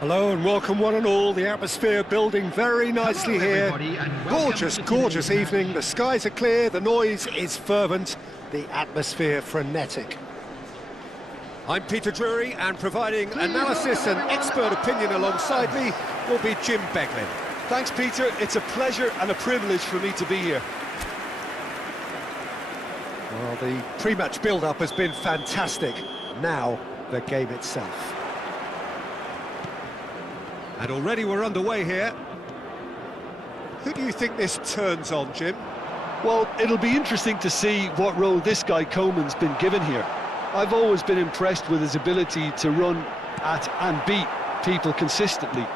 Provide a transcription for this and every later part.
Hello and welcome one and all. The atmosphere building very nicely here. Gorgeous, gorgeous evening. The skies are clear, the noise is fervent, the atmosphere frenetic. I'm Peter Drury, and providing analysis and expert opinion alongside me will be Jim Beglin. Thanks, Peter. It's a pleasure and a privilege for me to be here. Well, the pre-match build-up has been fantastic. Now, the game itself. And already we're underway here. Who do you think this turns on, Jim? Well, it'll be interesting to see what role this guy Coleman's been given here. I've always been impressed with his ability to run at and beat people consistently.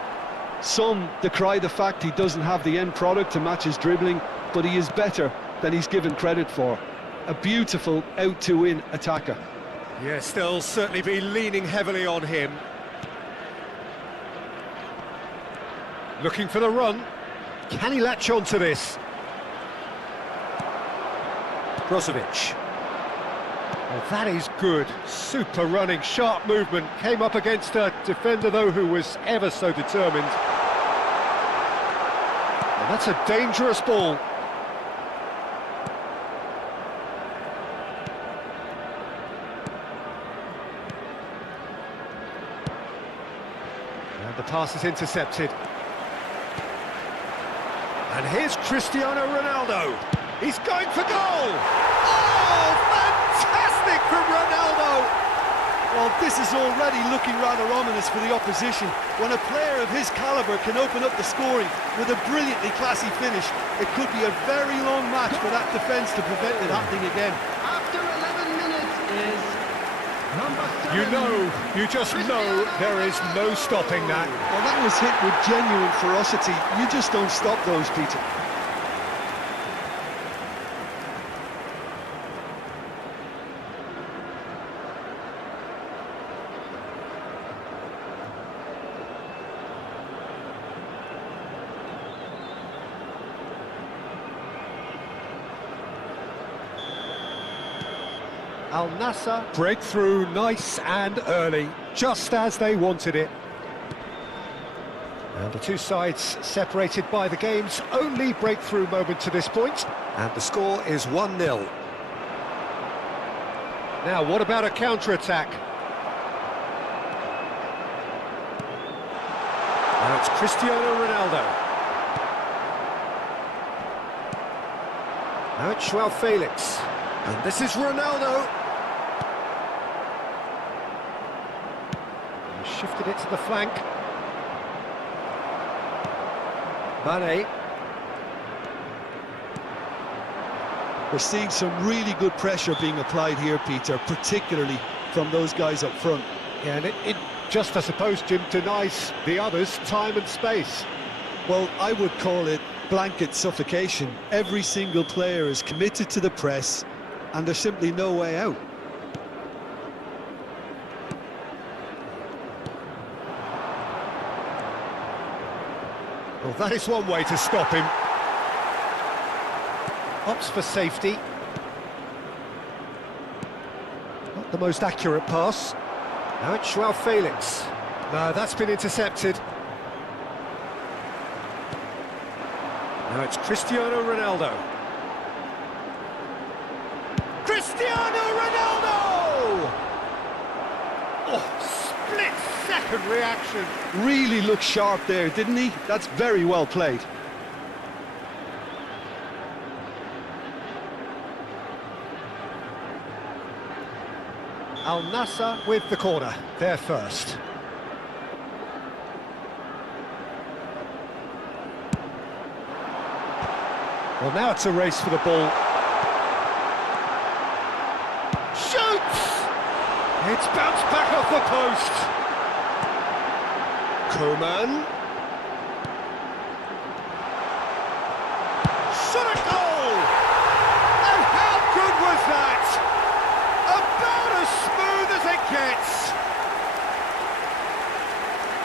Some decry the fact he doesn't have the end product to match his dribbling, but he is better than he's given credit for. A beautiful out-to-win attacker. Yes, they'll certainly be leaning heavily on him. Looking for the run. Can he latch on to this? Brozovic. Oh, that is good. Super running, sharp movement. Came up against a defender, though, who was ever so determined. And that's a dangerous ball. And the pass is intercepted. And here's Cristiano Ronaldo. He's going for goal! Oh, fantastic from Ronaldo! Well, this is already looking rather ominous for the opposition. When a player of his calibre can open up the scoring with a brilliantly classy finish, it could be a very long match for that defence to prevent it happening again. After 11 minutes is number 7. You just know there is no stopping that. Well, that was hit with genuine ferocity. You just don't stop those, Peter. Al Nassr breakthrough nice and early, just as they wanted it. And the two sides separated by the game's only breakthrough moment to this point, and the score is 1-0. Now, what about a counter-attack? Now it's Cristiano Ronaldo. Now it's Joao Felix. And this is Ronaldo. He shifted it to the flank. Mane. We're seeing some really good pressure being applied here, Peter, particularly from those guys up front. Yeah, and it just, I suppose, Jim, denies the others time and space. Well, I would call it blanket suffocation. Every single player is committed to the press, and there's simply no way out. Well, that is one way to stop him. Opts for safety. Not the most accurate pass. Now it's Joao Felix. No, that's been intercepted. Now it's Cristiano Ronaldo. Cristiano Ronaldo! Oh, split-second reaction. Really looked sharp there, didn't he? That's very well played. Al Nassr with the corner, there first. Well, now it's a race for the ball. Shoots! It's bounced back off the post. Koeman. Shot a goal! And how good was that? About as smooth as it gets.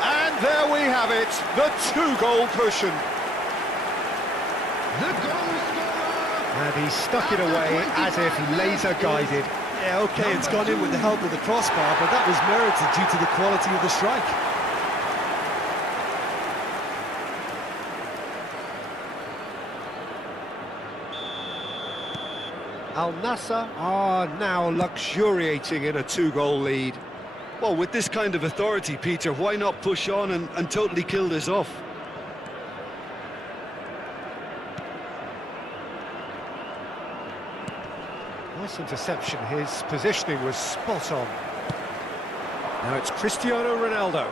And there we have it, the two-goal cushion. The goal scorer. And he stuck it away as if laser-guided. Yeah, OK, it's gone in with the help of the crossbar, but that was merited due to the quality of the strike. Al Nassr are now luxuriating in a two-goal lead. Well, with this kind of authority, Peter, why not push on and totally kill this off? Nice interception, his positioning was spot on. Now it's Cristiano Ronaldo.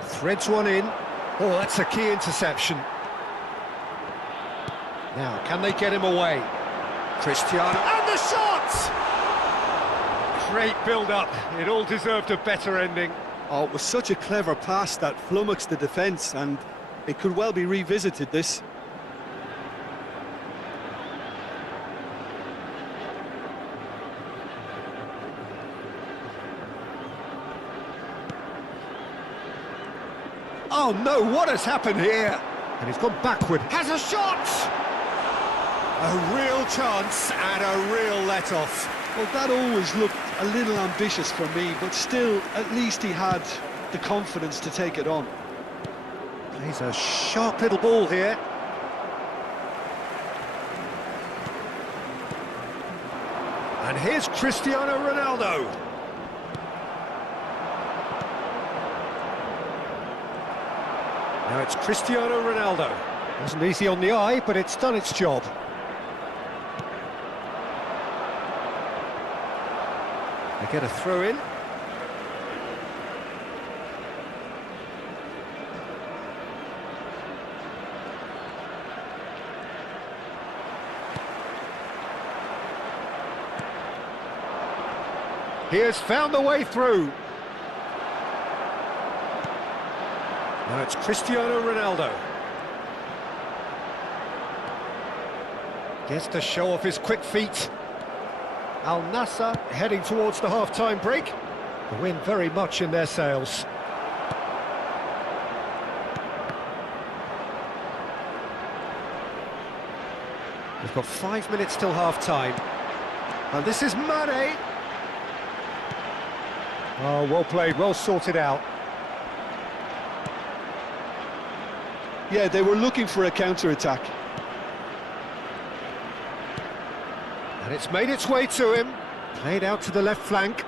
Threads one in. Oh, that's a key interception. Now, can they get him away? Cristiano, and the shot! Great build-up, it all deserved a better ending. Oh, it was such a clever pass that flummoxed the defence, and it could well be revisited, this. Oh no, what has happened here? And he's gone backward. Has a shot! A real chance and a real let-off. Well, that always looked a little ambitious for me, but still, at least he had the confidence to take it on. Plays a sharp little ball here. And here's Cristiano Ronaldo. Now it's Cristiano Ronaldo. Wasn't easy on the eye, but it's done its job. They get a throw in. He has found the way through. Now it's Cristiano Ronaldo. Gets to show off his quick feet. Al Nassr heading towards the half-time break. The wind very much in their sails. We've got 5 minutes till half-time. And this is Mane. Oh, well played, well sorted out. Yeah, they were looking for a counter-attack. And it's made its way to him. Played out to the left flank.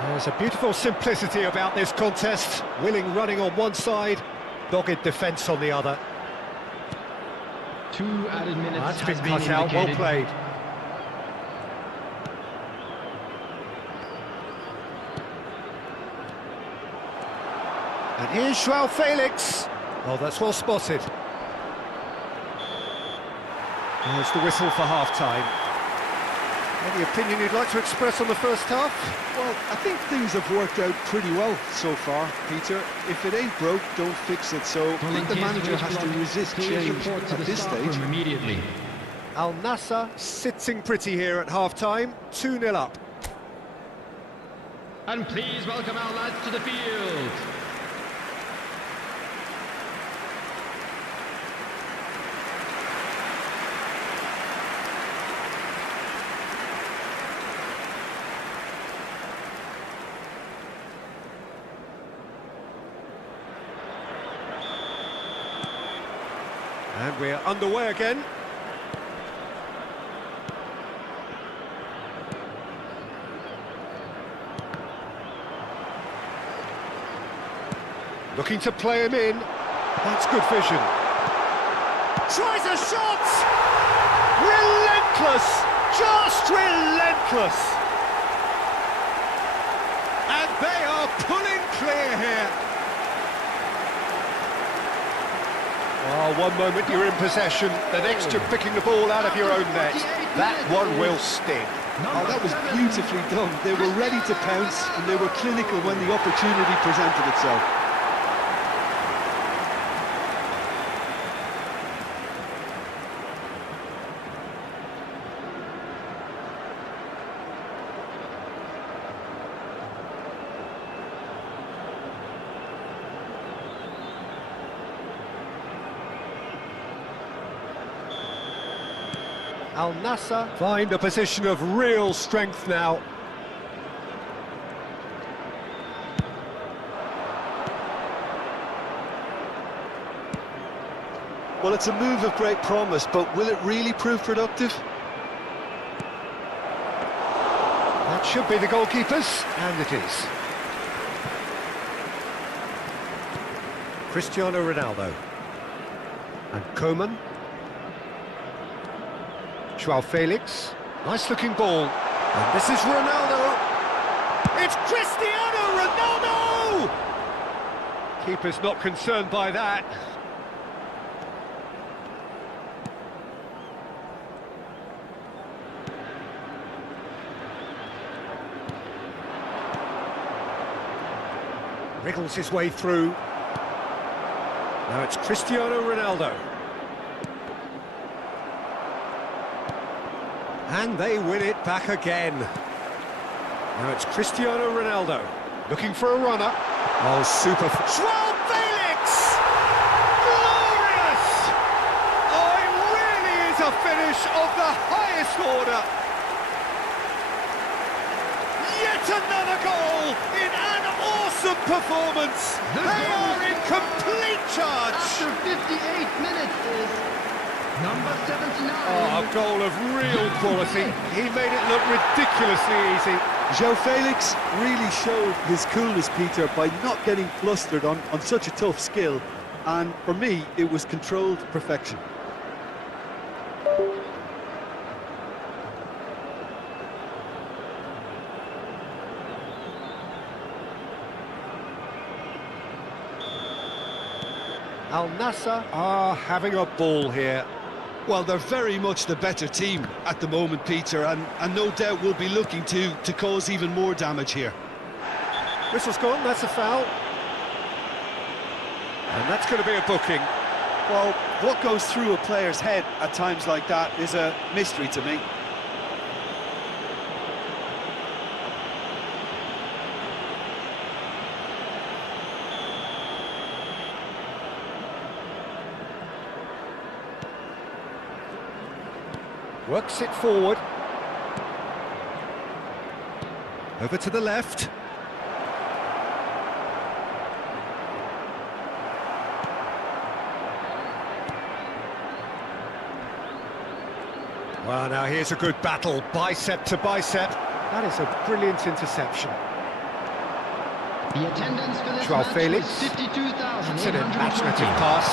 There's a beautiful simplicity about this contest. Willing running on one side, dogged defence on the other. 2 added minutes That's has been been cut out, well indicated. played. And here's João Felix. Oh, that's well spotted. There's the whistle for half-time. Any opinion you'd like to express on the first half? Well, I think things have worked out pretty well so far, Peter. If it ain't broke, don't fix it. So I think the manager has to resist change at this stage. Immediately. Al Nassr sitting pretty here at half-time, 2-0 up. And please welcome our lads to the field. And we're underway again. Looking to play him in. That's good vision. Tries a shot! Relentless! Just relentless! And they are pulling clear here. Oh, one moment you're in possession, the next you're picking the ball out of your own net. That one will sting. Oh, that was beautifully done. They were ready to pounce, and they were clinical when the opportunity presented itself. Al Nassr find a position of real strength now. Well, it's a move of great promise, but will it really prove productive? That should be the goalkeepers, and it is. Cristiano Ronaldo. And Koeman. João Felix, nice looking ball, and this is Ronaldo, it's Cristiano Ronaldo! Keeper's not concerned by that. Wriggles his way through. Now it's Cristiano Ronaldo. And they win it back again. Now it's Cristiano Ronaldo. Looking for a runner. Oh, super. Joao Felix! Glorious! Oh, it really is a finish of the highest order. Yet another goal in an awesome performance. They are in complete charge. After 58 minutes is number 79. Oh, a goal of real quality. He made it look ridiculously easy. Joao Felix really showed his coolness, Peter, by not getting flustered on such a tough skill. And for me, it was controlled perfection. Al Nassr are having a ball here. Well, they're very much the better team at the moment, Peter, and no doubt will be looking to cause even more damage here. Whistle's gone, that's a foul. And that's going to be a booking. Well, what goes through a player's head at times like that is a mystery to me. Works it forward. Over to the left. Well, now here's a good battle, bicep to bicep. That is a brilliant interception. The attendance for this Joao match Felix. was 52,820. It's an imaginative pass.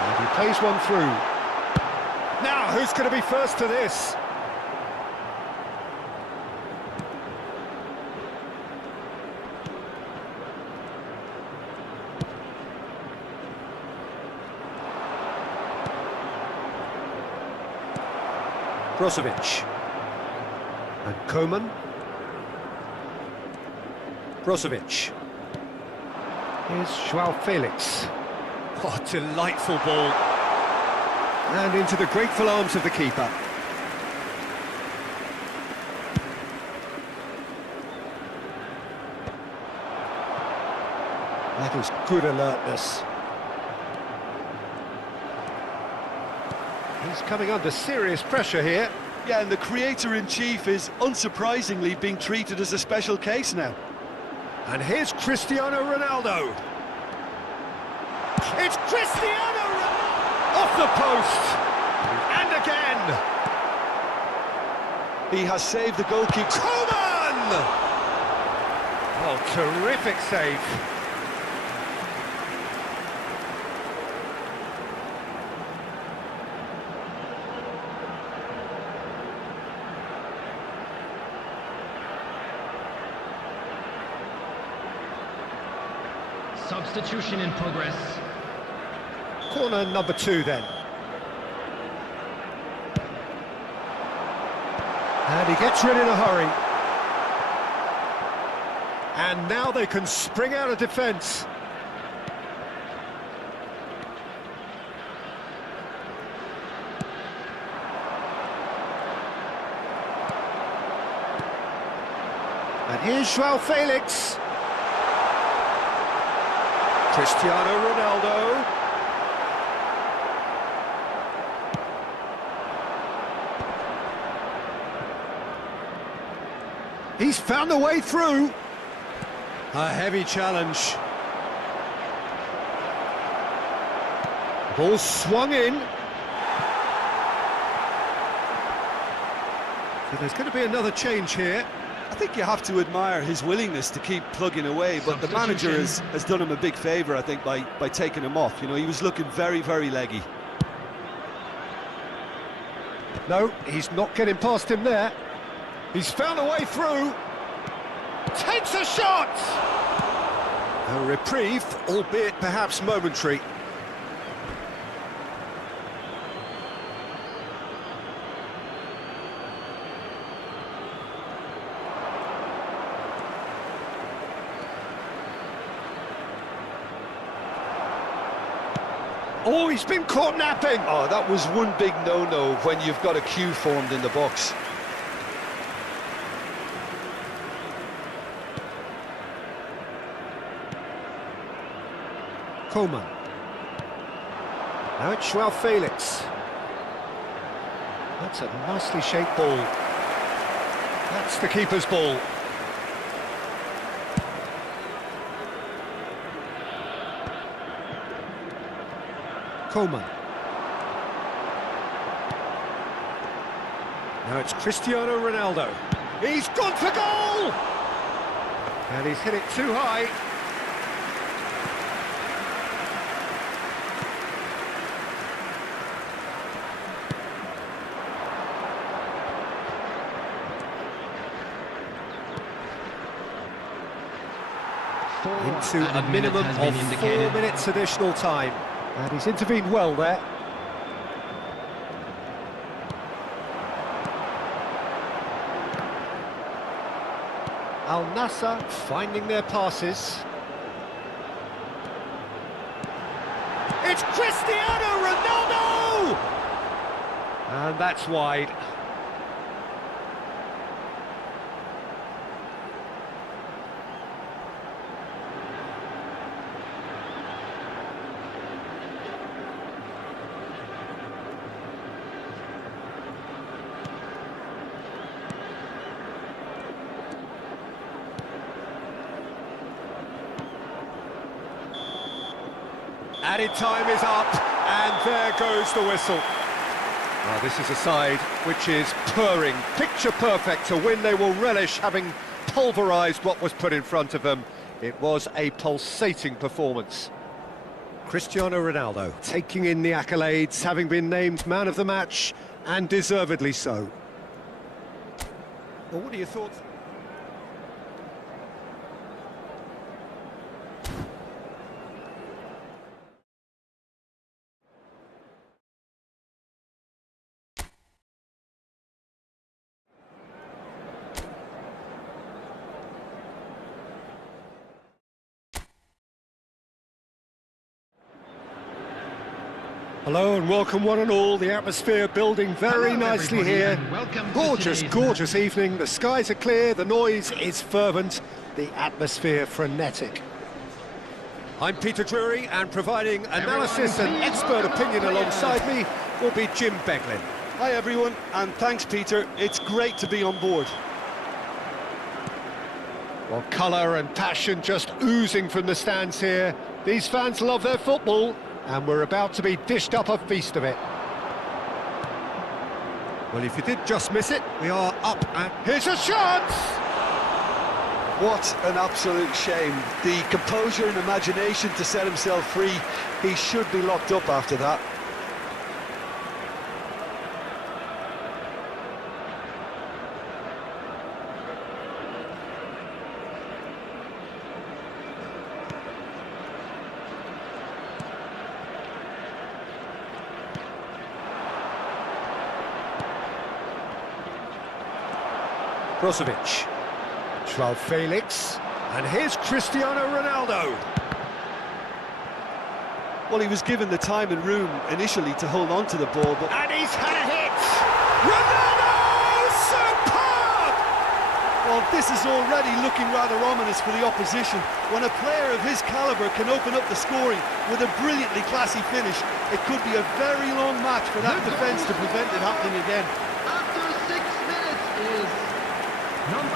And he plays one through. Now, who's going to be first to this? Brozovic. And Koeman. Brozovic. Here's Joao Felix. What a delightful ball. And into the grateful arms of the keeper. That is good alertness. He's coming under serious pressure here. Yeah, and the creator-in-chief is unsurprisingly being treated as a special case now. And here's Cristiano Ronaldo. It's Cristiano Ronaldo! Off the post! And again! He has saved the goalkeeper. Koeman! Oh, terrific save. Substitution in progress. Corner number 2 then. And he gets rid in a hurry. And now they can spring out of defence. And here's Joao Felix. Cristiano Ronaldo. He's found a way through. A heavy challenge. Ball swung in. So there's going to be another change here. I think you have to admire his willingness to keep plugging away, but the manager has done him a big favour, I think, by taking him off. You know, he was looking very, very leggy. No, he's not getting past him there. He's found a way through. Takes a shot! A reprieve, albeit perhaps momentary. Oh, he's been caught napping. Oh, that was one big no-no when you've got a queue formed in the box. Coleman. Now it's Joao Felix. That's a nicely shaped ball. That's the keeper's ball. Coleman. Now it's Cristiano Ronaldo. He's gone for goal! And he's hit it too high. Into a minimum of 4 minutes additional time. And he's intervened well there. Al Nassr finding their passes. It's Cristiano Ronaldo! And that's wide. Added time is up, and there goes the whistle. Now, this is a side which is purring, picture perfect to win. They will relish having pulverised what was put in front of them. It was a pulsating performance. Cristiano Ronaldo taking in the accolades, having been named man of the match, and deservedly so. Well, what are your thoughts? Hello and welcome one and all, the atmosphere building very nicely here. Gorgeous, gorgeous evening, the skies are clear, the noise is fervent, the atmosphere frenetic. I'm Peter Drury, and providing analysis and expert opinion alongside me will be Jim Beglin. Hi everyone, and thanks Peter, it's great to be on board. Well, colour and passion just oozing from the stands here. These fans love their football, and we're about to be dished up a feast of it. Well, if you did just miss it, we are up, and here's a chance! What an absolute shame. The composure and imagination to set himself free. He should be locked up after that. Brozovic, Joao Felix, and here's Cristiano Ronaldo. Well, he was given the time and room initially to hold on to the ball, but... And he's had a hit! Ronaldo! Superb! Well, this is already looking rather ominous for the opposition. When a player of his calibre can open up the scoring with a brilliantly classy finish, it could be a very long match for that defence to prevent it happening again. After 6 minutes is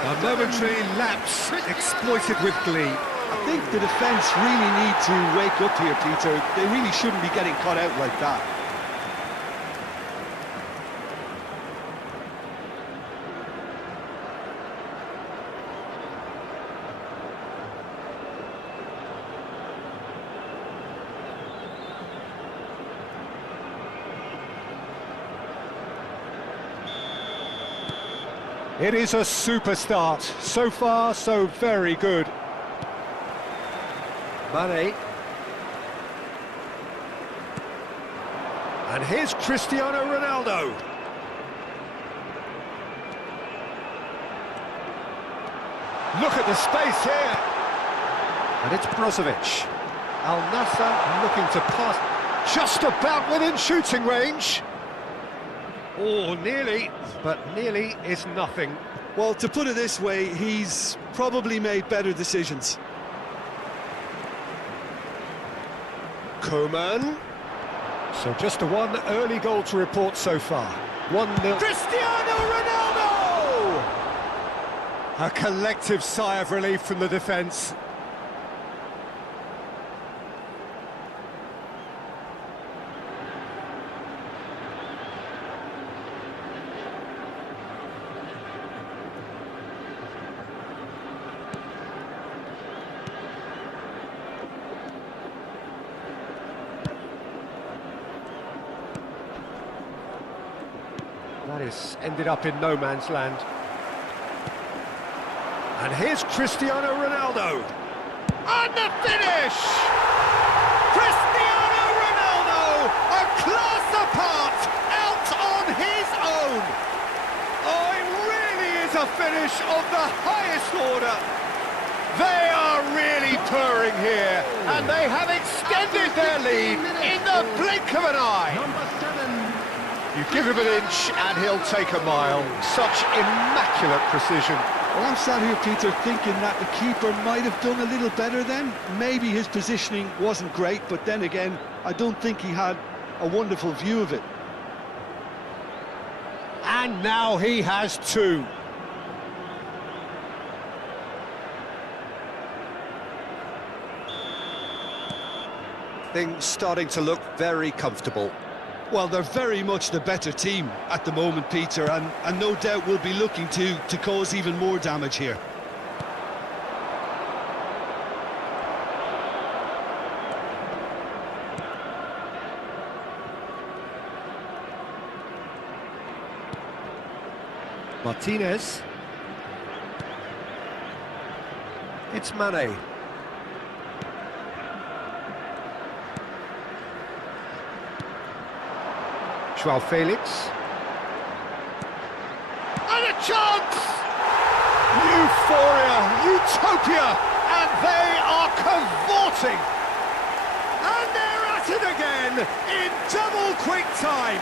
A momentary lapse exploited with glee. I think the defence really need to wake up here, Peter. They really shouldn't be getting caught out like that. It is a super start. So far, so very good. Mane. And here's Cristiano Ronaldo. Look at the space here. And it's Brozovic. Al Nassr looking to pass. Just about within shooting range. Oh, nearly, but nearly is nothing. Well, to put it this way, he's probably made better decisions. Koeman. So just a one early goal to report so far. 1-0. Cristiano Ronaldo! A collective sigh of relief from the defence. That is ended up in no man's land. And here's Cristiano Ronaldo. And the finish! Cristiano Ronaldo, a class apart, out on his own. Oh, it really is a finish of the highest order. They are really purring here, and they have extended their lead in the blink of an eye. Number 7. You give him an inch and he'll take a mile. Such immaculate precision. Well, I'm sat here, Peter, thinking that the keeper might have done a little better then. Maybe his positioning wasn't great, but then again, I don't think he had a wonderful view of it. And now he has two. Things starting to look very comfortable. Well, they're very much the better team at the moment, Peter, and no doubt will be looking to cause even more damage here. Martinez. It's Mane. Joao Felix. And a chance! Euphoria, utopia, and they are cavorting. And they're at it again in double quick time.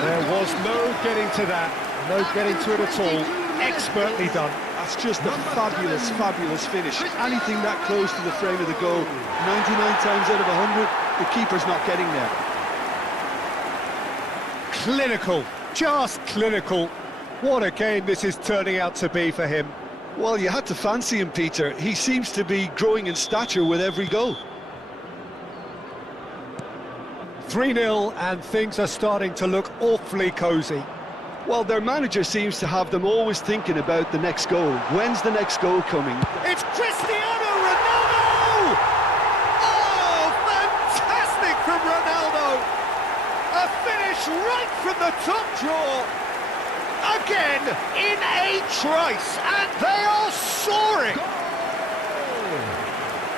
There was no getting to that, no getting to it at all. Expertly done. That's just a fabulous, fabulous finish. Anything that close to the frame of the goal, 99 times out of 100, the keeper's not getting there. Clinical, just clinical. What a game this is turning out to be for him. Well, you had to fancy him, Peter. He seems to be growing in stature with every goal. 3-0 and things are starting to look awfully cosy. Well, their manager seems to have them always thinking about the next goal. When's the next goal coming? It's Cristiano Ronaldo! Oh, fantastic from Ronaldo! A finish right from the top draw. Again, in a trice, and they are soaring!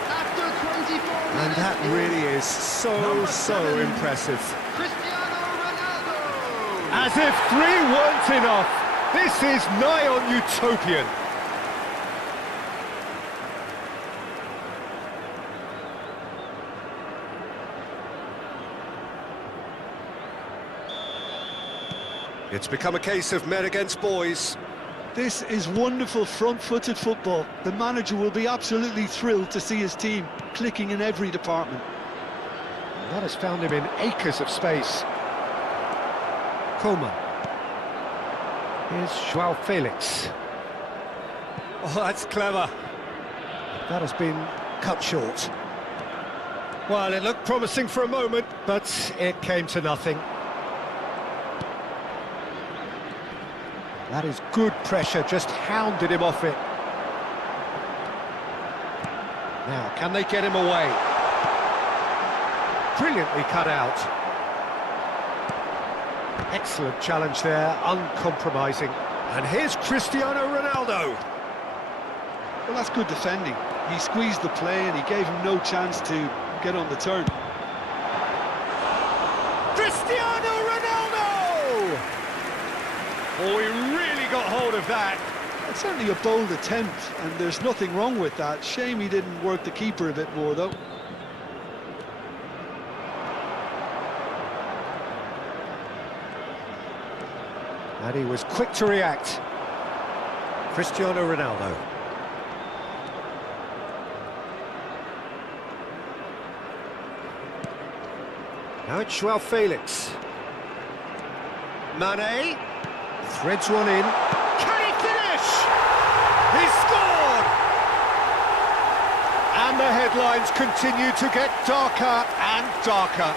After 24 minutes. And that really is so impressive. Cristiano Ronaldo. As if 3 weren't enough, this is nigh on utopian. It's become a case of men against boys. This is wonderful front-footed football. The manager will be absolutely thrilled to see his team clicking in every department. That has found him in acres of space. Koeman. Here's Joao Felix. Oh, that's clever. That has been cut short. Well, it looked promising for a moment, but it came to nothing. That is good pressure, just hounded him off it. Now, can they get him away? Brilliantly cut out. Excellent challenge there, uncompromising. And here's Cristiano Ronaldo. Well, that's good defending. He squeezed the play and he gave him no chance to get on the turn. Cristiano Ronaldo! Oh, he really got hold of that. It's certainly a bold attempt, and there's nothing wrong with that. Shame he didn't work the keeper a bit more, though. And he was quick to react. Cristiano Ronaldo. Now it's Joao Felix. Mane threads one in. Can he finish? He scored! And the headlines continue to get darker and darker.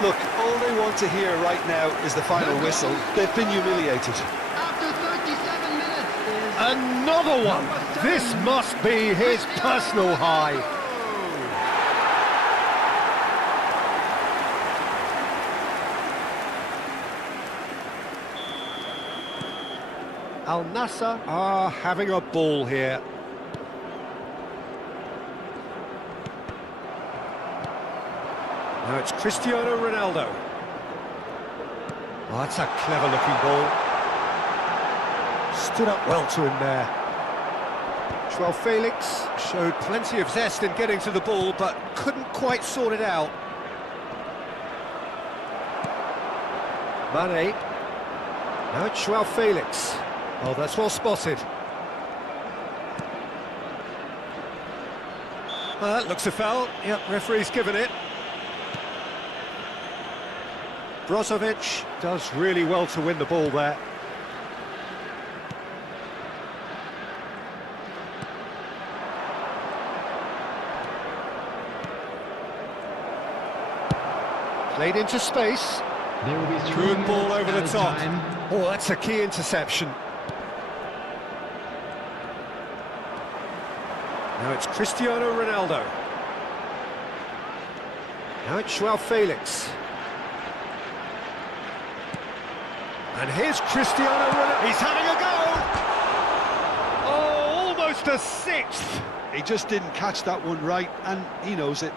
Look, all they want to hear right now is the final whistle. They've been humiliated. After 37 minutes is... Another one! This must be his personal high. Al Nassr are having a ball here. Now it's Cristiano Ronaldo. Oh, that's a clever-looking ball. Stood up well to him there. Joao Felix showed plenty of zest in getting to the ball, but couldn't quite sort it out. Mane. Now it's Joao Felix. Oh, that's well spotted. Well, that looks a foul. Yep, referee's given it. Brozovic does really well to win the ball there. Played into space. There will be Good ball over the top. time. Oh, that's a key interception. Now it's Cristiano Ronaldo. Now it's Joao Felix. And here's Cristiano Ronaldo. He's having a go! Oh, almost a sixth! He just didn't catch that one right, and he knows it.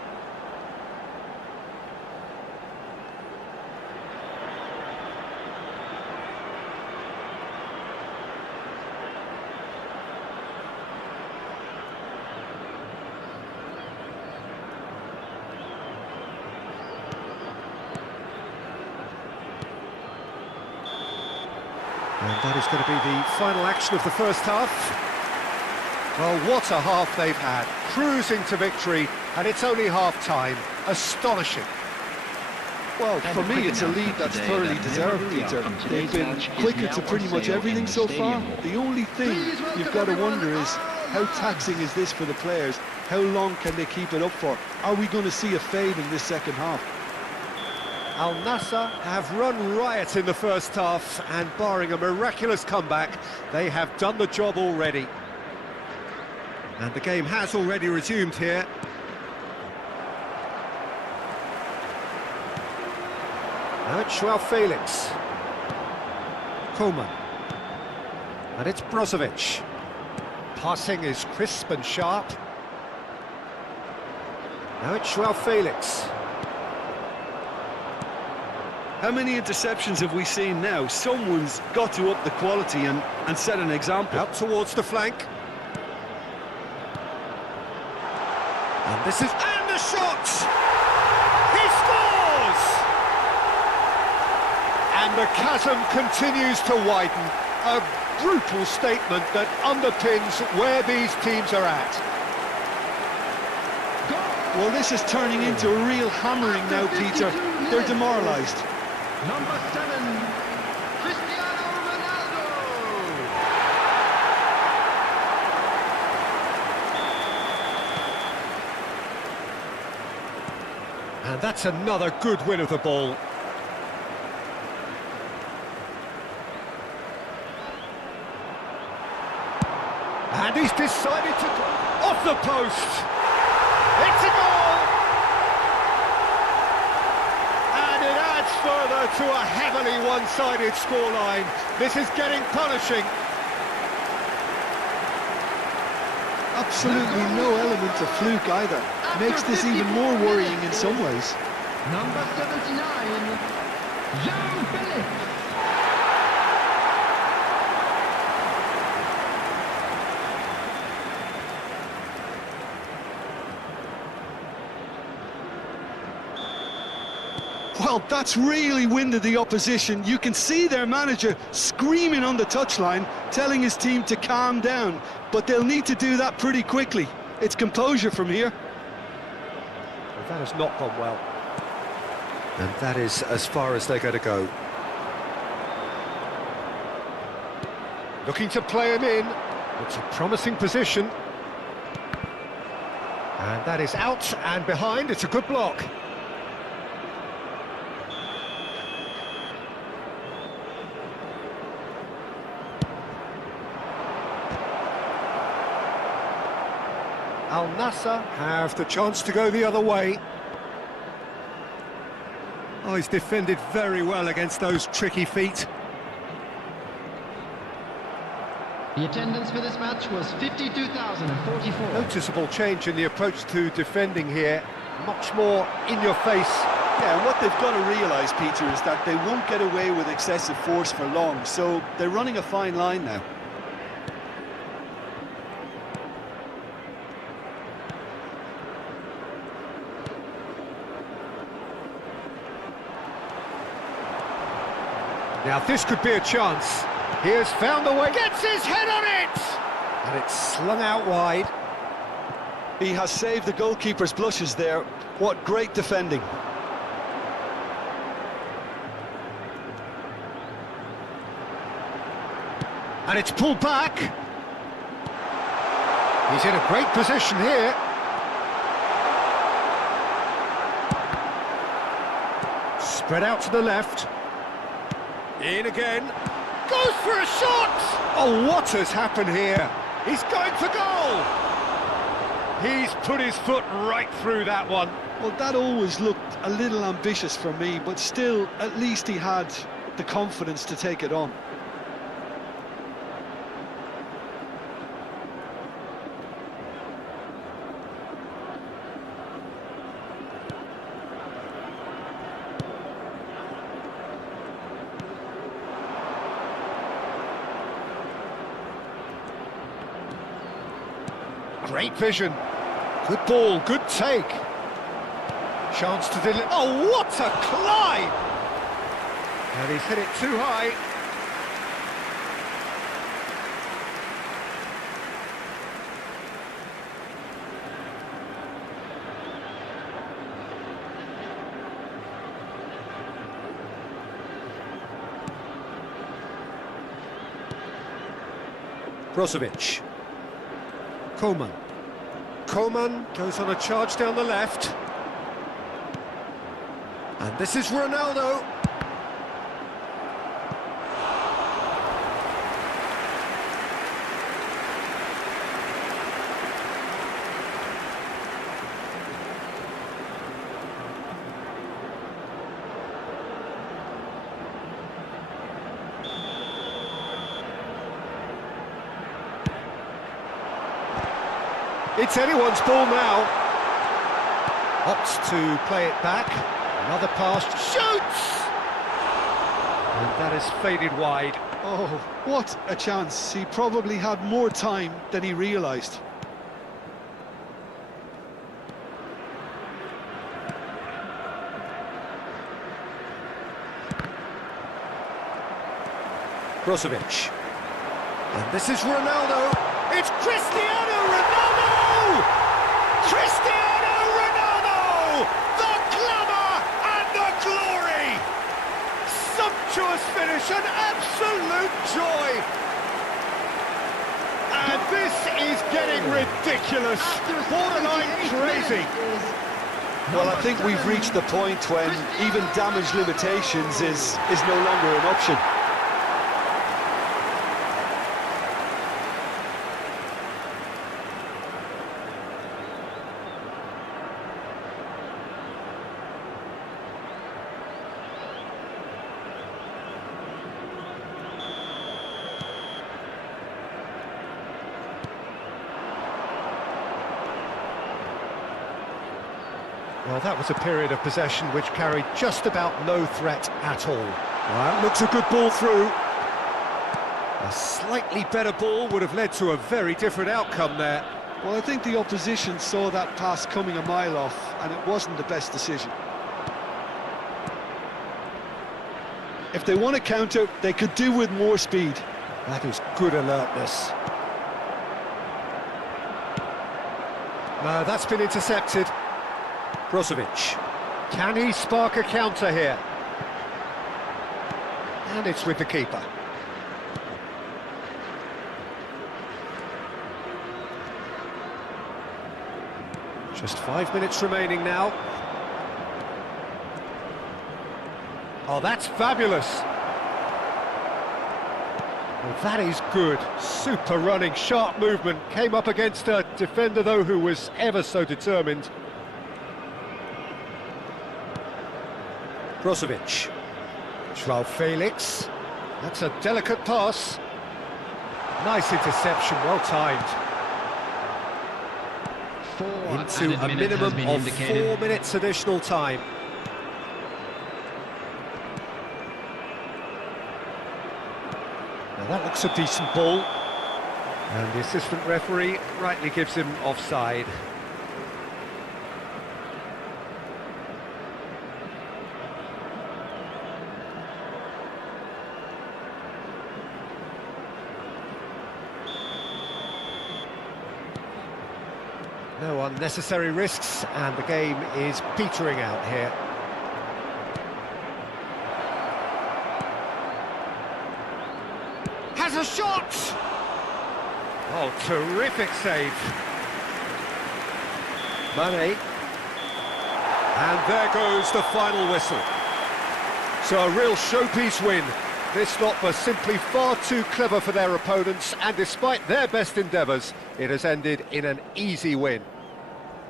And that is going to be the final action of the first half. Well, what a half they've had. Cruising to victory, and it's only half-time. Astonishing. Well, for me, it's a lead that's thoroughly deserved, Peter. They've been quicker to pretty much everything so far. The only thing you've got to wonder is, how taxing is this for the players? How long can they keep it up for? Are we going to see a fade in this second half? Al Nassr have run riot in the first half, and barring a miraculous comeback, they have done the job already. And the game has already resumed here. Now it's Joao Felix. Koeman. And it's Brozovic. Passing is crisp and sharp. Now it's Joao Felix. How many interceptions have we seen now? Someone's got to up the quality and set an example. Out towards the flank. And this is... And the shot! He scores! And the chasm continues to widen. A brutal statement that underpins where these teams are at. Well, this is turning into a real hammering now, Peter. They're demoralised. Number 7, Cristiano Ronaldo. And that's another good win of the ball. And he's decided to go off the post. It's a goal! And it adds further to a heavily one-sided scoreline. This is getting punishing. Absolutely no element of fluke either. Makes this even more worrying in some ways. Number 79, Joao Felix. Well, that's really winded the opposition. You can see their manager screaming on the touchline, telling his team to calm down, but they'll need to do that pretty quickly. It's composure from here. Well, that has not gone well. And that is as far as they're going to go. Looking to play him in. It's a promising position. And that is out and behind. It's a good block. Al Nassr have the chance to go the other way. Oh, he's defended very well against those tricky feet. The attendance for this match was 52,044. Noticeable change in the approach to defending here. Much more in your face. Yeah, and what they've got to realise, Peter, is that they won't get away with excessive force for long, so they're running a fine line now. Now this could be a chance. He has found the way, gets his head on it! And it's slung out wide. He has saved the goalkeeper's blushes there. What great defending. And it's pulled back. He's in a great position here. Spread out to the left. In again. Goes for a shot! Oh, what has happened here? He's going for goal! He's put his foot right through that one. Well, that always looked a little ambitious for me, but still, at least he had the confidence to take it on. Great vision. Good ball, good take. Chance to deliver. Oh, what a climb! And he's hit it too high. Brozovic. Koeman. Koeman goes on a charge down the left. And this is Ronaldo. It's anyone's ball now. Opts to play it back. Another pass. Shoots! And that is faded wide. Oh, what a chance. He probably had more time than he realised. Brozovic. And this is Ronaldo. It's Cristiano Ronaldo! Cristiano Ronaldo! The glamour and the glory! Sumptuous finish, an absolute joy! And this is getting ridiculous. Borderline crazy. Well, I think we've reached the point when even damage limitations is no longer an option. Well, that was a period of possession which carried just about no threat at all. Well, looks a good ball through. A slightly better ball would have led to a very different outcome there. Well, I think the opposition saw that pass coming a mile off, and it wasn't the best decision. If they want to counter, they could do with more speed. That is good alertness. No, that's been intercepted. Brozovic. Can he spark a counter here? And it's with the keeper. Just 5 minutes remaining now. Oh, that's fabulous. Well, that is good. Super running, sharp movement. Came up against a defender, though, who was ever so determined. Brozovic. Joao Felix. That's a delicate pass. Nice interception, well timed. Into a minimum of 4 minutes additional time. Now that looks a decent ball. And the assistant referee rightly gives him offside. No unnecessary risks, and the game is petering out here. Has a shot! Oh, terrific save. Mane. And there goes the final whistle. So a real showpiece win. This lot was simply far too clever for their opponents, and despite their best endeavours, it has ended in an easy win.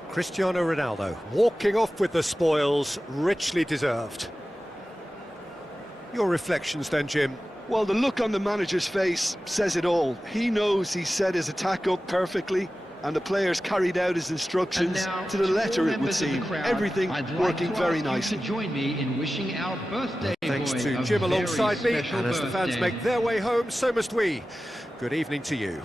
Cristiano Ronaldo walking off with the spoils, richly deserved. Your reflections then, Jim? Well, the look on the manager's face says it all. He knows he set his attack up perfectly, and the players carried out his instructions to the letter, it would seem. Everything working very nicely. To join me in wishing our birthday Thanks boy to Jim alongside me, and as the fans make their way home, so must we. Good evening to you.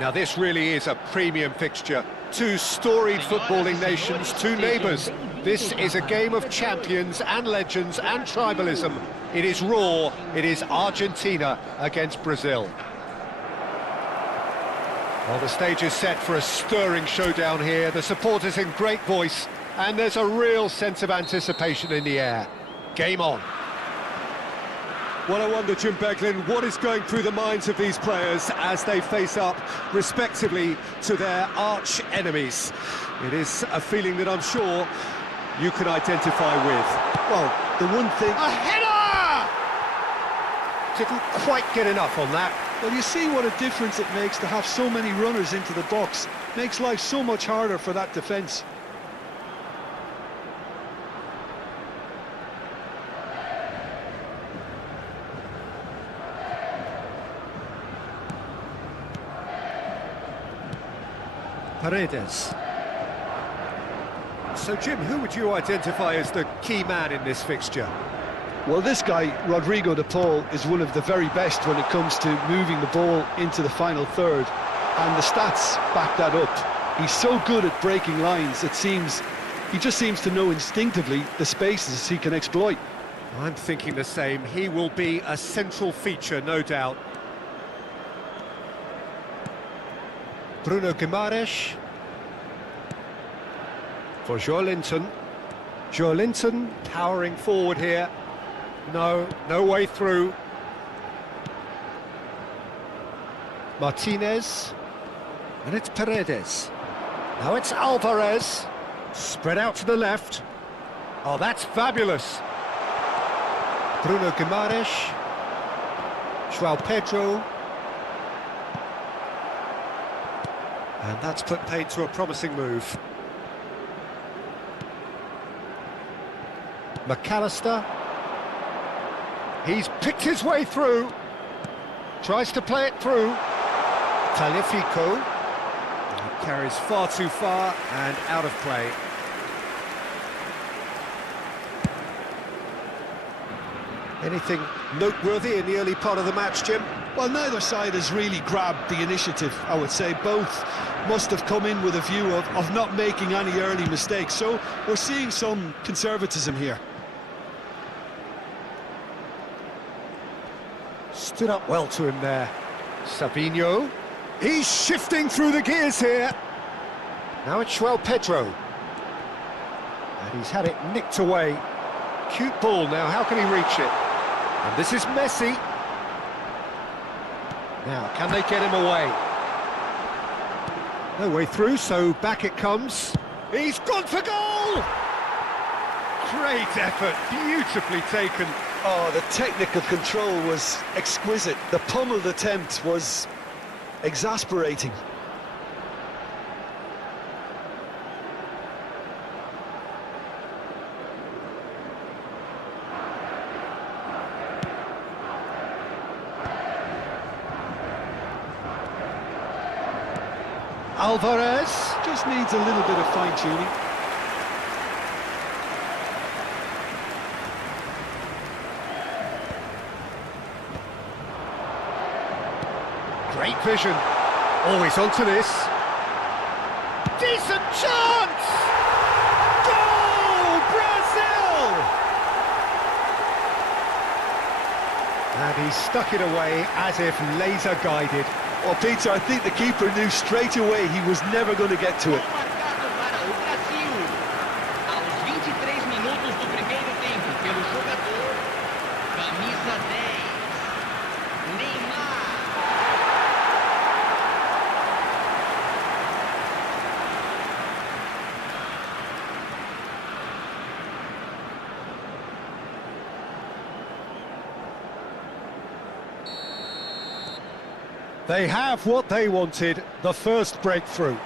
Now this really is a premium fixture. Two storied footballing nations, two neighbours. This is a game of champions and legends and tribalism. It is raw, it is Argentina against Brazil. Well, the stage is set for a stirring showdown here. The supporters in great voice, and there's a real sense of anticipation in the air. Game on. Well, I wonder, Jim Beglin, what is going through the minds of these players as they face up, respectively, to their arch enemies? It is a feeling that I'm sure you can identify with. Well, the one thing... A header! Didn't quite get enough on that. Well, you see what a difference it makes to have so many runners into the box. Makes life so much harder for that defence. Paredes. So, Jim, who would you identify as the key man in this fixture? Well, this guy, Rodrigo de Paul, is one of the very best when it comes to moving the ball into the final third. And the stats back that up. He's so good at breaking lines, it seems, he just seems to know instinctively the spaces he can exploit. I'm thinking the same. He will be a central feature, no doubt. Bruno Guimaraes for Joelinton. Joelinton powering forward here. No way through. Martinez. And it's Paredes. Now it's Alvarez. Spread out to the left. Oh, that's fabulous. Bruno Guimaraes. João Pedro. And that's put paid to a promising move. McAllister. He's picked his way through. Tries to play it through. Tagliafico. He carries far too far and out of play. Anything noteworthy in the early part of the match, Jim? Well, neither side has really grabbed the initiative, I would say. Both must have come in with a view of not making any early mistakes. So we're seeing some conservatism here. Stood up well to him there. Savinho. He's shifting through the gears here. Now it's João Pedro. And he's had it nicked away. Cute ball now, how can he reach it? And this is Messi. Now, can they get him away? No way through, so back it comes. He's gone for goal! Great effort, beautifully taken. Oh, the technical control was exquisite. The pummeled attempt was exasperating. Alvarez just needs a little bit of fine-tuning. Great vision. Always onto this. Decent chance! Goal! Brazil! And he stuck it away as if laser-guided. Well, Peter, I think the keeper knew straight away he was never going to get to it. They have what they wanted, the first breakthrough.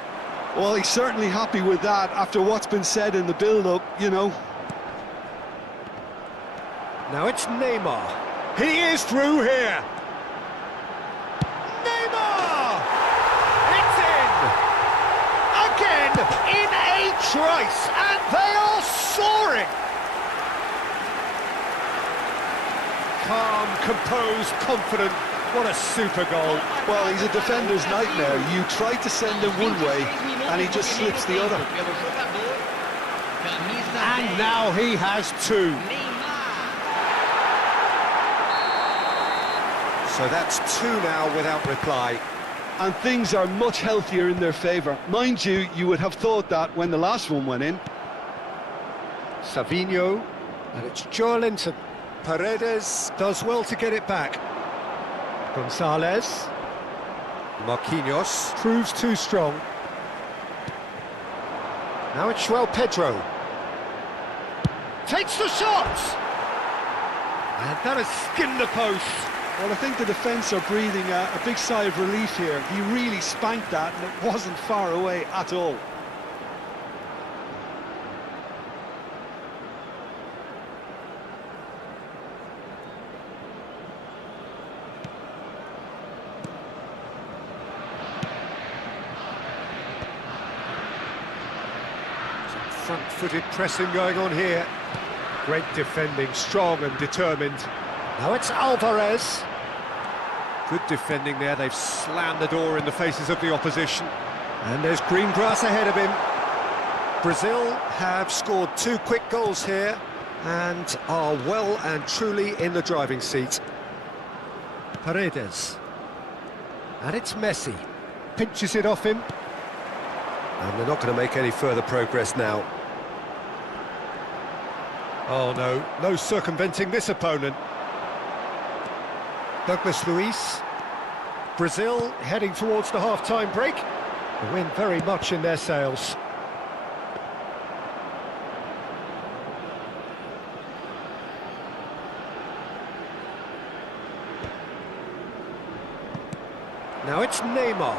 Well, he's certainly happy with that after what's been said in the build-up, you know. Now it's Neymar. He is through here. Neymar! It's in! Again, in a trice, and they are soaring! Calm, composed, confident. What a super goal. Well, he's a defender's nightmare. You try to send him one way, and he just slips the other. And now he has two. So that's two now without reply. And things are much healthier in their favour. Mind you, you would have thought that when the last one went in. Savinho, and it's Joelinton. Paredes does well to get it back. Gonzalez. Marquinhos proves too strong. Now it's João Pedro. Takes the shot! And that has skinned the post. Well, I think the defence are breathing a big sigh of relief here. He really spanked that, and it wasn't far away at all. Front-footed pressing going on here. Great defending, strong and determined. Now it's Alvarez. Good defending there, they've slammed the door in the faces of the opposition. And there's green grass ahead of him. Brazil have scored 2 quick goals here and are well and truly in the driving seat. Paredes. And it's Messi. Pinches it off him. And they're not going to make any further progress now. Oh no, no circumventing this opponent. Douglas Luiz. Brazil heading towards the half-time break. The wind very much in their sails. Now it's Neymar.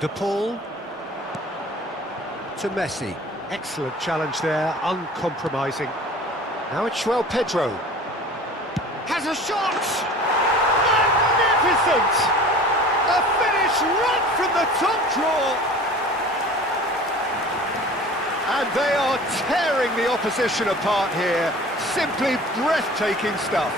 De Paul to Messi. Excellent challenge there, uncompromising. Now it's João Pedro. Has a shot! Magnificent! A finish right from the top draw! And they are tearing the opposition apart here. Simply breathtaking stuff.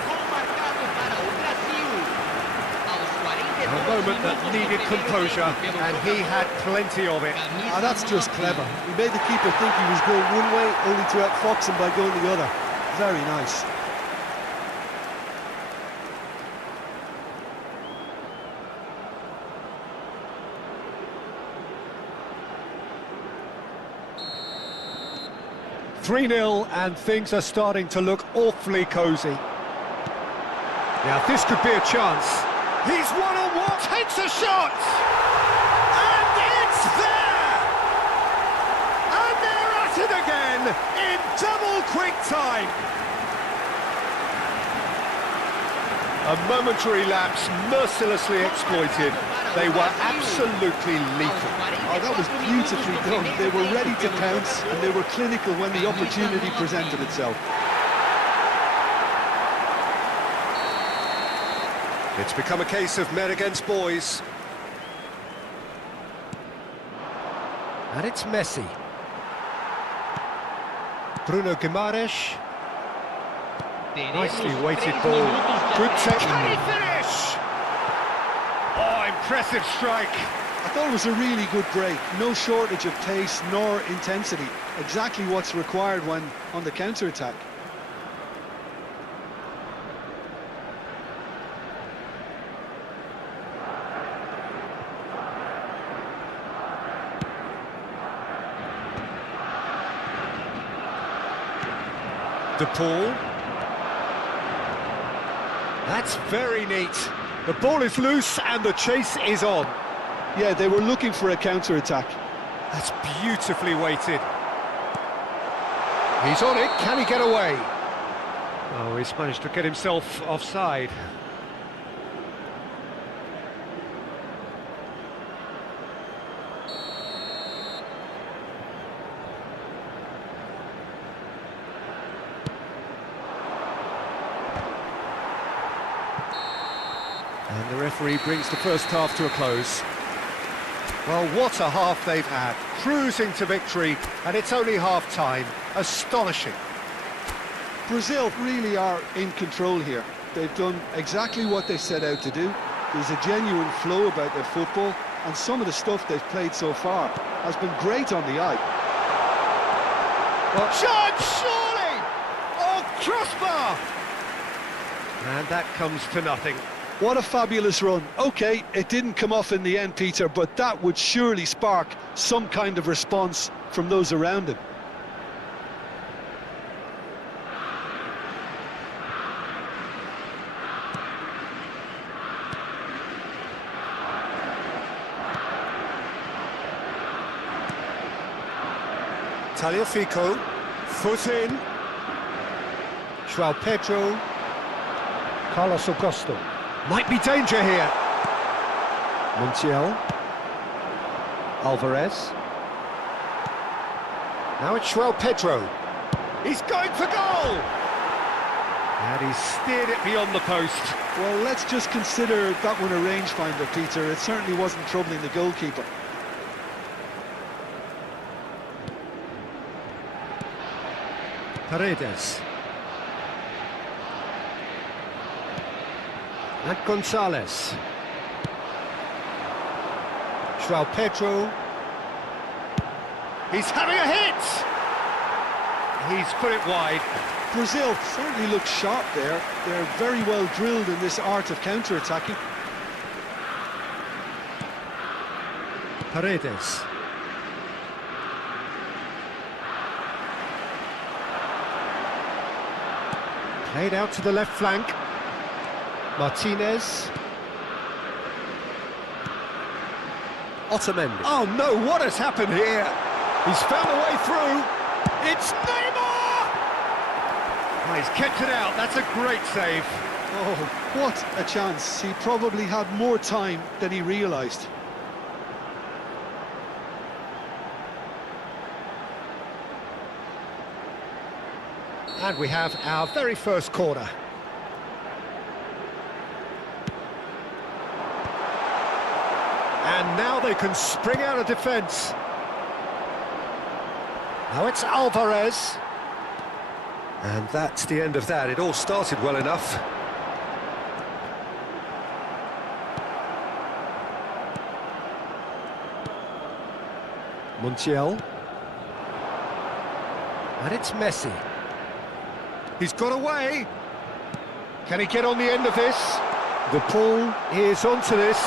A moment that needed composure, and he had plenty of it. Ah, that's just clever. He made the keeper think he was going one way, only to outfox him by going the other. Very nice. (3-0) and things are starting to look awfully cosy. Now this could be a chance. He's one-on-one, takes a shot! And it's there! And they're at it again in double quick time. A momentary lapse mercilessly exploited. They were absolutely lethal. Oh, that was beautifully done. They were ready to pounce, and they were clinical when the opportunity presented itself. It's become a case of men against boys. And it's Messi. Bruno Guimaraes. Nicely weighted ball. Good technique. Can he finish? Oh, impressive strike. I thought it was a really good break. No shortage of pace nor intensity. Exactly what's required when on the counter-attack. De Paul. That's very neat. The ball is loose and the chase is on. Yeah, they were looking for a counter-attack. That's beautifully weighted. He's on it, can he get away? Oh, he's managed to get himself offside. And the referee brings the first half to a close. Well, what a half they've had. Cruising to victory, and it's only half-time. Astonishing. Brazil really are in control here. They've done exactly what they set out to do. There's a genuine flow about their football, and some of the stuff they've played so far has been great on the eye. Well, shot, surely! Oh, crossbar! And that comes to nothing. What a fabulous run. OK, it didn't come off in the end, Peter, but that would surely spark some kind of response from those around him. Tagliafico, foot in. João Pedro. Carlos Augusto. Might be danger here. Montiel. Alvarez. Now it's João Pedro. He's going for goal! And he's steered it beyond the post. Well, let's just consider that one a rangefinder, Peter. It certainly wasn't troubling the goalkeeper. Paredes. And Gonzalez. João Pedro. He's having a hit! He's put it wide. Brazil certainly looks sharp there. They're very well drilled in this art of counter-attacking. Paredes. Played out to the left flank. Martinez. Otamendi. Oh no, what has happened here? He's found a way through. It's Neymar! Oh, he's kept it out. That's a great save. Oh, what a chance. He probably had more time than he realised. And we have our very first corner. And now they can spring out of defence. Now it's Alvarez. And that's the end of that. It all started well enough. Montiel. And it's Messi. He's got away. Can he get on the end of this? The pull is onto this.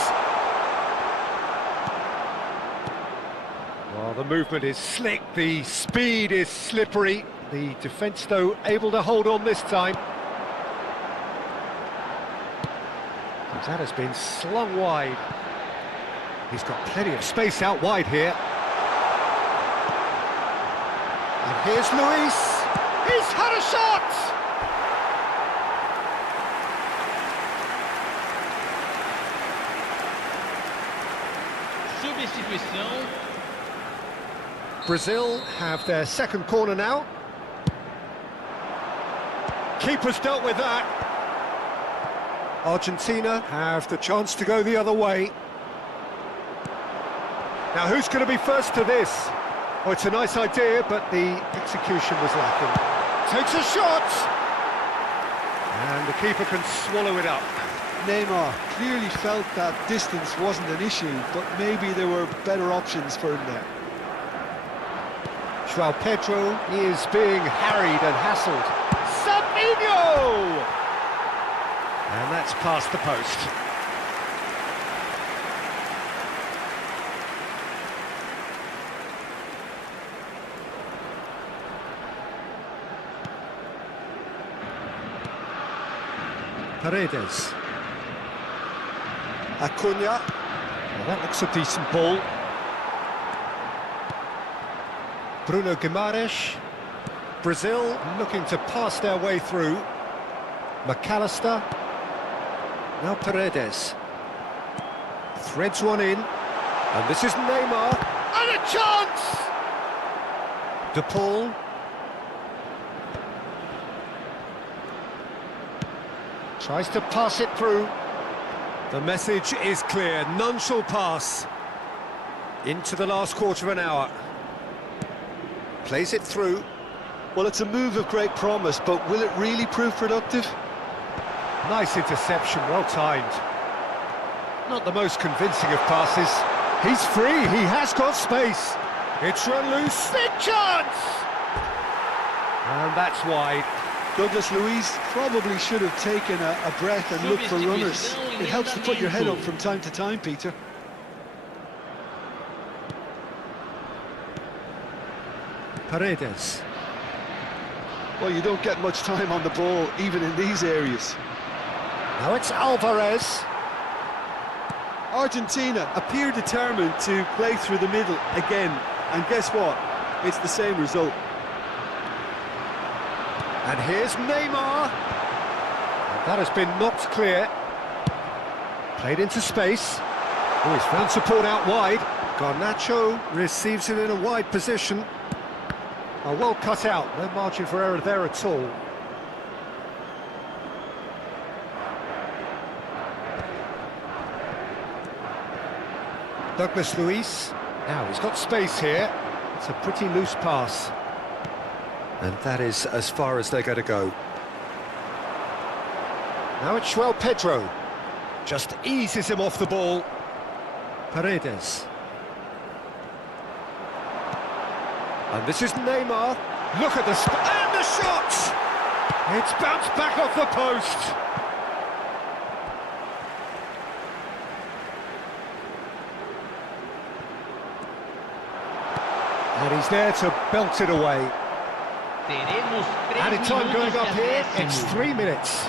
Well, the movement is slick, the speed is slippery. The defence, though, able to hold on this time. That has been slung wide. He's got plenty of space out wide here. And here's Luis. He's had a shot! Substituição. Brazil have their second corner now. Keeper's dealt with that. Argentina have the chance to go the other way. Now who's going to be first to this? Oh, it's a nice idea, but the execution was lacking. Takes a shot! And the keeper can swallow it up. Neymar clearly felt that distance wasn't an issue, but maybe there were better options for him there. João Pedro is being harried and hassled. Savinho! And that's past the post. Paredes. Acuna. Well, that looks a decent ball. Bruno Guimaraes. Brazil looking to pass their way through. McAllister. Now Paredes. Threads one in. And this is Neymar. And a chance! De Paul. Tries to pass it through. The message is clear. None shall pass. Into the last quarter of an hour. Plays it through. Well, it's a move of great promise, but will it really prove productive? Nice interception, well timed. Not the most convincing of passes. He's free, he has got space. It's run loose. Big chance! And that's wide. Douglas Luiz probably should have taken a breath and looked for runners. It helps to put your head up from time to time, Peter. Paredes. Well, you don't get much time on the ball, even in these areas. Now it's Alvarez. Argentina appear determined to play through the middle again, and guess what? It's the same result. And here's Neymar. And that has been knocked clear. Played into space. Oh, he's found support out wide. Garnacho receives it in a wide position. Oh, well cut out, no margin for error there at all. Douglas Luiz. Now he's got space here. It's a pretty loose pass. And that is as far as they're going to go. Now it's João Pedro. Just eases him off the ball. Paredes. And this is Neymar. Look at and the shot! It's bounced back off the post. And he's there to belt it away. Added time going up here, it's 3 minutes.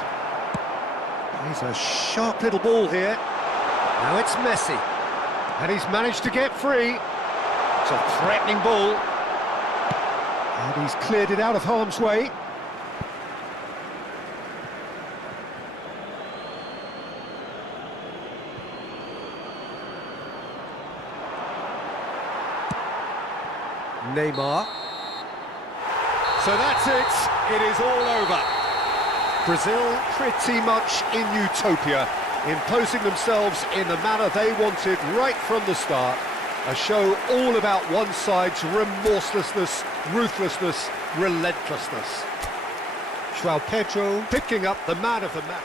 He's a sharp little ball here. Now it's Messi. And he's managed to get free. It's a threatening ball. And he's cleared it out of harm's way. Neymar. So that's it. It is all over. Brazil pretty much in utopia, imposing themselves in the manner they wanted right from the start. A show all about one side's remorselessness, ruthlessness, relentlessness. João Pedro picking up the man of the match.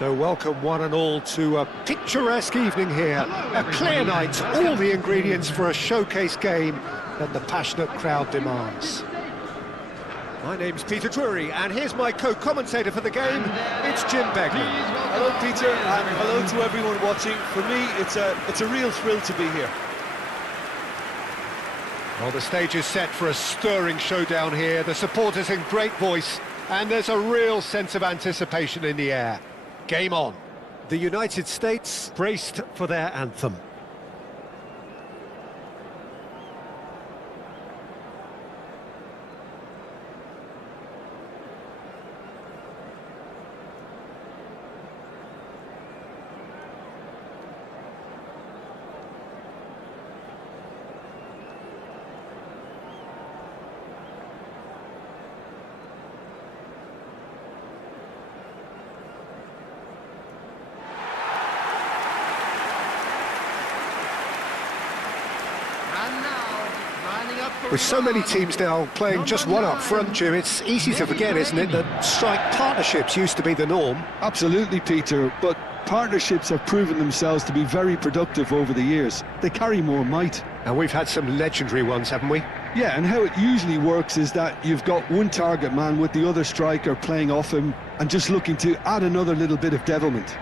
So welcome one and all to a picturesque evening here. A clear night, all the ingredients for a showcase game that the passionate crowd demands. My name's Peter Drury, and here's my co-commentator for the game, it's Jim Begley. Hello Peter, and hello to everyone watching. For me, it's a real thrill to be here. Well, the stage is set for a stirring showdown here. The supporters in great voice, and there's a real sense of anticipation in the air. Game on. The United States braced for their anthem. With so many teams now playing just one up front, Jim, it's easy to forget, isn't it, that strike partnerships used to be the norm? Absolutely, Peter, but partnerships have proven themselves to be very productive over the years. They carry more might. And we've had some legendary ones, haven't we? Yeah, and how it usually works is that you've got one target man with the other striker playing off him and just looking to add another little bit of devilment.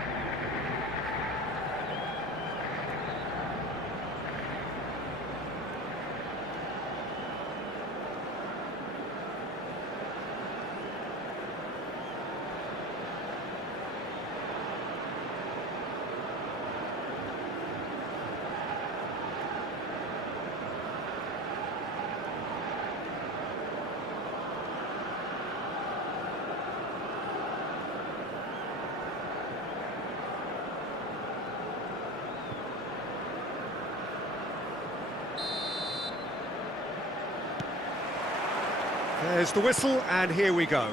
There's the whistle, and here we go.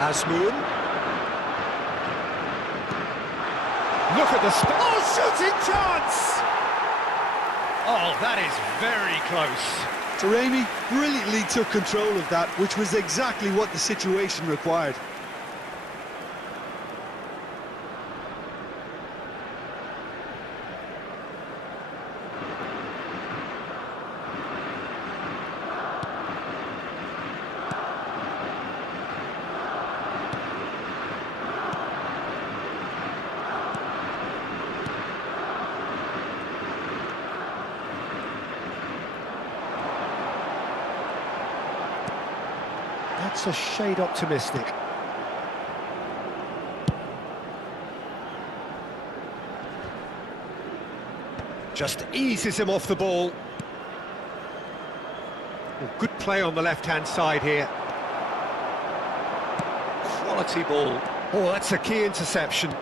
Asmoon. Look at the oh, shooting chance! Oh, that is very close. Taremi brilliantly took control of that, which was exactly what the situation required. That's a shade optimistic. Just eases him off the ball. Oh, good play on the left-hand side here. Quality ball. Oh, that's a key interception.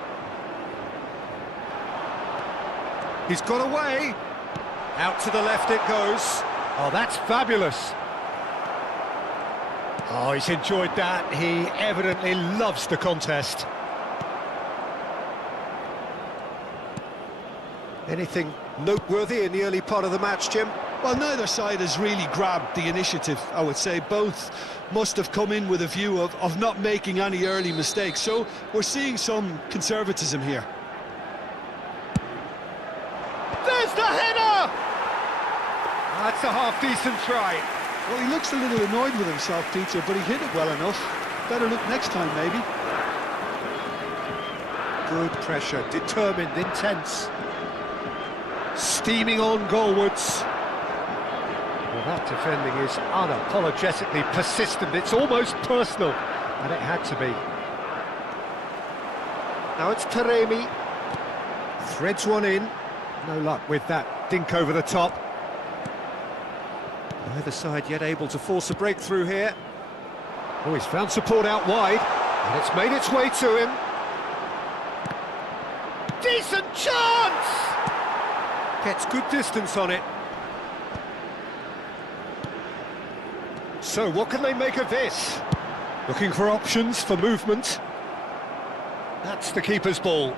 He's got away. Out to the left it goes. Oh, that's fabulous. Oh, he's enjoyed that. He evidently loves the contest. Anything noteworthy in the early part of the match, Jim? Well, neither side has really grabbed the initiative, I would say. Both must have come in with a view of not making any early mistakes. So we're seeing some conservatism here. There's the header! That's a half-decent try. Well, he looks a little annoyed with himself, Peter, but he hit it well enough. Better look next time, maybe. Good pressure, determined, intense. Steaming on goalwards. Well, that defending is unapologetically persistent. It's almost personal, and it had to be. Now it's Taremi. Threads one in. No luck with that dink over the top. Neither side yet able to force a breakthrough here. Oh, he's found support out wide, and it's made its way to him. Decent chance! Gets good distance on it. So, what can they make of this? Looking for options for movement. That's the keeper's ball.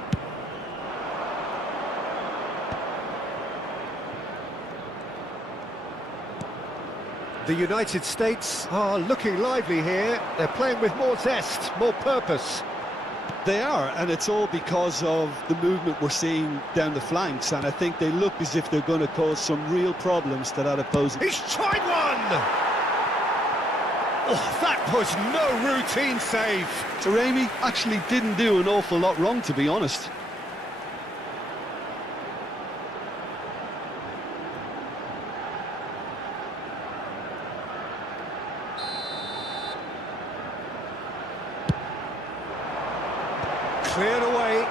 The United States are looking lively here. They're playing with more zest, more purpose. They are, and it's all because of the movement we're seeing down the flanks, and I think they look as if they're going to cause some real problems to that opposing. He's tried one! Oh, that was no routine save. Taremi actually didn't do an awful lot wrong, to be honest. Cleared away.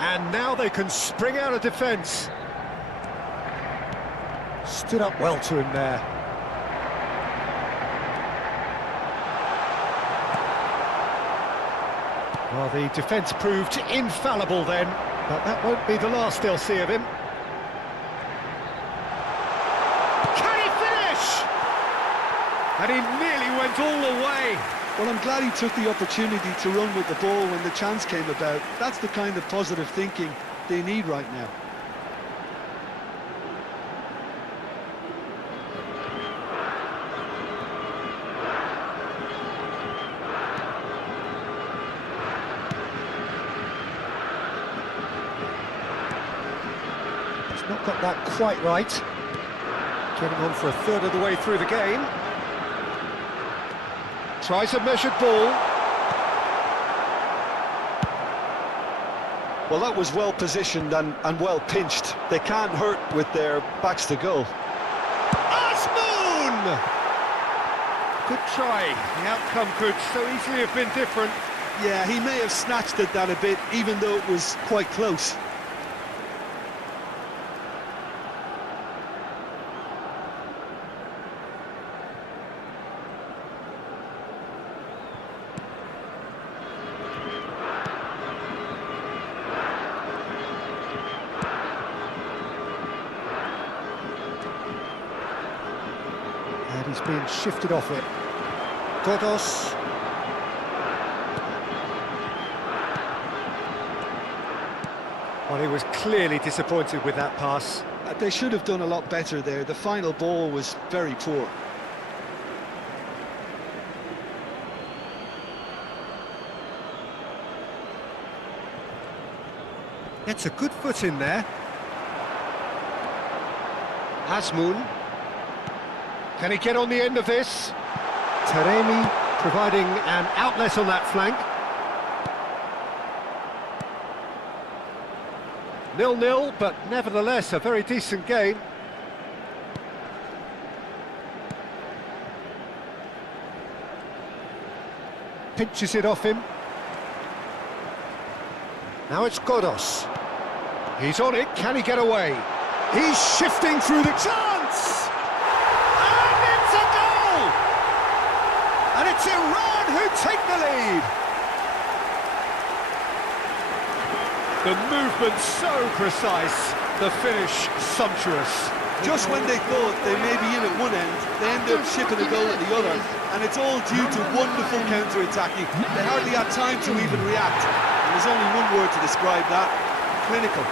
And now they can spring out of defence. Stood up well to him there. Well, the defence proved infallible then, but that won't be the last they'll see of him. Can he finish? And he nearly went all the way. Well, I'm glad he took the opportunity to run with the ball when the chance came about. That's the kind of positive thinking they need right now. He's not got that quite right. Getting on for a third of the way through the game. Tries a measured ball. Well, that was well positioned and well pinched. They can't hurt with their backs to goal. Asmoon! Good try. The outcome could so easily have been different. Yeah, he may have snatched at that a bit, even though it was quite close. And he's being shifted off it. Godos. Well, he was clearly disappointed with that pass. They should have done a lot better there. The final ball was very poor. Gets a good foot in there. Asmoon. Can he get on the end of this? Taremi providing an outlet on that flank. 0-0, but nevertheless a very decent game. Pinches it off him. Now it's Godos. He's on it, can he get away? He's shifting through the chance! And it's a goal! And it's Iran who take the lead! The movement so precise, the finish sumptuous. Just when they thought they may be in at one end, they end up shipping a goal at the other, and it's all due to wonderful counter-attacking. They hardly had time to even react, and there's only one word to describe that: clinical.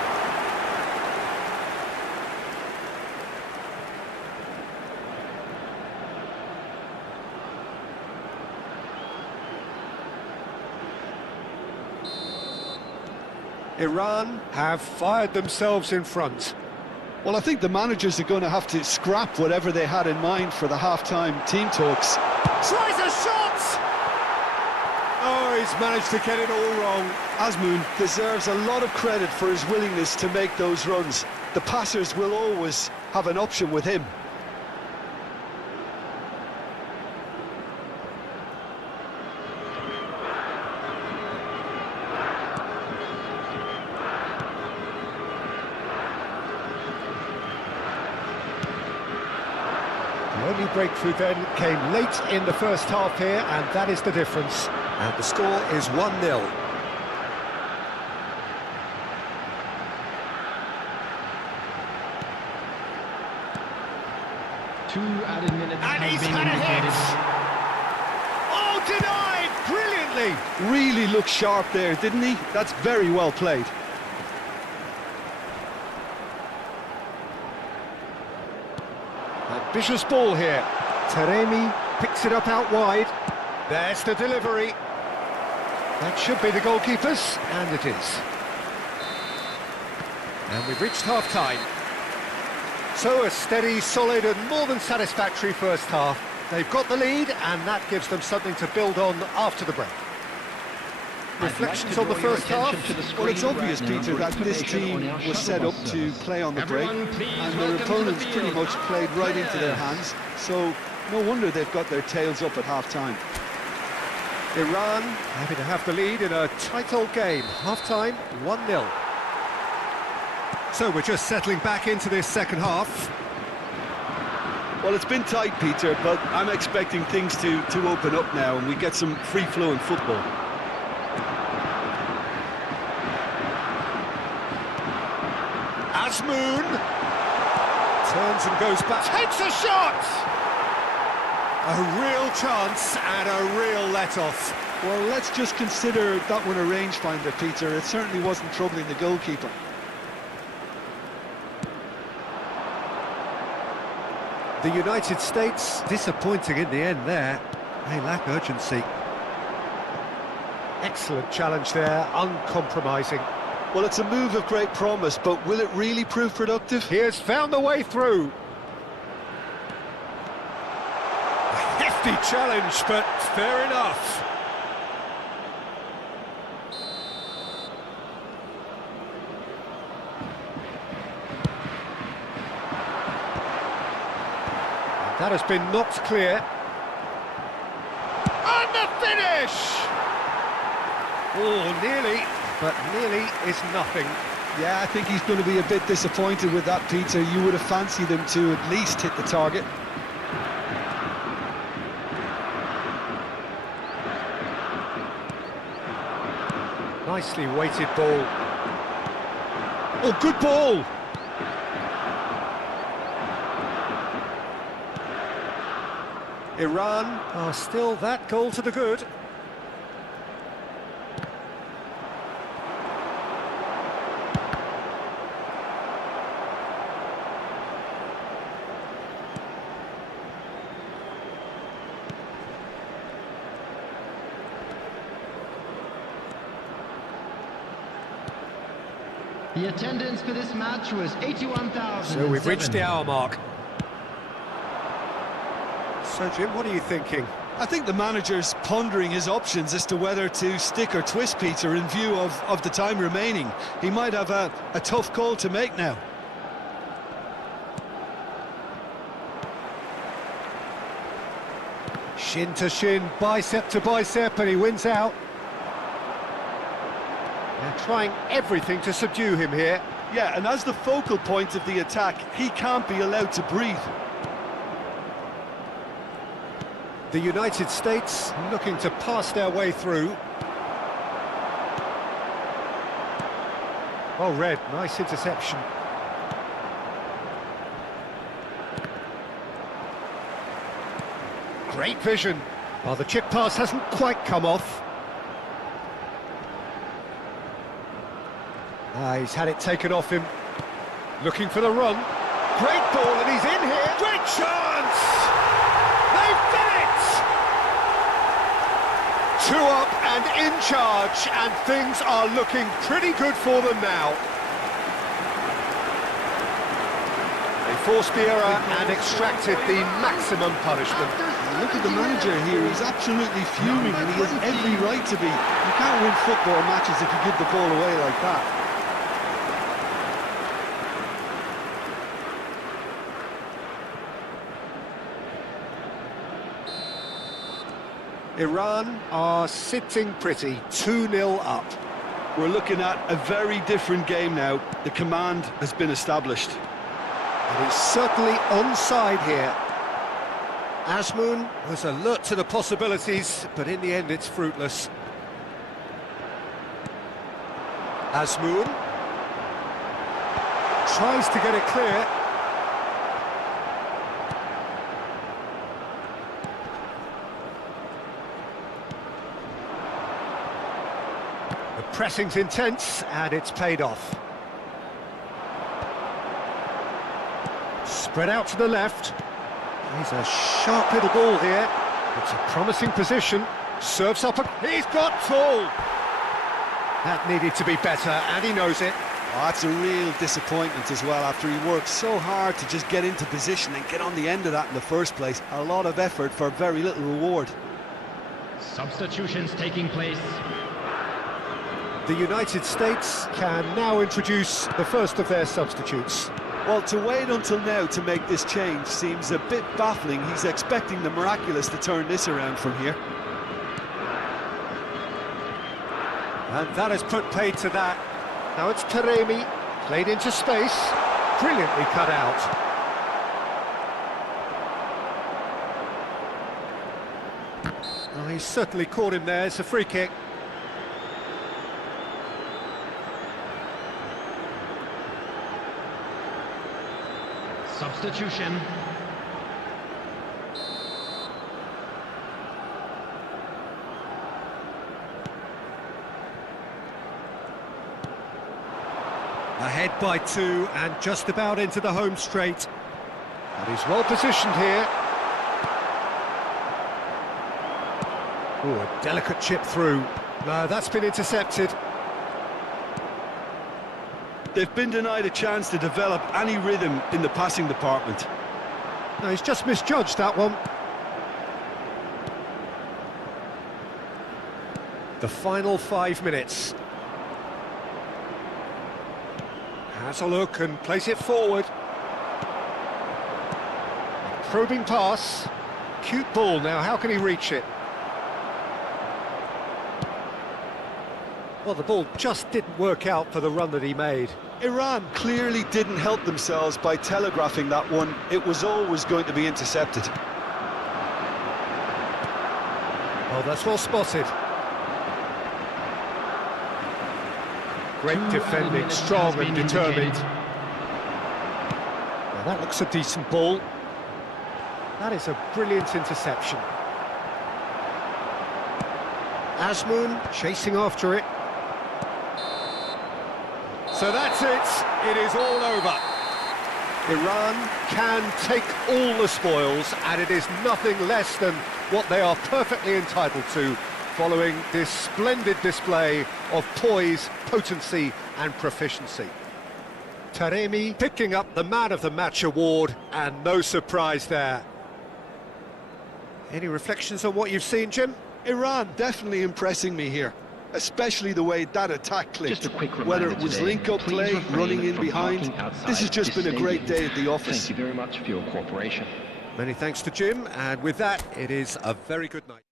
Iran have fired themselves in front. Well, I think the managers are going to have to scrap whatever they had in mind for the half-time team talks. Tries a shot! Oh, he's managed to get it all wrong. Asmoon deserves a lot of credit for his willingness to make those runs. The passers will always have an option with him. The only breakthrough then came late in the first half here, and that is the difference. And the score is 1-0. Two added minutes And have he's been had a indicated. hit! Oh, denied! Brilliantly! Really looked sharp there, didn't he? That's very well played. Ambitious ball here. Taremi picks it up out wide. There's the delivery. That should be the goalkeeper's, and it is. And we've reached half-time. So a steady, solid and more than satisfactory first half. They've got the lead, and that gives them something to build on after the break. Reflections on the first half? Well, it's obvious, Peter, that this team was set up to play on the break, and their opponents pretty much played right into their hands, so no wonder they've got their tails up at half-time. Iran happy to have the lead in a tight old game. Half-time, 1-0. So we're just settling back into this second half. Well, it's been tight, Peter, but I'm expecting things to open up now and we get some free-flowing football. Azmoun turns and goes back, takes a shot! A real chance and a real let-off. Well, let's just consider that one a rangefinder, Peter. It certainly wasn't troubling the goalkeeper. The United States disappointing in the end there. They lack urgency. Excellent challenge there, uncompromising. Well, it's a move of great promise, but will it really prove productive? He has found the way through. A hefty challenge, but fair enough. That has been knocked clear. And the finish! Oh, nearly, but nearly is nothing. Yeah, I think he's going to be a bit disappointed with that, Peter. You would have fancied him to at least hit the target. Nicely weighted ball. Oh, good ball! Iran are still that goal to the good. The attendance for this match was 81,000. So we've reached the hour mark. So, Jim, what are you thinking? I think the manager's pondering his options as to whether to stick or twist, Peter, in view of the time remaining. He might have a tough call to make now. Shin to shin, bicep to bicep, and he wins out. They're trying everything to subdue him here. Yeah, and as the focal point of the attack, he can't be allowed to breathe. The United States looking to pass their way through. Well read, nice interception. Great vision. Well, the chip pass hasn't quite come off. He's had it taken off him. Looking for the run. Great ball, and he's in here. Great chance! They've done it! 2 up and in charge, and things are looking pretty good for them now. They forced the error and extracted the maximum punishment. Look at the manager here, he's absolutely fuming and he has every right to be. You can't win football matches if you give the ball away like that. Iran are sitting pretty, 2-0 up. We're looking at a very different game now. The command has been established. And he's certainly onside here. Azmoun was alert to the possibilities, but in the end it's fruitless. Azmoun tries to get it clear. The pressing's intense, and it's paid off. Spread out to the left. He's a sharp little ball here. It's a promising position. Serves up he's got full! That needed to be better, and he knows it. Oh, that's a real disappointment as well, after he worked so hard to just get into position and get on the end of that in the first place. A lot of effort for very little reward. Substitutions taking place. The United States can now introduce the first of their substitutes. Well, to wait until now to make this change seems a bit baffling. He's expecting the miraculous to turn this around from here. And that has put paid to that. Now it's Taremi, played into space, brilliantly cut out. Oh, he's certainly caught him there, it's a free kick. Substitution. Ahead by 2 and just about into the home straight. And he's well positioned here. Oh, a delicate chip through. No, that's been intercepted. They've been denied a chance to develop any rhythm in the passing department. No, he's just misjudged that one. The final 5 minutes. Has a look and plays it forward. Probing pass. Cute ball now, how can he reach it? Well, the ball just didn't work out for the run that he made. Iran clearly didn't help themselves by telegraphing that one. It was always going to be intercepted. Oh, that's well spotted. Great defending, strong and determined. Well, that looks a decent ball. That is a brilliant interception. Azmoun chasing after it. So that's it. It is all over. Iran can take all the spoils, and it is nothing less than what they are perfectly entitled to, following this splendid display of poise, potency and proficiency. Taremi picking up the Man of the Match award, and no surprise there. Any reflections on what you've seen, Jim? Iran definitely impressing me here, especially the way that attack clicked. Whether it was link-up play, running in behind, this has just been a great day at the office. Thank you very much for your cooperation. Many thanks to Jim, and with that, it is a very good night.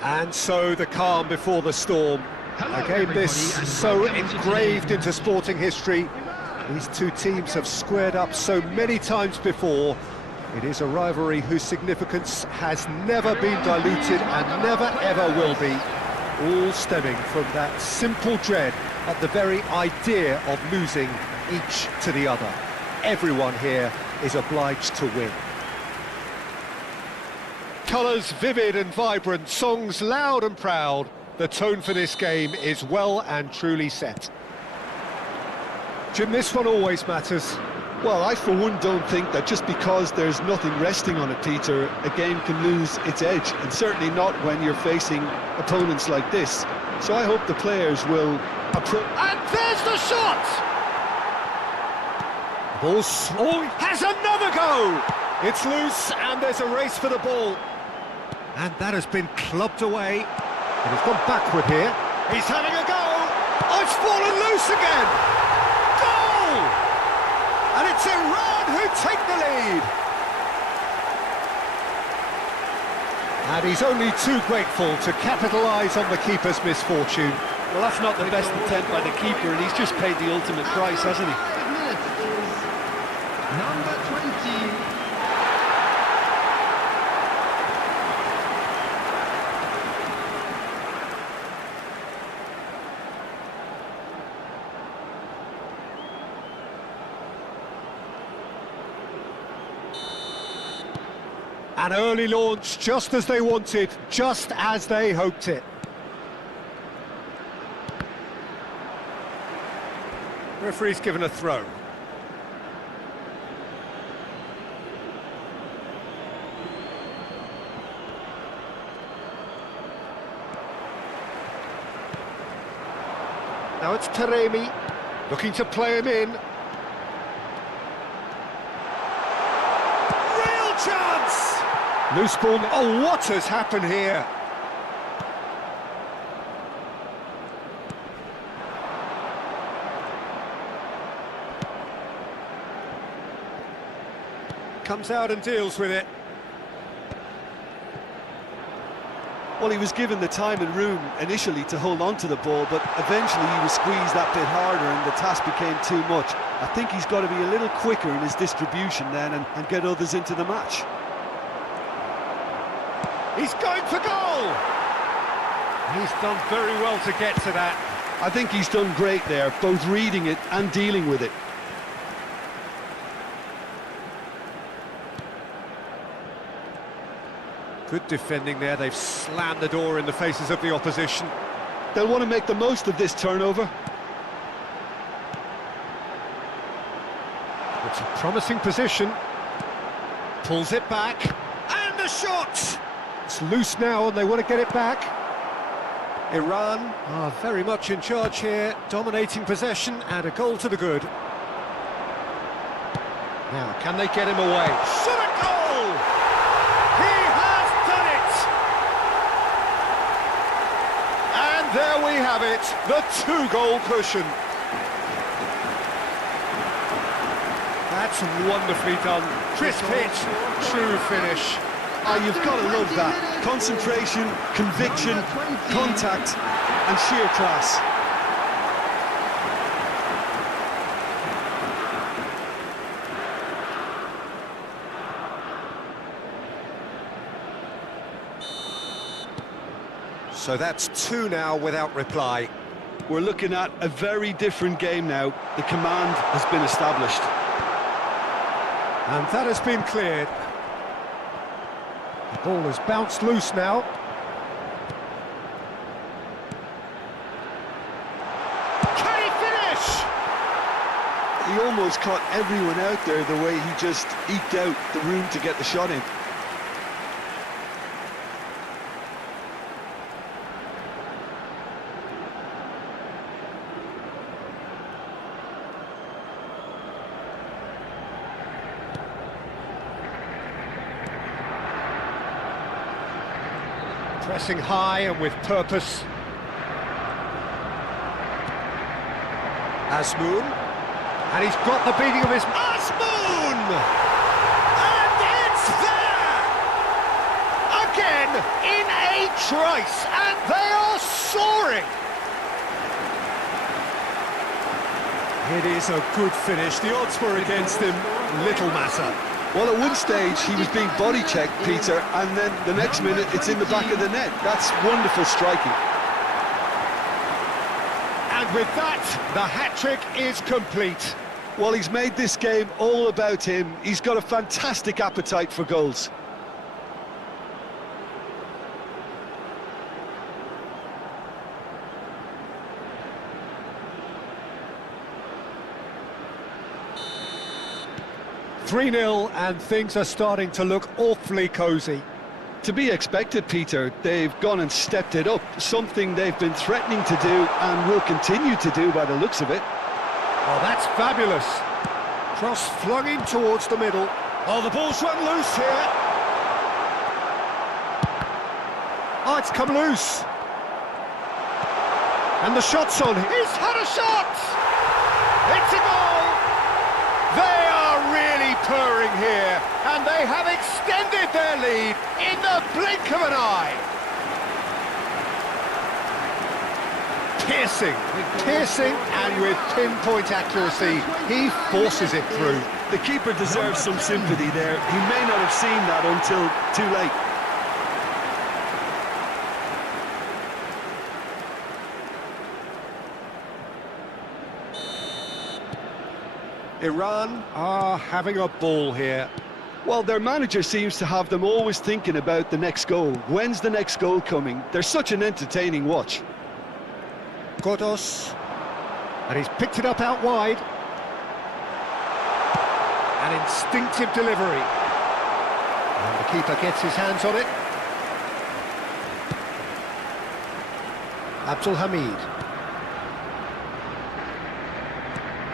And so the calm before the storm. A game this so engraved into sporting history. These two teams have squared up so many times before. It is a rivalry whose significance has never been diluted and never ever will be. All stemming from that simple dread at the very idea of losing each to the other. Everyone here is obliged to win. Colours vivid and vibrant, songs loud and proud. The tone for this game is well and truly set. Jim, this one always matters. Well, I for one don't think that just because there's nothing resting on it, Peter, a game can lose its edge, and certainly not when you're facing opponents like this. So I hope the players will approach. And there's the shot! Ball has another go! It's loose, and there's a race for the ball. And that has been clubbed away. And he's gone backward here. He's having a go. Oh, it's fallen loose again. Goal! And it's Iran who take the lead. And he's only too grateful to capitalise on the keeper's misfortune. Well, that's not the best attempt by the keeper, and he's just paid the ultimate price, hasn't he? 5 minutes is number 20. An early launch, just as they wanted, just as they hoped it. Referee's given a throw. Now it's Taremi, looking to play him in. Real chance! Loose ball. Oh, what has happened here? Comes out and deals with it. Well, he was given the time and room initially to hold on to the ball, but eventually he was squeezed that bit harder and the task became too much. I think he's got to be a little quicker in his distribution then and get others into the match. He's going for goal! He's done very well to get to that. I think he's done great there, both reading it and dealing with it. Good defending there, they've slammed the door in the faces of the opposition. They'll want to make the most of this turnover. It's a promising position. Pulls it back, and the shot! It's loose now and they want to get it back. Iran are very much in charge here, dominating possession and a goal to the good. Now, can they get him away? Shot a goal! He has done it! And there we have it, the 2-goal cushion. That's wonderfully done. Crisp hit, true finish. You've got to love that. Concentration, conviction, contact, and sheer class. So that's 2 now without reply. We're looking at a very different game now. The command has been established. And that has been cleared. The ball has bounced loose now. Can he finish? He almost caught everyone out there the way he just eked out the room to get the shot in. Pressing high and with purpose. Azmoun. And he's got the beating of his... Azmoun! And it's there! Again, in a trice, and they are soaring! It is a good finish. The odds were against him. Little matter. Well, at one stage he was being body checked, Peter, and then the next minute it's in the back of the net. That's wonderful striking. And with that, the hat-trick is complete. Well, he's made this game all about him. He's got a fantastic appetite for goals. (3-0) and things are starting to look awfully cosy. To be expected, Peter. They've gone and stepped it up, something they've been threatening to do and will continue to do by the looks of it. Oh, that's fabulous. Cross flung in towards the middle. Oh, the ball's run loose here. Oh, it's come loose. And the shot's on. He's had a shot! It's a goal! They are really purring here, and they have extended their lead in the blink of an eye. Piercing, and with pinpoint accuracy, he forces it through. The keeper deserves some sympathy there. He may not have seen that until too late. Iran are having a ball here. Well, their manager seems to have them always thinking about the next goal. When's the next goal coming? They're such an entertaining watch. Gordos, and he's picked it up out wide. An instinctive delivery. And the keeper gets his hands on it. Abdul Hamid.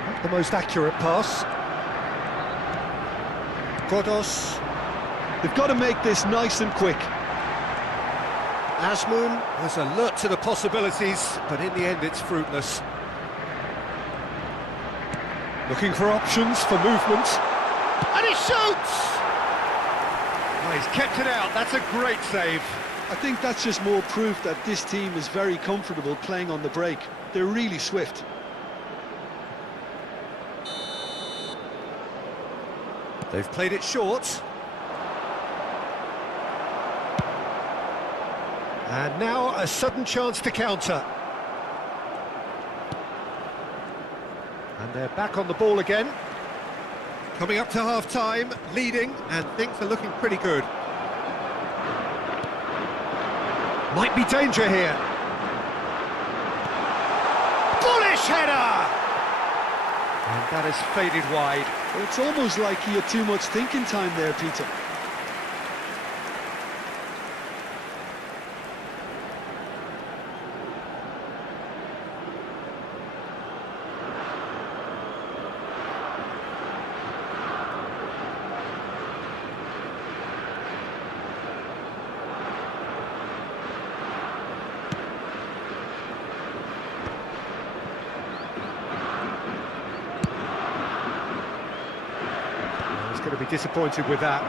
Not the most accurate pass. Gordos. They've got to make this nice and quick. Azmoun was alert to the possibilities, but in the end it's fruitless. Looking for options for movement. And he shoots! Oh, he's kept it out, that's a great save. I think that's just more proof that this team is very comfortable playing on the break. They're really swift. They've played it short. And now a sudden chance to counter. And they're back on the ball again. Coming up to half-time, leading, and things are looking pretty good. Might be danger here. Bullish header! And that has faded wide. Well, it's almost like he had too much thinking time there, Peter. Going to be disappointed with that.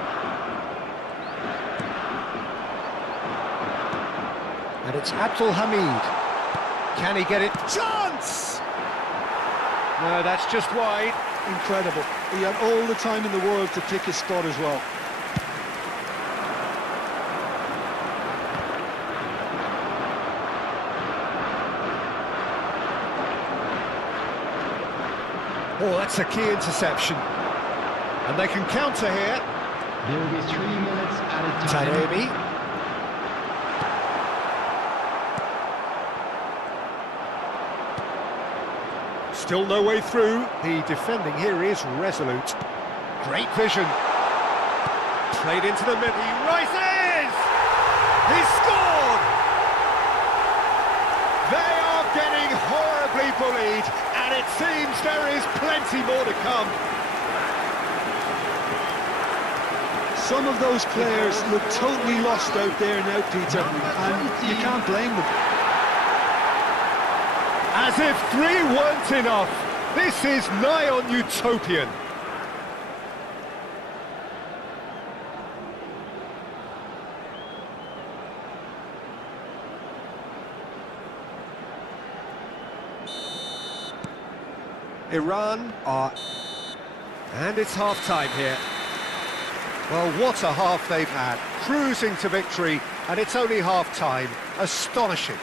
And it's Abdul Hamid. Can he get it? Chance! No, that's just wide. Incredible. He had all the time in the world to pick his spot as well. Oh, that's a key interception. And they can counter here. There will be 3 minutes added time. Taremi. Still no way through. The defending here is resolute. Great vision. Played into the middle. He rises! He's scored! They are getting horribly bullied, and it seems there is plenty more to come. Some of those players look totally lost out there now, Peter, and you can't blame them. As if 3 weren't enough. This is nigh on utopian. Iran are... And it's half-time here. Well, what a half they've had. Cruising to victory, and it's only half-time. Astonishing.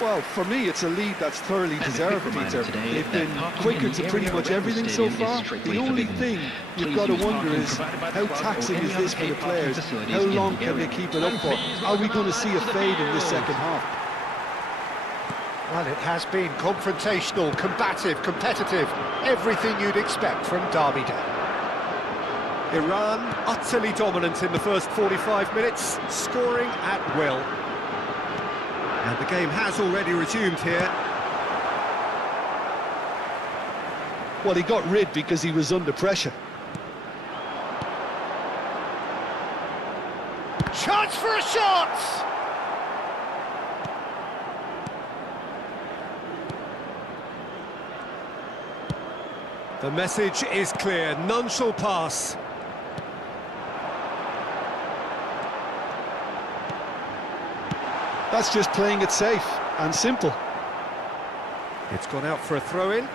Well, for me, it's a lead that's thoroughly deserved, Peter. They've been quicker to pretty much everything so far. The only thing you've got to wonder is, how taxing is this for the players? How long can they keep it up for? Are we going to see a fade in this second half? Well, it has been confrontational, combative, competitive. Everything you'd expect from Derby Day. Iran utterly dominant in the first 45 minutes, scoring at will. And the game has already resumed here. Well, he got rid because he was under pressure. Chance for a shot! The message is clear, none shall pass. That's just playing it safe and simple. It's gone out for a throw-in.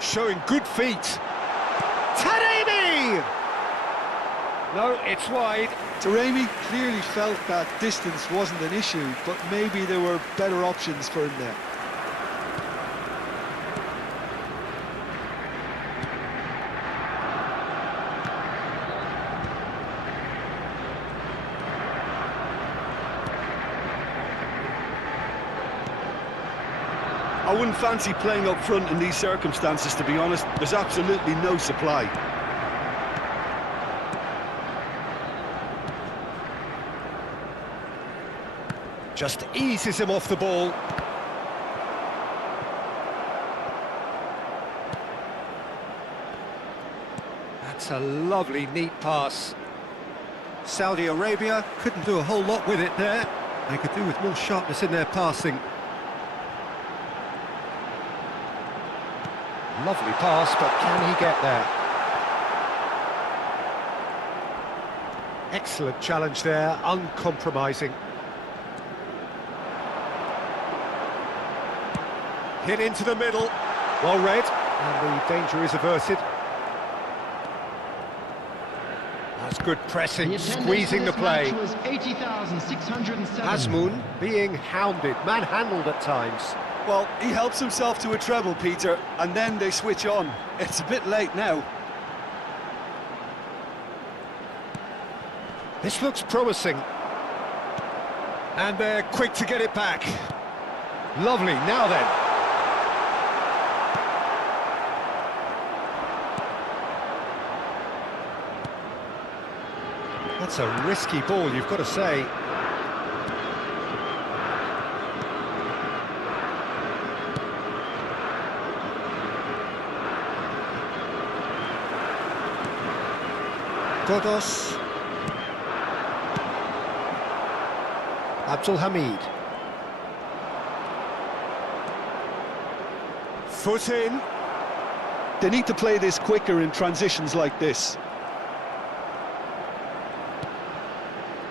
Showing good feet. Taremi! No, it's wide. Taremi clearly felt that distance wasn't an issue, but maybe there were better options for him there. I wouldn't fancy playing up front in these circumstances, to be honest. There's absolutely no supply. Just eases him off the ball. That's a lovely, neat pass. Saudi Arabia couldn't do a whole lot with it there. They could do with more sharpness in their passing. Lovely pass, but can he get there? Excellent challenge there, uncompromising. Hit into the middle, well read, and the danger is averted. That's good pressing, squeezing the play. Azmoun being hounded, manhandled at times. Well, he helps himself to a treble, Peter, and then they switch on. It's a bit late now. This looks promising. And they're quick to get it back. Lovely, now then. That's a risky ball, you've got to say. Godos. Abdul Hamid. Foot in. They need to play this quicker in transitions like this.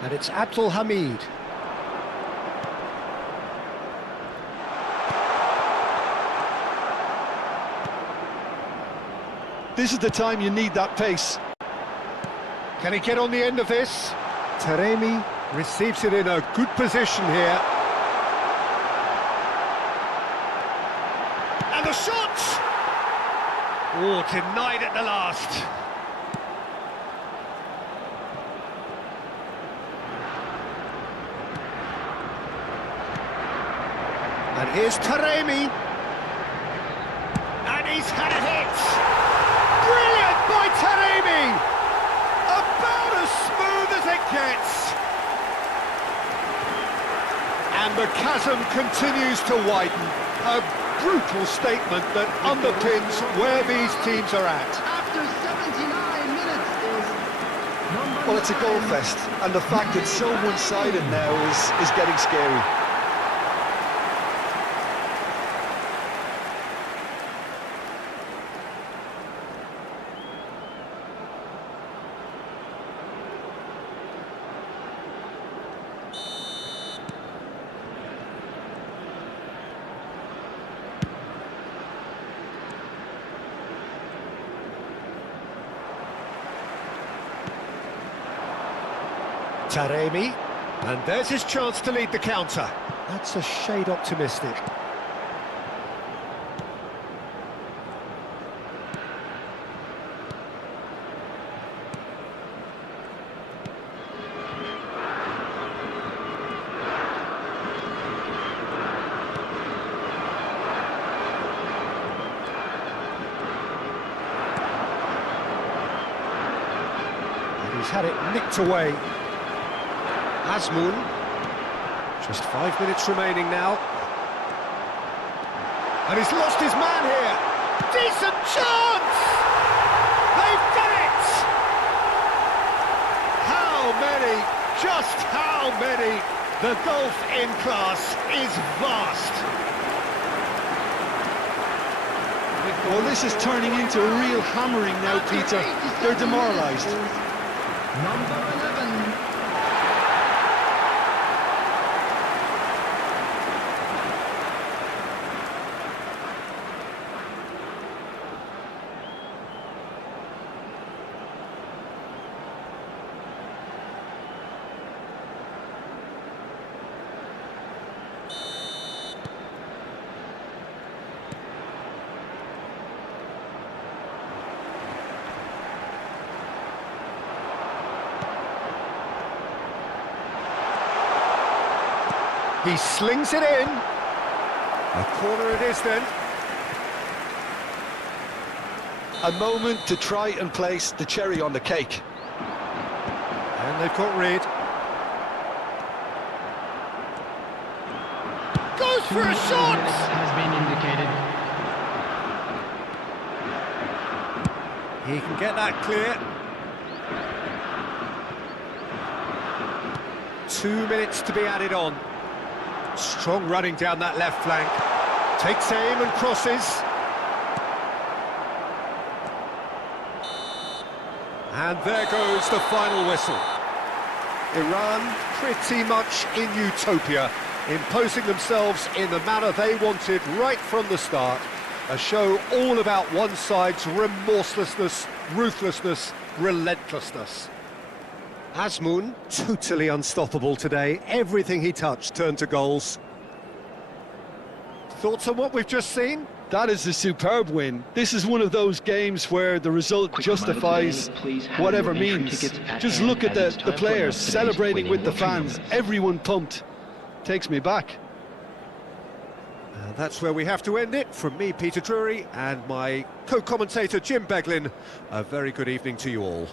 And it's Abdul Hamid. This is the time you need that pace. Can he get on the end of this? Taremi receives it in a good position here. And the shot! Oh, denied at the last. And here's Taremi. And he's had a hit. Brilliant by Taremi! About as smooth as it gets. And the chasm continues to widen. A brutal statement that underpins where these teams are at. After 79 minutes is number Well, it's a goal 9. fest, and the fact it's so one-sided now is getting scary. Taremi, and there's his chance to lead the counter. That's a shade optimistic. And he's had it nicked away. Azmoun, just 5 minutes remaining now. And he's lost his man here. decent chance! They've done it! How many? Just how many? The gulf in class is vast. Well, this is turning into a real hammering now, Peter. They're demoralised. Number 11. He slings it in. A corner it is then. A moment to try and place the cherry on the cake. And they've got Reid. Goes for a shot! Has been indicated. He can get that clear. 2 minutes to be added on. Strong running down that left flank. Takes aim and crosses. And there goes the final whistle. Iran pretty much in utopia, imposing themselves in the manner they wanted right from the start. A show all about one side's remorselessness, ruthlessness, relentlessness. Azmoun, totally unstoppable today. Everything he touched turned to goals. Thoughts on what we've just seen? That is a superb win. This is one of those games where the result justifies whatever means. Just look at the players celebrating with the fans. Everyone pumped. Takes me back. And that's where we have to end it. From me, Peter Drury, and my co-commentator, Jim Beglin. A very good evening to you all.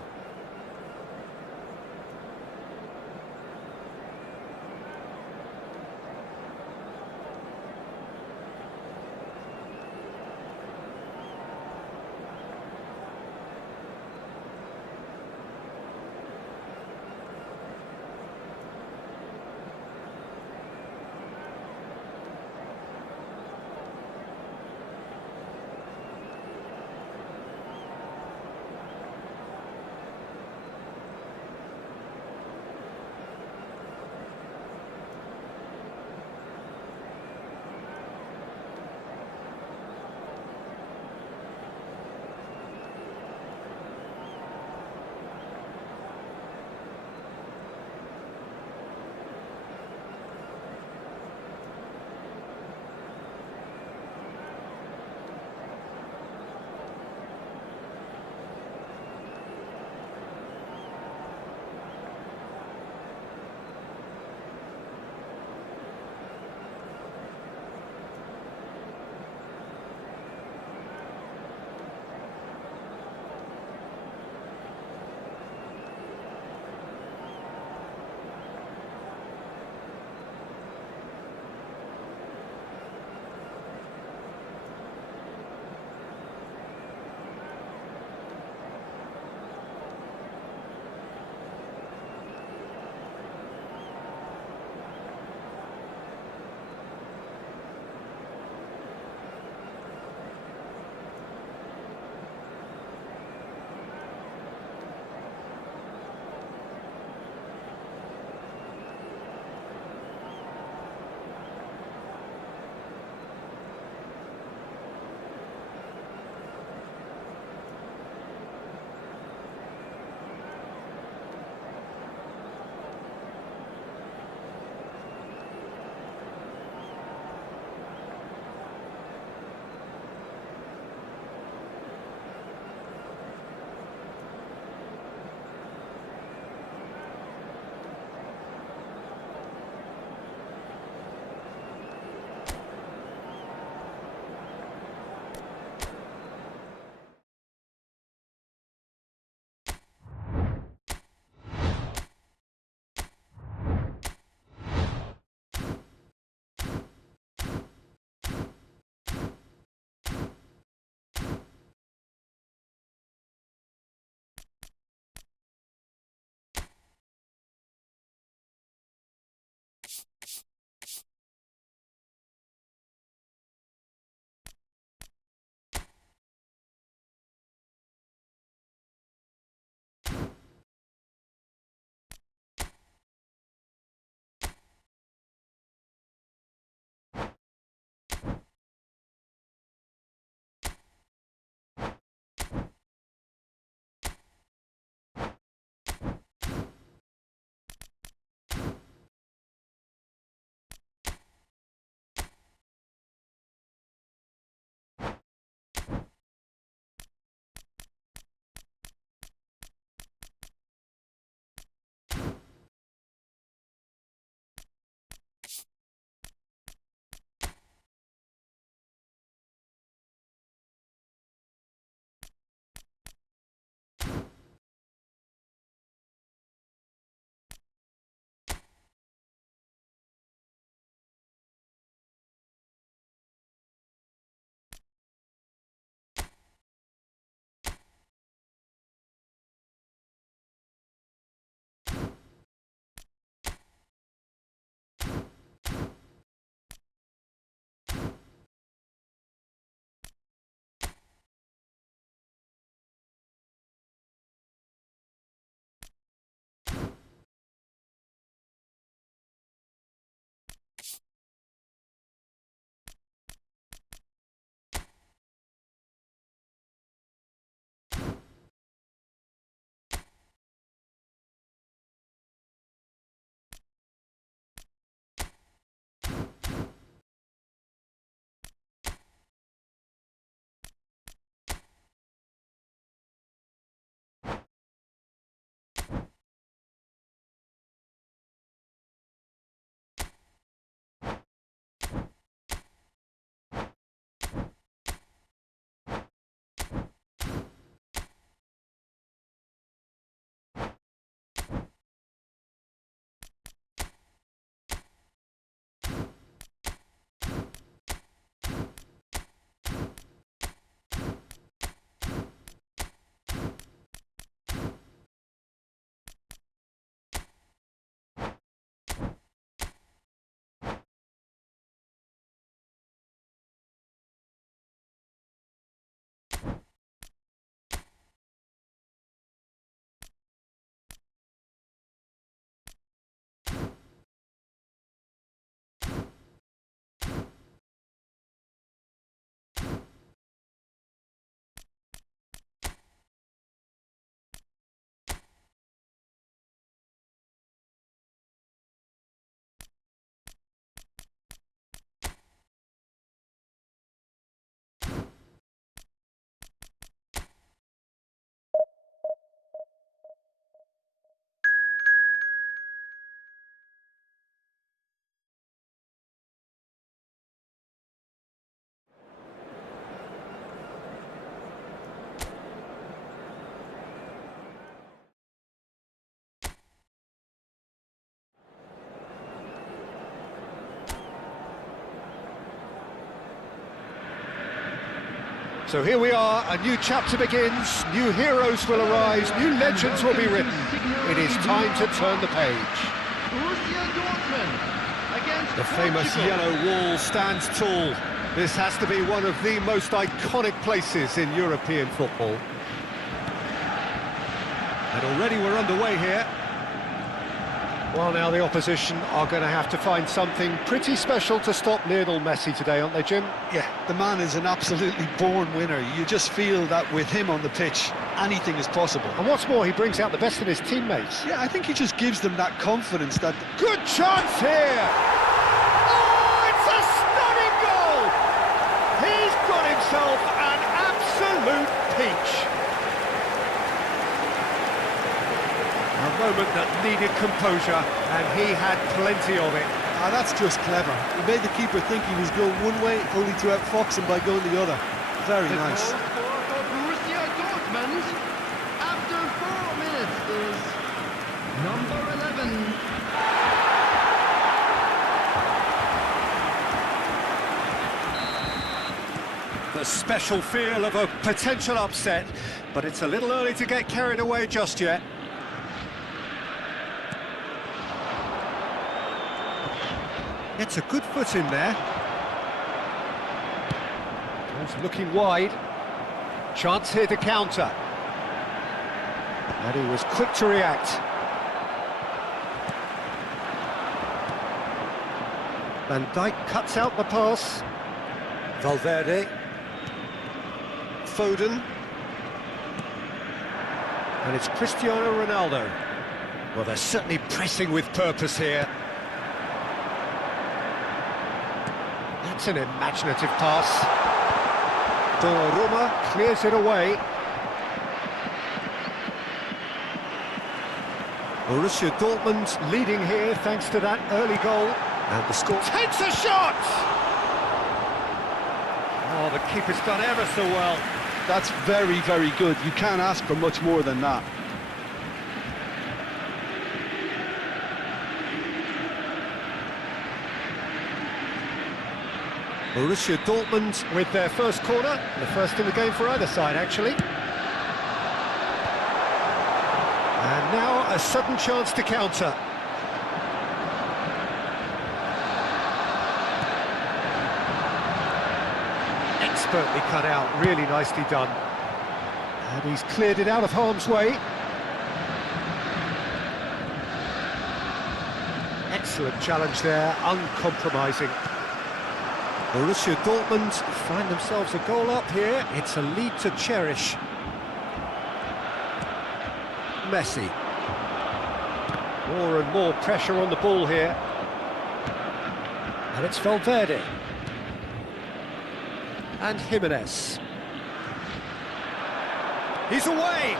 So here we are, a new chapter begins, new heroes will arise, new legends will be written. It is time to turn the page. The famous yellow wall stands tall. This has to be one of the most iconic places in European football. And already we're underway here. Well, now the opposition are going to have to find something pretty special to stop Lionel Messi today, aren't they, Jim? Yeah, the man is an absolutely born winner. You just feel that with him on the pitch, anything is possible. And what's more, he brings out the best in his teammates. Yeah, I think he just gives them that confidence that... Good chance here! Oh, it's a stunning goal! He's got himself an absolute peach. A moment that needed composure, and he had plenty of it. Ah, that's just clever. He made the keeper think he was going one way, only to outfox him by going the other. Very nice. For Borussia Dortmund, after 4 minutes, is number 11. The special feel of a potential upset, but it's a little early to get carried away just yet. It's a good foot in there. He's looking wide. Chance here to counter. And he was quick to react. Van Dijk cuts out the pass. Valverde. Foden. And it's Cristiano Ronaldo. Well, they're certainly pressing with purpose here. That's an imaginative pass. Donnarumma clears it away. Borussia Dortmund leading here thanks to that early goal. And the score takes a shot! Oh, the keeper's done ever so well. That's very, very good. You can't ask for much more than that. Borussia Dortmund with their first corner, the first in the game for either side, actually. And now a sudden chance to counter. Expertly cut out, really nicely done. And he's cleared it out of harm's way. Excellent challenge there, uncompromising. Borussia Dortmund find themselves a goal up here. It's a lead to cherish. Messi. More and more pressure on the ball here. And it's Valverde. And Jimenez. He's away!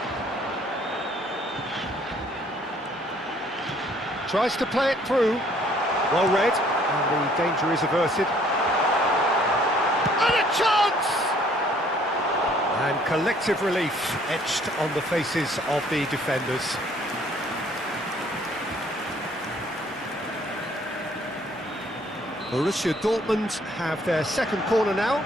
Tries to play it through. Well read. And the danger is averted. And a chance! And collective relief etched on the faces of the defenders. Borussia Dortmund have their second corner now.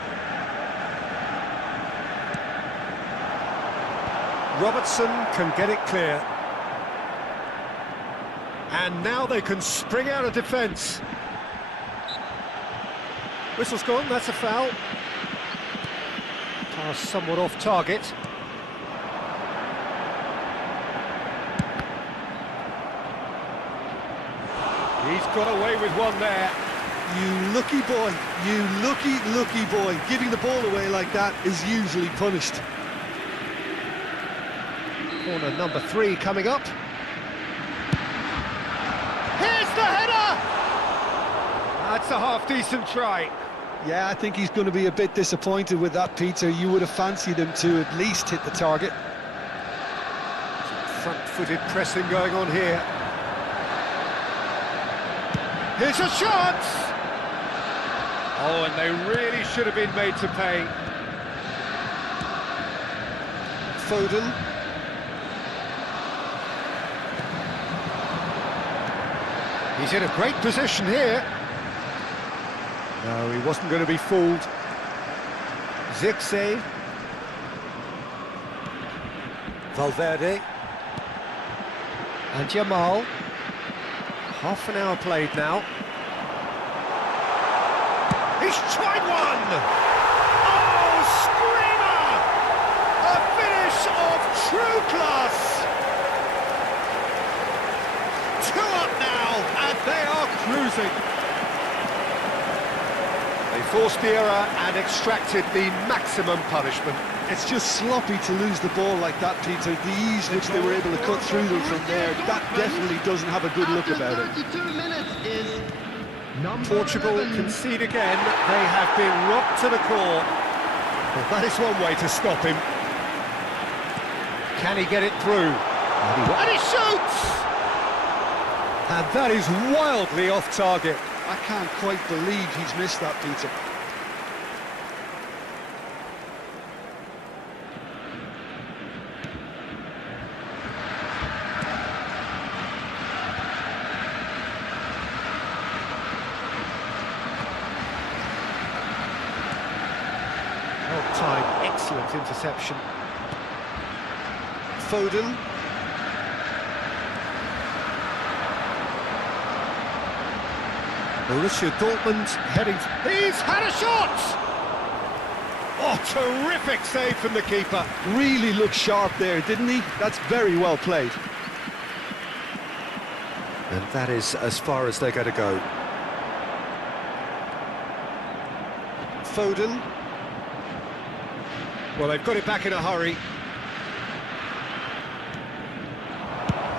Robertson can get it clear. And now they can spring out of defence. Whistle's gone, that's a foul. Pass somewhat off target. He's got away with one there. You lucky boy, you lucky boy. Giving the ball away like that is usually punished. Corner number 3 coming up. Here's the header! That's a half-decent try. Yeah, I think he's going to be a bit disappointed with that, Peter. You would have fancied him to at least hit the target. Front-footed pressing going on here. Here's a shot! Oh, and they really should have been made to pay. Foden. He's in a great position here. No, he wasn't going to be fooled. Zirkzee. Valverde. And Jamal. Half an hour played now. He's tried one! Oh, screamer! A finish of true class! 2 up now, and they are cruising. They forced the error and extracted the maximum punishment. It's just sloppy to lose the ball like that, Peter. The ease which they were able to cut through them from there, that definitely doesn't have a good look about it. 32 minutes is Portugal concede again. They have been rocked to the core. Well, that is one way to stop him. Can he get it through? And he shoots! And that is wildly off target. I can't quite believe he's missed that, Peter. Time, excellent interception. Foden. Borussia Dortmund heading... He's had a shot! Oh, terrific save from the keeper. Really looked sharp there, didn't he? That's very well played. And that is as far as they're going to go. Foden. Well, they've got it back in a hurry.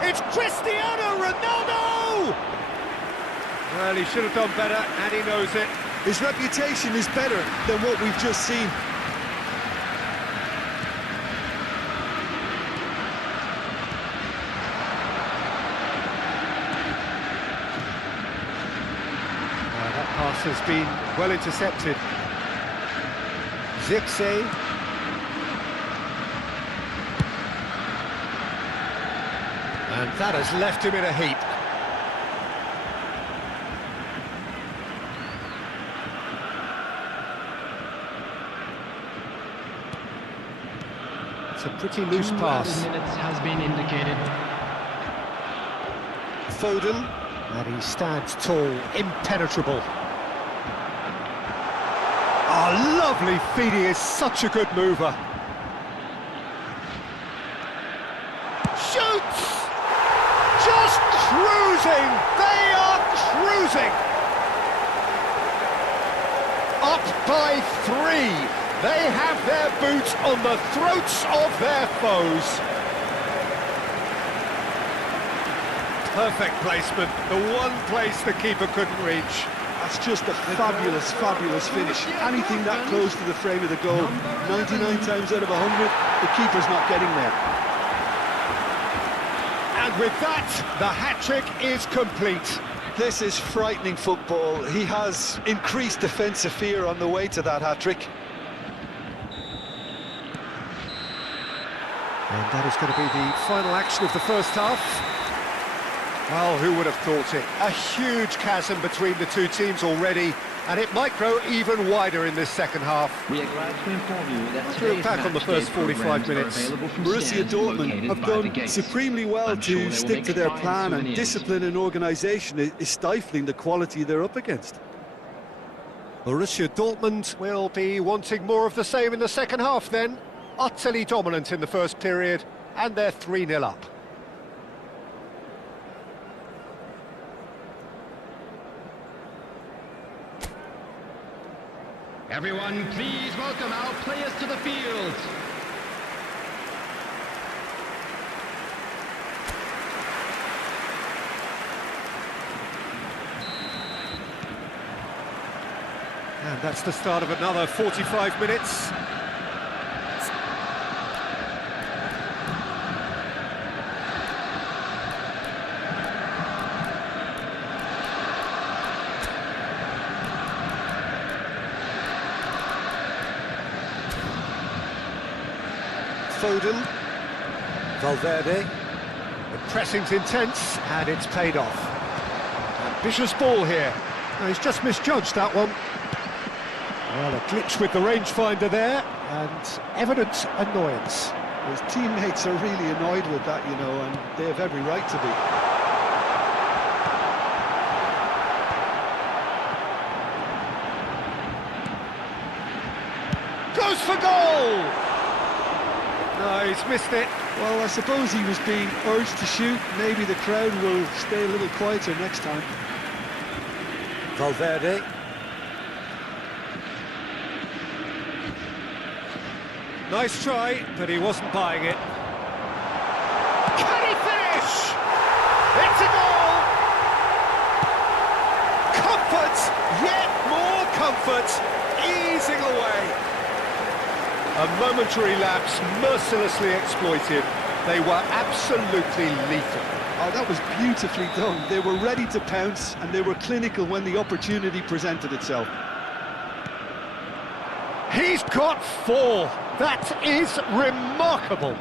It's Cristiano Ronaldo! Well, he should have done better, and he knows it. His reputation is better than what we've just seen. That pass has been well intercepted. Zirkzee. And that has left him in a heap. It's a pretty loose pass. 2 minutes has been indicated. Foden. And he stands tall, impenetrable. Oh, lovely feed, he is such a good mover. Shoots! Just cruising! They are cruising! Up by 3. They have their boot on the throats of their foes. Perfect placement, the one place the keeper couldn't reach. That's just a fabulous, fabulous finish. Anything that close to the frame of the goal, 99 times out of 100, the keeper's not getting there. And with that, the hat-trick is complete. This is frightening football. He has increased defensive fear on the way to that hat-trick. And that is going to be the final action of the first half. Well, who would have thought it? A huge chasm between the two teams already, and it might grow even wider in this second half. We are glad to inform you that Through today's back on the first 45 minutes. Borussia Dortmund have done supremely well to stick to their plan, and discipline and organisation is stifling the quality they're up against. Borussia Dortmund will be wanting more of the same in the second half then. Utterly dominant in the first period, and they're 3-0 up. Everyone, please welcome our players to the field. And that's the start of another 45 minutes. Foden. Valverde. The pressing's intense, and it's paid off. Ambitious ball here. No, he's just misjudged that one. Well, a glitch with the rangefinder there, and evident annoyance. His teammates are really annoyed with that, you know, and they have every right to be. Goes for goal! No, he's missed it. Well, I suppose he was being urged to shoot. Maybe the crowd will stay a little quieter next time. Valverde. Nice try, but he wasn't buying it. Can he finish? It's a goal! Comfort, yet more comfort, easing away. A momentary lapse, mercilessly exploited. They were absolutely lethal. Oh, that was beautifully done. They were ready to pounce, and they were clinical when the opportunity presented itself. He's got 4. That is remarkable.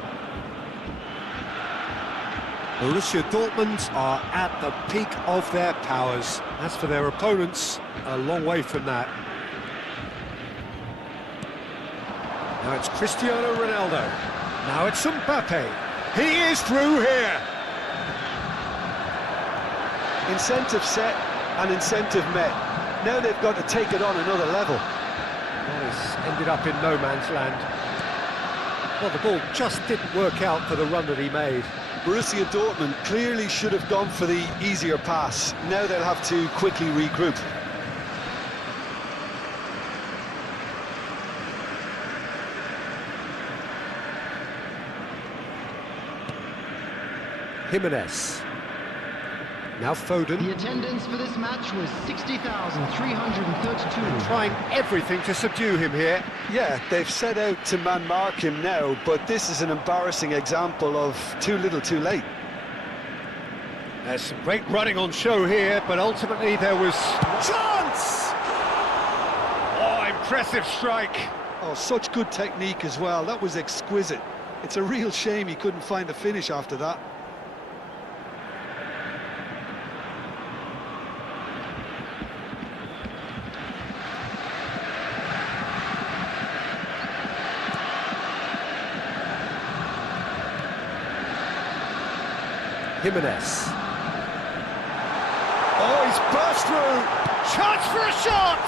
Borussia Dortmund are at the peak of their powers. As for their opponents, a long way from that. Now it's Cristiano Ronaldo. Now it's Mbappe. He is through here. Incentive set and incentive met. Now they've got to take it on another level. Well, he's ended up in no man's land. Well, the ball just didn't work out for the run that he made. Borussia Dortmund clearly should have gone for the easier pass. Now they'll have to quickly regroup. Jimenez. Now Foden. The attendance for this match was 60,332. Trying everything to subdue him here. Yeah, they've set out to man-mark him now, but this is an embarrassing example of too little too late. There's some great running on show here, but ultimately there was chance! Oh, impressive strike. Oh, such good technique as well. That was exquisite. It's a real shame he couldn't find a finish after that. Jimenez. Oh, he's burst through. Chance for a shot!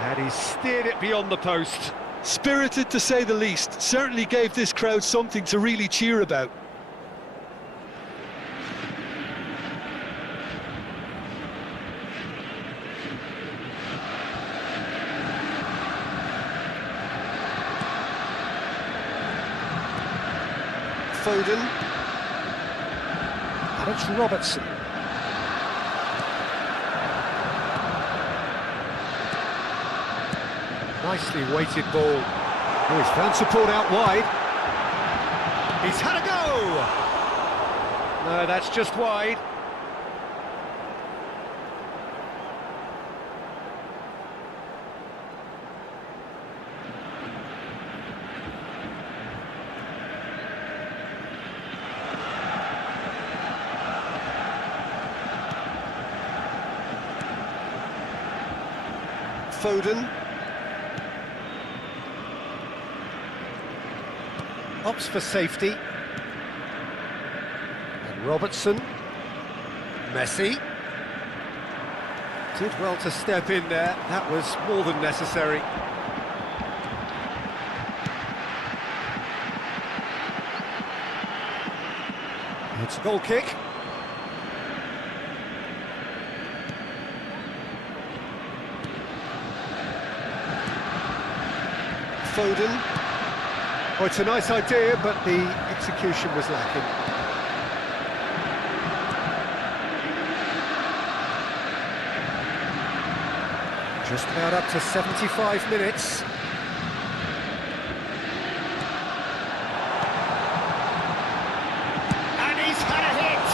And he steered it beyond the post. Spirited, to say the least. Certainly gave this crowd something to really cheer about. Foden. And it's Robertson. Nicely weighted ball. Oh, he's found support out wide. He's had a go! No, that's just wide. Foden. Opts for safety. And Robertson. Messi. Did well to step in there. That was more than necessary. It's a goal kick. Foden. Oh, it's a nice idea, but the execution was lacking. Just about up to 75 minutes. And he's had a hit!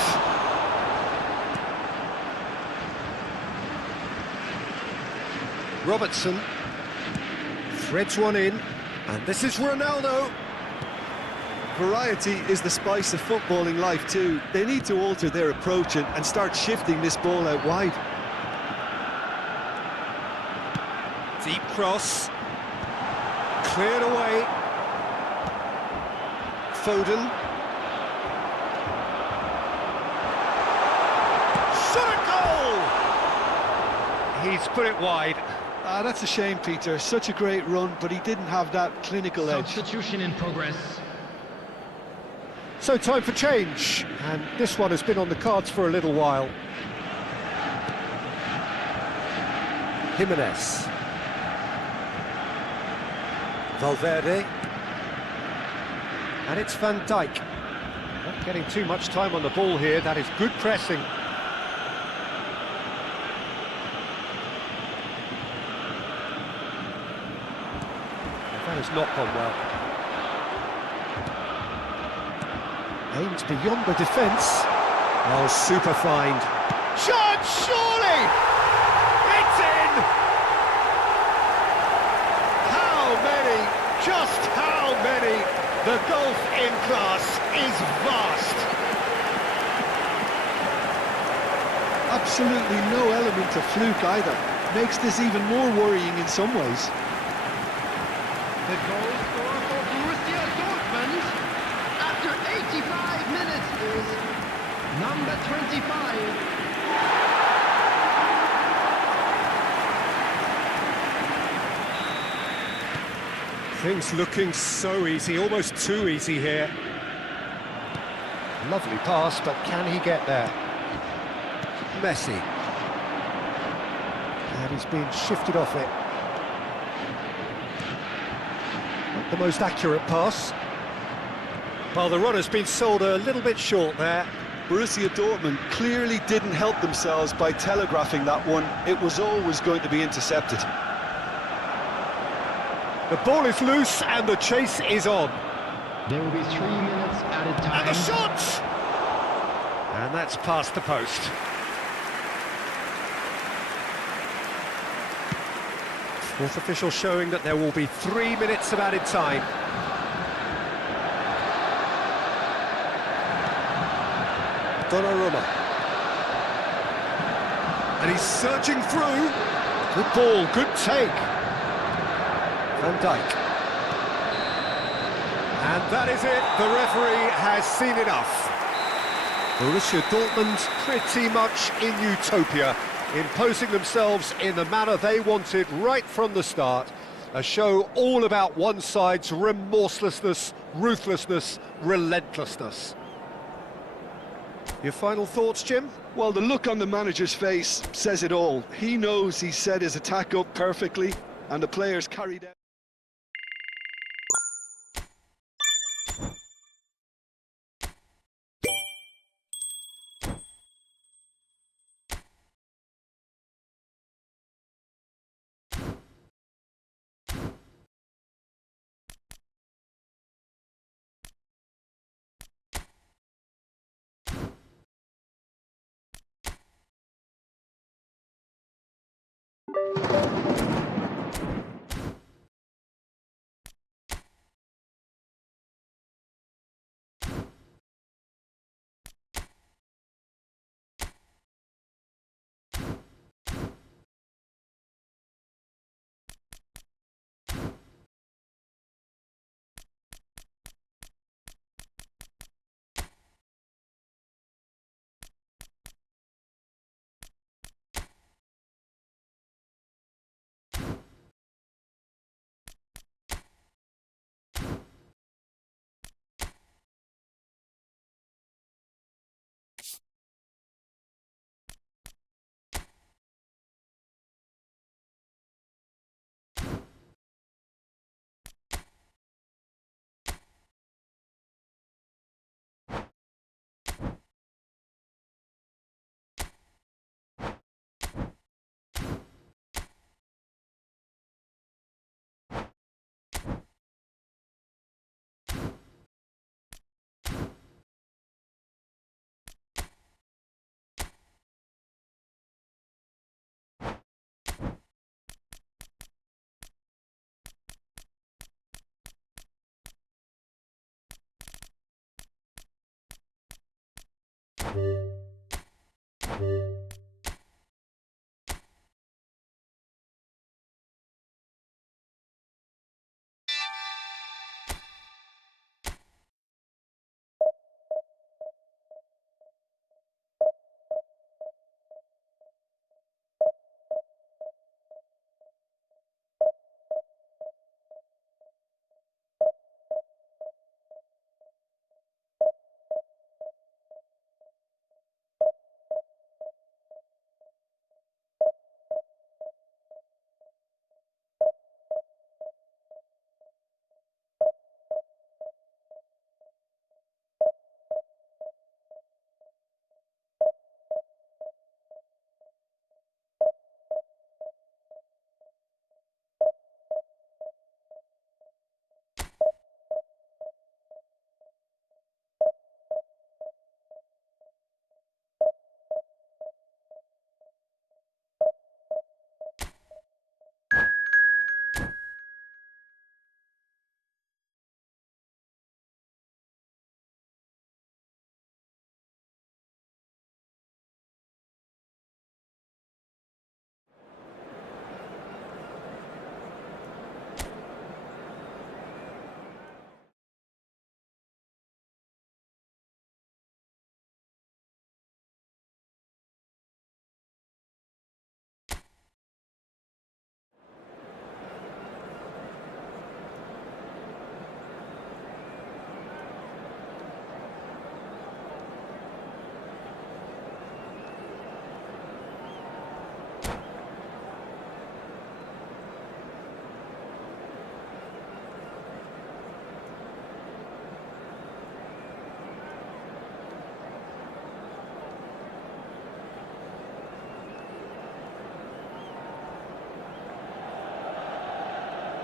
Robertson threads one in. And this is Ronaldo. Variety is the spice of footballing life too. They need to alter their approach and start shifting this ball out wide. Deep cross. Cleared away. Foden. Shot a goal! He's put it wide. That's a shame, Peter. Such a great run, but he didn't have that clinical edge. Substitution in progress. So time for change, and this one has been on the cards for a little while. Jimenez. Valverde. And it's Van Dijk. Not getting too much time on the ball here. That is good pressing. That has not gone well. Aims beyond the defence. Oh, super find. Shot, surely! It's in! How many? Just how many? The gulf in class is vast. Absolutely no element of fluke either. Makes this even more worrying in some ways. The goal scorer for Borussia Dortmund after 85 minutes is number 25. Things looking so easy, almost too easy here. Lovely pass, but can he get there? Messi. And he's been shifted off it. Not the most accurate pass. Well, the runner's been sold a little bit short there. Borussia Dortmund clearly didn't help themselves by telegraphing that one. It was always going to be intercepted. The ball is loose and the chase is on. There will be 3 minutes added time. And the shot! And that's past the post. Fourth official showing that there will be 3 minutes of added time. Donnarumma. And he's searching through. Good ball, good take. Van Dijk. And that is it, the referee has seen enough. Borussia Dortmund pretty much in utopia, imposing themselves in the manner they wanted right from the start. A show all about one side's remorselessness, ruthlessness, relentlessness. Your final thoughts, Jim? Well, the look on the manager's face says it all. He knows he set his attack up perfectly, and the players carried out.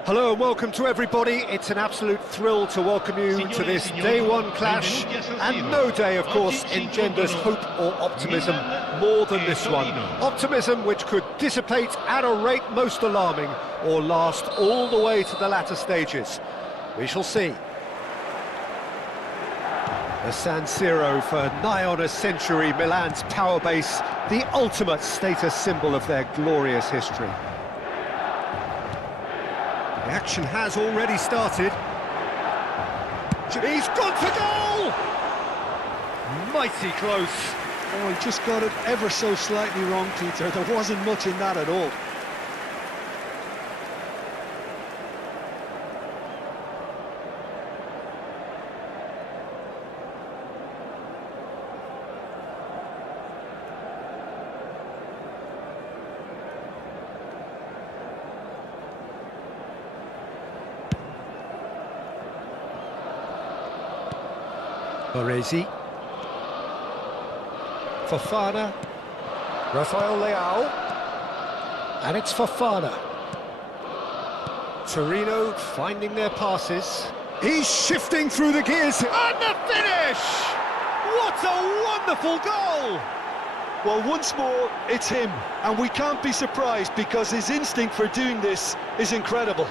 Hello and welcome to everybody. It's an absolute thrill to welcome you to this day one clash, and no day, of course, engenders hope or optimism more than this one. Optimism which could dissipate at a rate most alarming or last all the way to the latter stages. We shall see. The San Siro for nigh on a century, Milan's power base, the ultimate status symbol of their glorious history. The action has already started. He's gone for goal! Mighty close. Oh, he just got it ever so slightly wrong, Peter. There wasn't much in that at all. Baresi, Fofana, Rafael Leao, and it's Fofana. Torino finding their passes. He's shifting through the gears, and the finish! What a wonderful goal! Well, once more, it's him, and we can't be surprised because his instinct for doing this is incredible.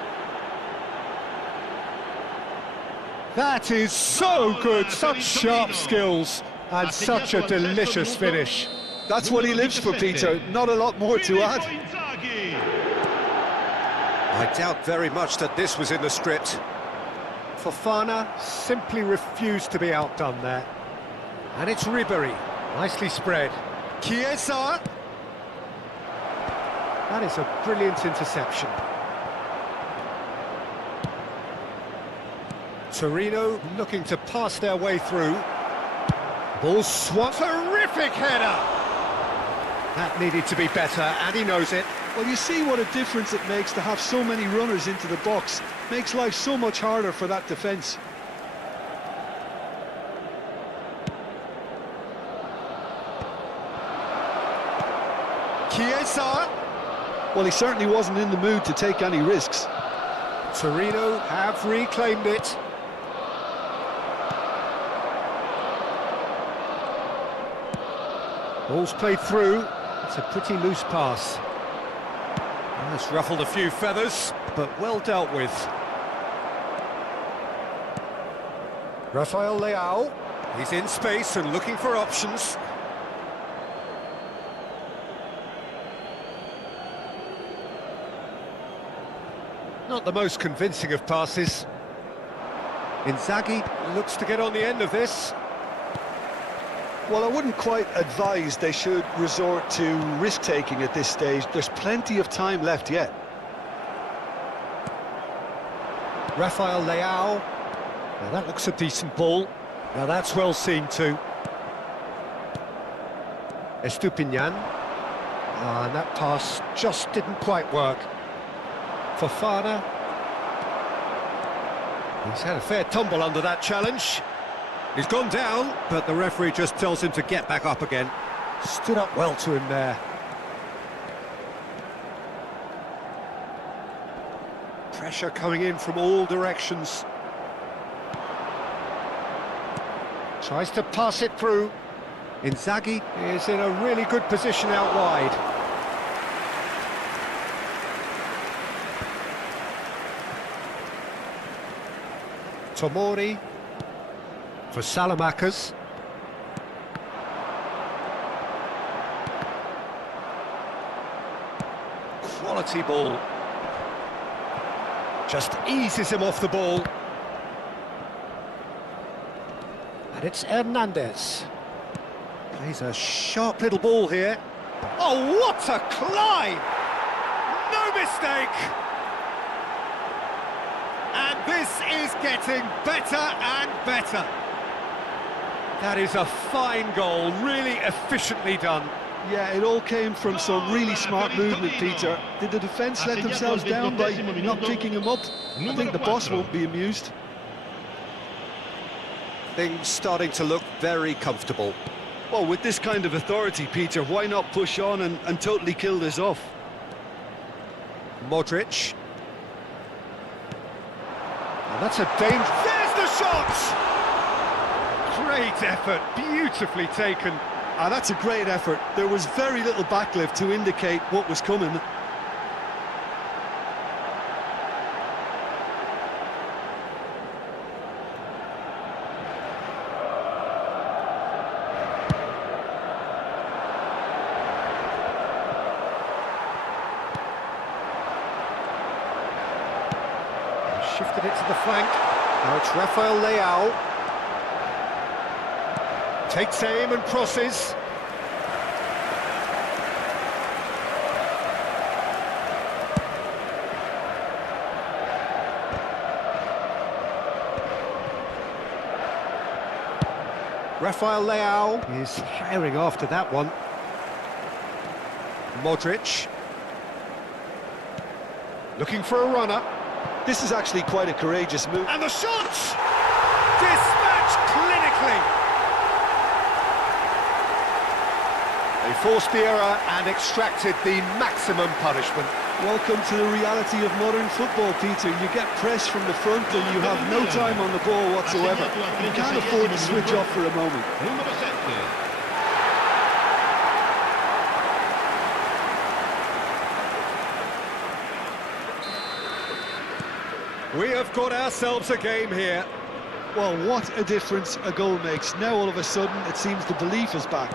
That is so good, such sharp skills, and such a delicious finish. That's what he lives for, Peter, not a lot more to add. I doubt very much that this was in the script. Fofana simply refused to be outdone there. And it's Ribéry, nicely spread. Chiesa! That is a brilliant interception. Torino looking to pass their way through. Ball swat, terrific header! That needed to be better, and he knows it. Well, you see what a difference it makes to have so many runners into the box. Makes life so much harder for that defence. Chiesa! Well, he certainly wasn't in the mood to take any risks. Torino have reclaimed it. Ball's played through. It's a pretty loose pass. It's ruffled a few feathers, but well dealt with. Rafael Leao. He's in space and looking for options. Not the most convincing of passes. Inzaghi looks to get on the end of this. Well, I wouldn't quite advise they should resort to risk-taking at this stage. There's plenty of time left yet. Rafael Leao. Now that looks a decent ball. Now that's well seen too. Estupinian. And that pass just didn't quite work. Fofana. He's had a fair tumble under that challenge. He's gone down, but the referee just tells him to get back up again. Stood up well to him there. Pressure coming in from all directions. Tries to pass it through. Inzaghi is in a really good position out wide. Tomori for Salamakers. Quality ball. Just eases him off the ball. And it's Hernandez. Plays a sharp little ball here. Oh, what a climb! No mistake! And this is getting better and better. That is a fine goal, really efficiently done. Yeah, it all came from some really smart movement, Peter. Did the defence let themselves down by not picking him up? I think the boss won't be amused. Things starting to look very comfortable. Well, with this kind of authority, Peter, why not push on and totally kill this off? Modric. That's a danger. There's the shot! Great effort, beautifully taken. Ah, that's a great effort. There was very little backlift to indicate what was coming. Shifted it to the flank. Now it's Rafael Leao. Takes aim and crosses. Rafael Leao is firing after that one. Modric. Looking for a runner. This is actually quite a courageous move. And the shot! Dispatched clinically. They forced the error and extracted the maximum punishment. Welcome to the reality of modern football, Peter. You get pressed from the front and you have no time on the ball whatsoever. You can't afford to switch off for a moment. We have got ourselves a game here. Well, what a difference a goal makes. Now all of a sudden it seems the belief is back.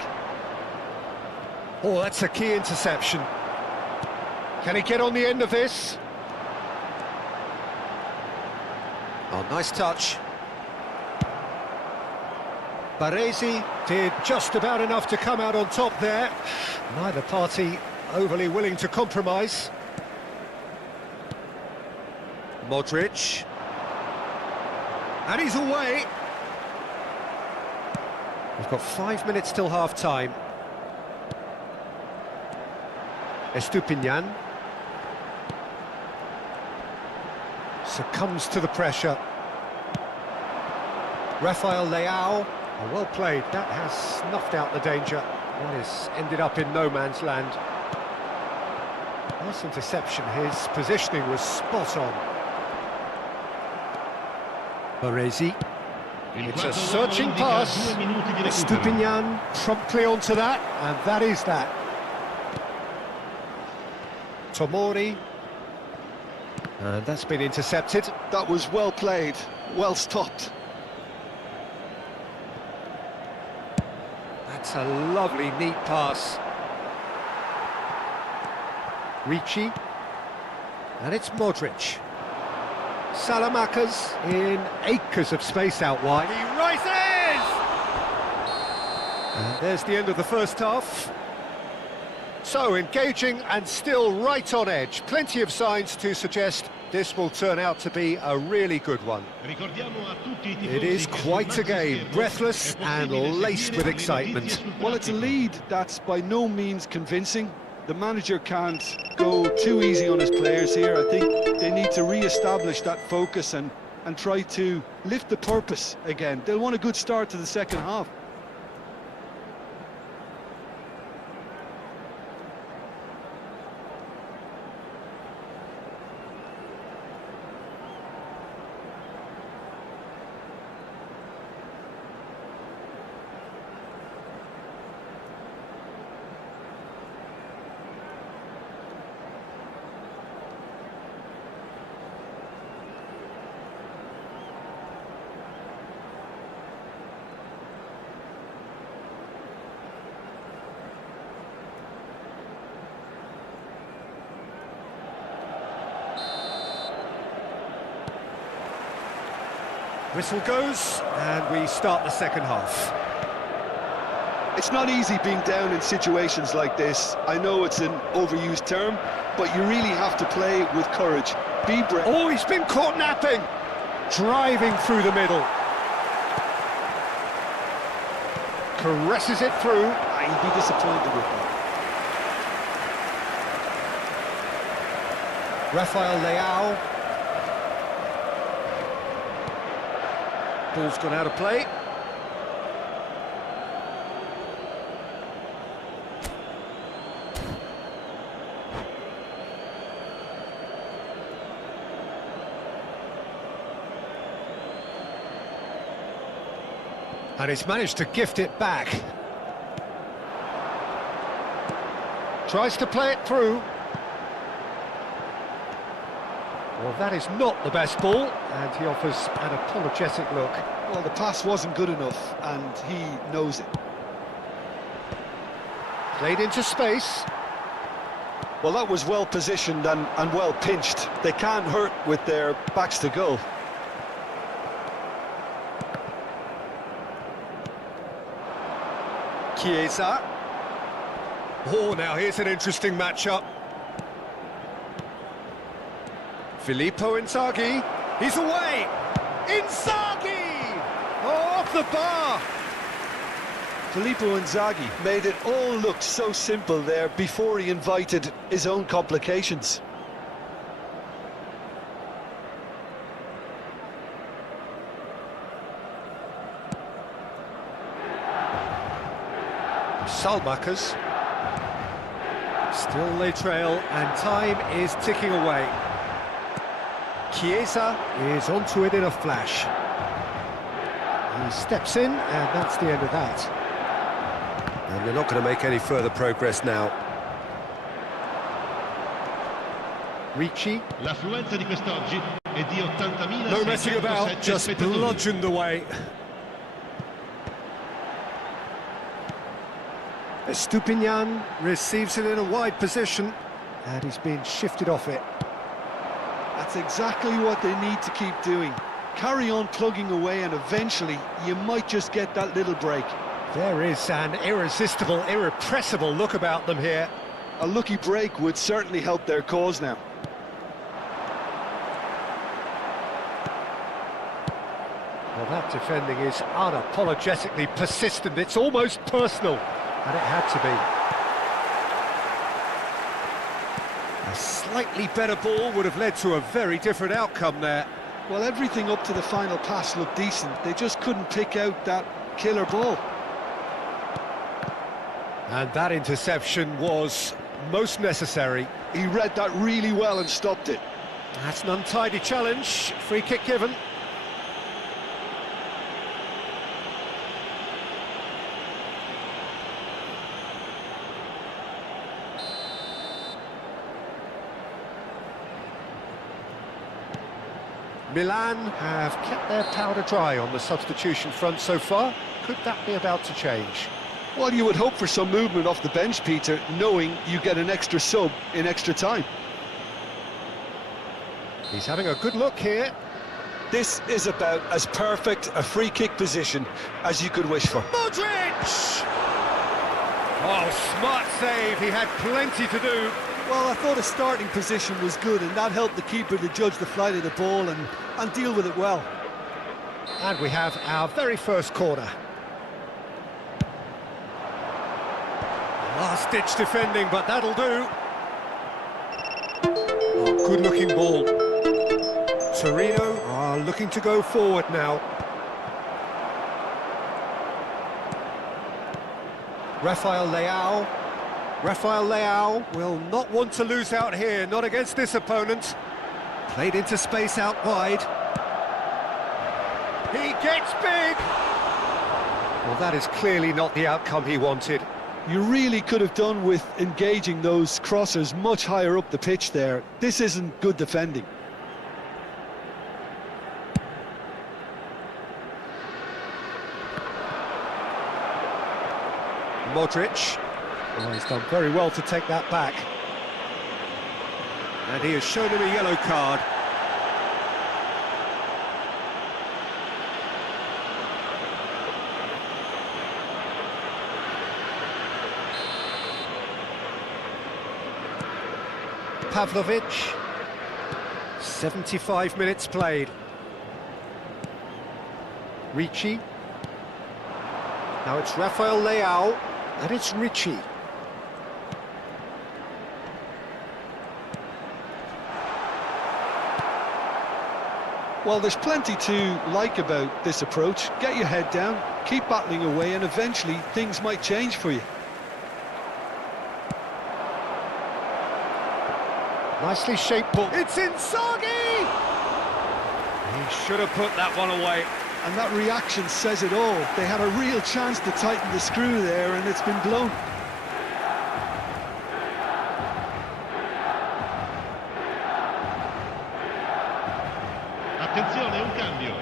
Oh, that's a key interception. Can he get on the end of this? Oh, nice touch. Baresi did just about enough to come out on top there. Neither party overly willing to compromise. Modric. And he's away. We've got 5 minutes till half-time. Estupinian. Succumbs to the pressure. Rafael Leao. Oh, well played. That has snuffed out the danger. One has ended up in no man's land. Nice interception. His positioning was spot on. Baresi. It's a searching pass. Estupinian promptly onto that, and that is that. Tomori. And that's been intercepted. That was well played, well stopped. That's a lovely, neat pass. Ricci. And it's Modric. Salamakas in acres of space out wide. He rises! And there's the end of the first half. So, engaging and still right on edge. Plenty of signs to suggest this will turn out to be a really good one. It is quite a game, breathless and laced with excitement. Well, it's a lead that's by no means convincing. The manager can't go too easy on his players here. I think they need to re-establish that focus and try to lift the purpose again. They'll want a good start to the second half. Whistle goes, and we start the second half. It's not easy being down in situations like this. I know it's an overused term, but you really have to play with courage. Be brave. Oh, he's been caught napping! Driving through the middle. Caresses it through. He'd be disappointed with that. Rafael Leao. Ball's gone out of play. And he's managed to gift it back. Tries to play it through. Well, that is not the best ball, and he offers an apologetic look. Well, the pass wasn't good enough, and he knows it. Played into space. Well, that was well positioned and well pinched. They can't hurt with their backs to goal. Chiesa. Oh, now here's an interesting matchup. Filippo Inzaghi. He's away. Inzaghi! Oh, off the bar. Filippo Inzaghi made it all look so simple there before he invited his own complications. Salmakers. Still they trail, and time is ticking away. Chiesa is onto it in a flash. He steps in, and that's the end of that. And they're not going to make any further progress now. Ricci. L'affluenza di quest'oggi è di 80.607 No messing about, just spettatori. bludgeoned away. Estupinian receives it in a wide position, and he's been shifted off it. That's exactly what they need to keep doing. Carry on plugging away, and eventually you might just get that little break. There is an irresistible, irrepressible look about them here. A lucky break would certainly help their cause now. Well, that defending is unapologetically persistent. It's almost personal, and it had to be. A slightly better ball would have led to a very different outcome there. Well, everything up to the final pass looked decent. They just couldn't pick out that killer ball. And that interception was most necessary. He read that really well and stopped it. That's an untidy challenge. Free kick given. Milan have kept their powder dry on the substitution front so far. Could that be about to change? Well, you would hope for some movement off the bench, Peter, knowing you get an extra sub in extra time. He's having a good look here. This is about as perfect a free kick position as you could wish for. Modric! Oh, smart save. He had plenty to do. Well, I thought his starting position was good, and that helped the keeper to judge the flight of the ball and deal with it well. And we have our very first corner. Last-ditch defending, but that'll do. Oh, good-looking ball. Torino are looking to go forward now. Rafael Leao will not want to lose out here, not against this opponent. Played into space out wide. He gets big! Well, that is clearly not the outcome he wanted. You really could have done with engaging those crossers much higher up the pitch there. This isn't good defending. Modric. Oh, he's done very well to take that back. And he has shown him a yellow card. Pavlovic. 75 minutes played. Ricci. Now it's Rafael Leao, and it's Ricci. Well, there's plenty to like about this approach. Get your head down, keep battling away, and eventually things might change for you. Nicely shaped ball. It's Inzaghi! He should have put that one away. And that reaction says it all. They had a real chance to tighten the screw there, and it's been blown. Attenzione, un cambio.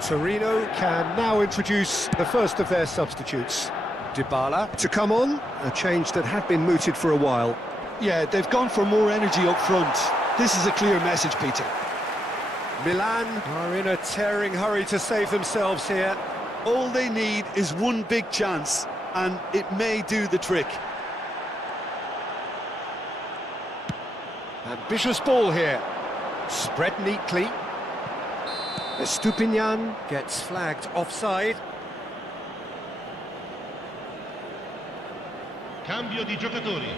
Torino can now introduce the first of their substitutes. Dybala to come on, a change that had been mooted for a while. Yeah, they've gone for more energy up front. This is a clear message, Peter. Milan are in a tearing hurry to save themselves here. All they need is one big chance, and it may do the trick. Ambitious ball here. Spread neatly. Estupinian gets flagged offside. Cambio di giocatori.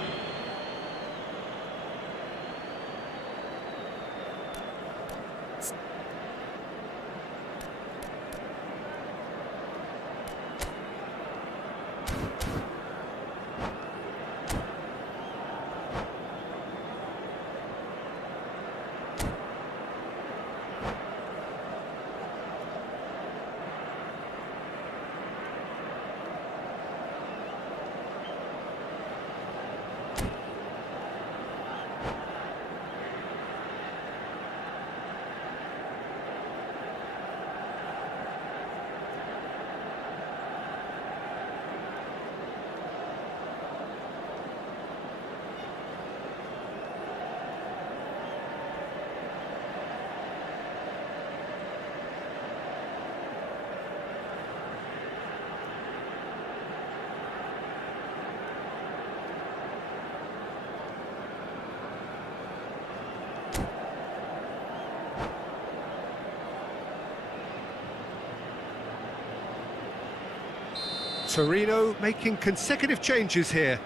Torino making consecutive changes here.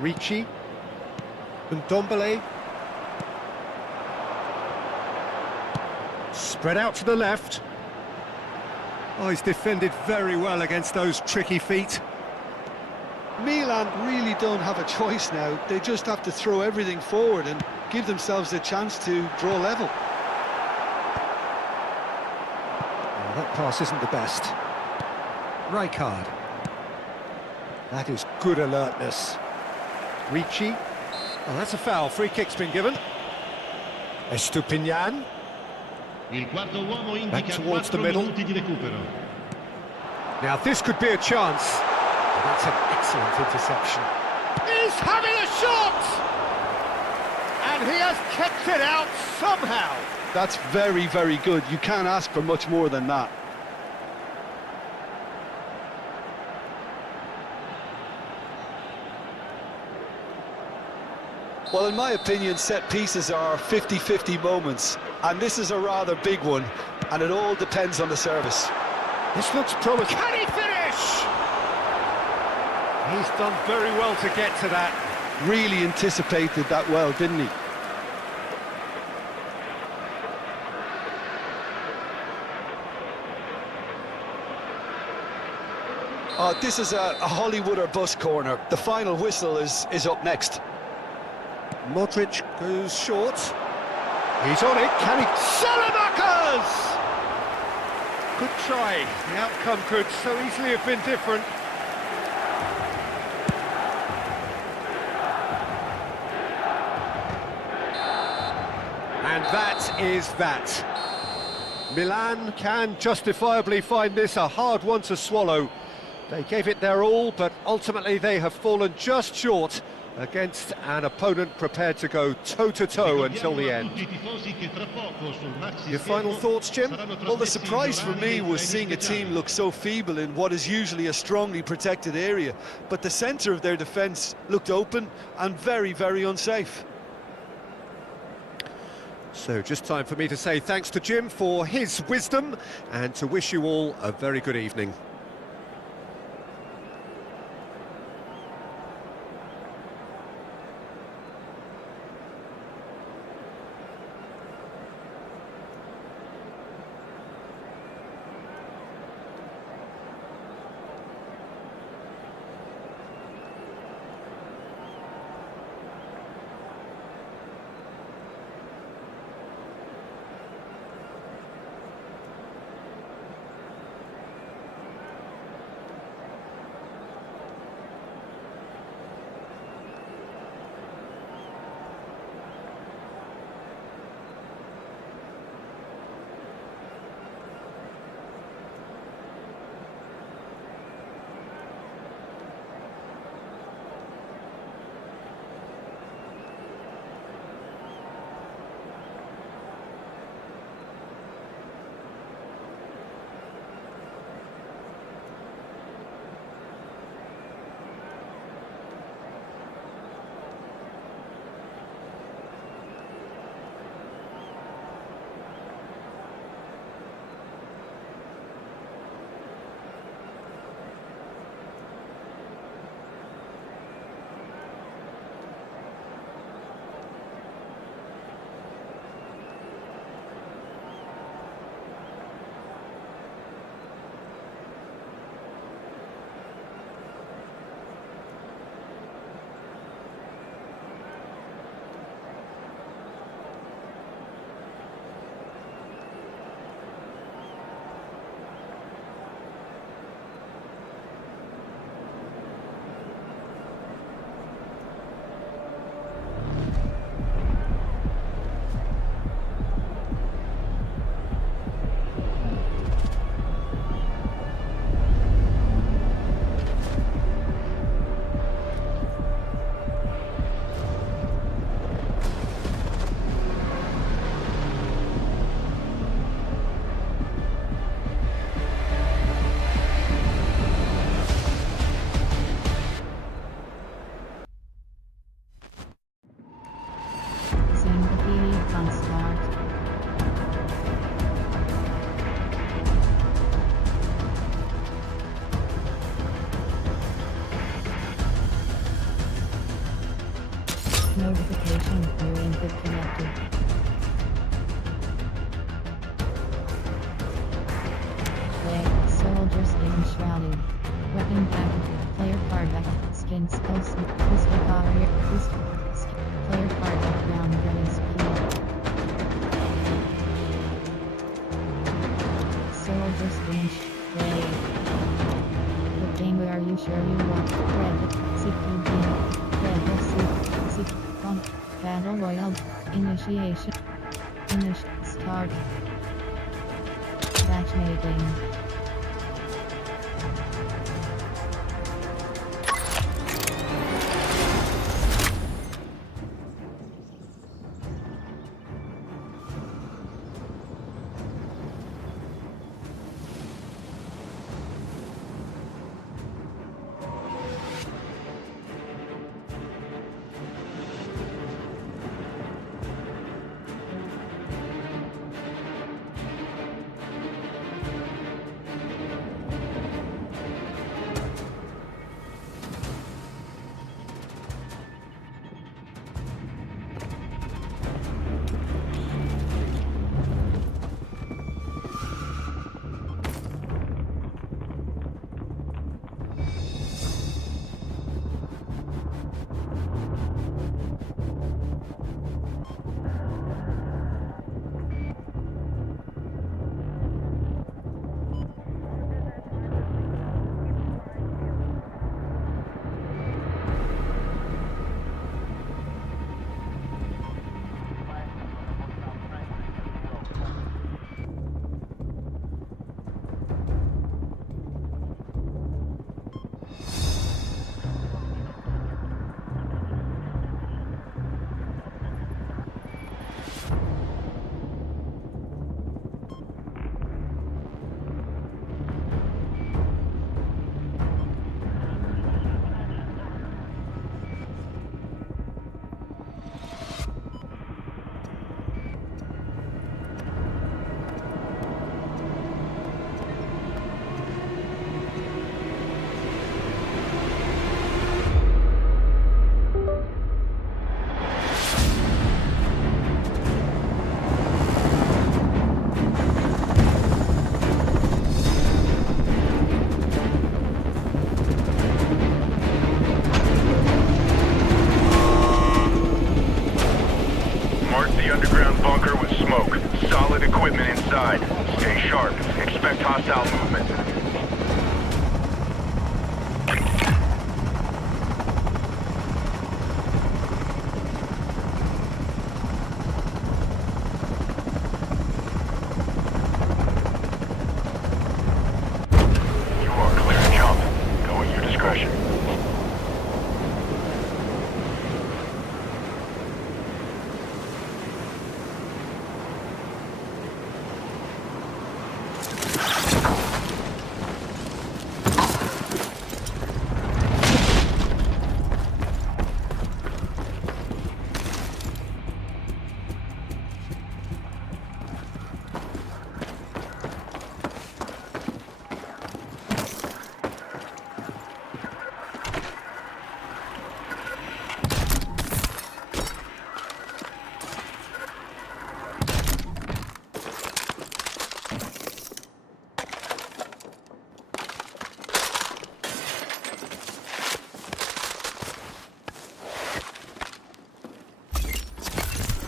Ricci. Ndombele. Spread out to the left. Oh, he's defended very well against those tricky feet. Milan really don't have a choice now. They just have to throw everything forward and give themselves a chance to draw level. Oh, that pass isn't the best. Rijkaard. That is good alertness. Ricci. Oh, that's a foul. Free kick's been given. Estupinian. Il quarto uomo Back indica towards the 4 middle. minuti di recupero. Now this could be a chance. That's an excellent interception. He's having a shot! And he has kept it out somehow. That's very, very good. You can't ask for much more than that. Well, in my opinion, set pieces are 50-50 moments, and this is a rather big one, and it all depends on the service. This looks promising. Can he finish? He's done very well to get to that. Really anticipated that well, didn't he? This is a Hollywood or bust corner. The final whistle is up next. Modric goes short. He's on it. Can he? Salamakers! Good try. The outcome could so easily have been different. And that is that. Milan can justifiably find this a hard one to swallow. They gave it their all, but ultimately they have fallen just short against an opponent prepared to go toe-to-toe until the end. Your final thoughts, Jim? Well, the surprise for me was seeing a team look so feeble in what is usually a strongly protected area, but the centre of their defence looked open and very, very unsafe. So just time for me to say thanks to Jim for his wisdom and to wish you all a very good evening. value. Weapon pack, player card back, skin skulls, pistol barrier, player card back, round running speed. Soldier's finish, play. What game are you sure you want? Red, CQB, Red, C, Battle Royale, Initiation, Start. Matchmaking. Hostile movement. You are clear to jump. Go at your discretion.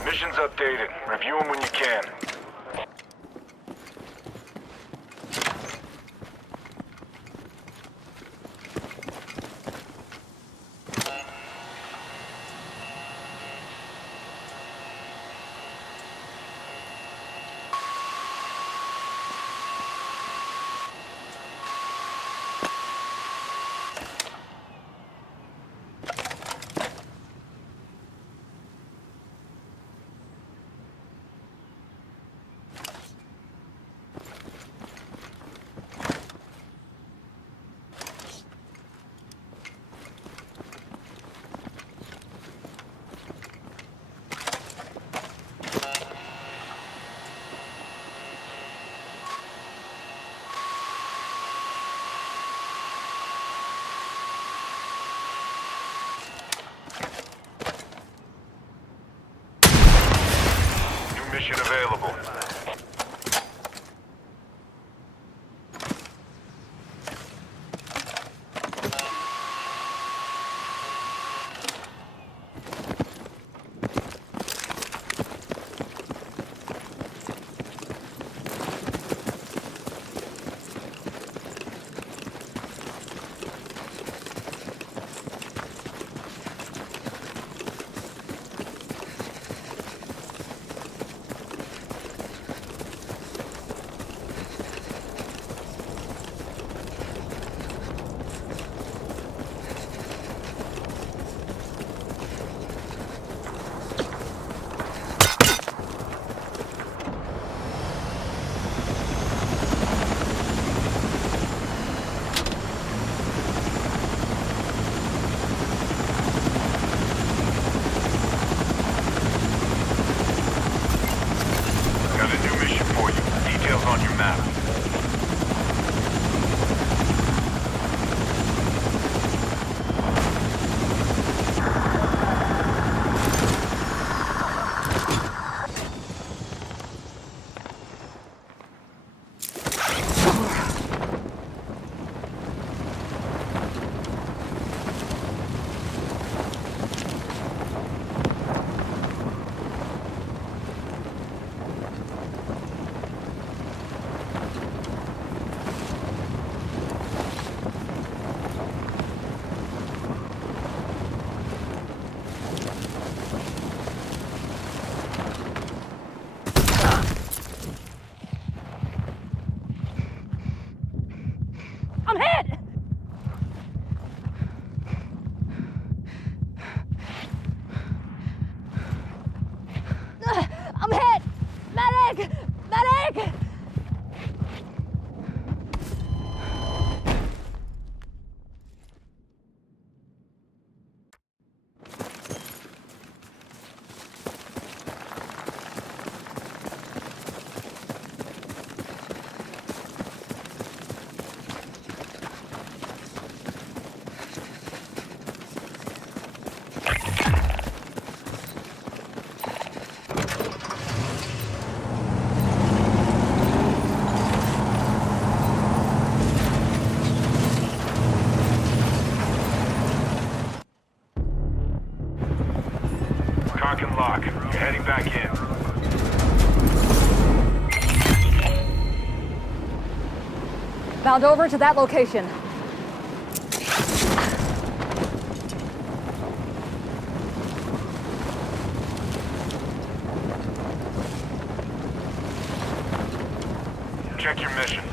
Mission's updated. Review them when you can. Mission available. I'm hit! I'm hit! Medic! Medic! Cock and lock. You're heading back in. Bound over to that location. Check your mission.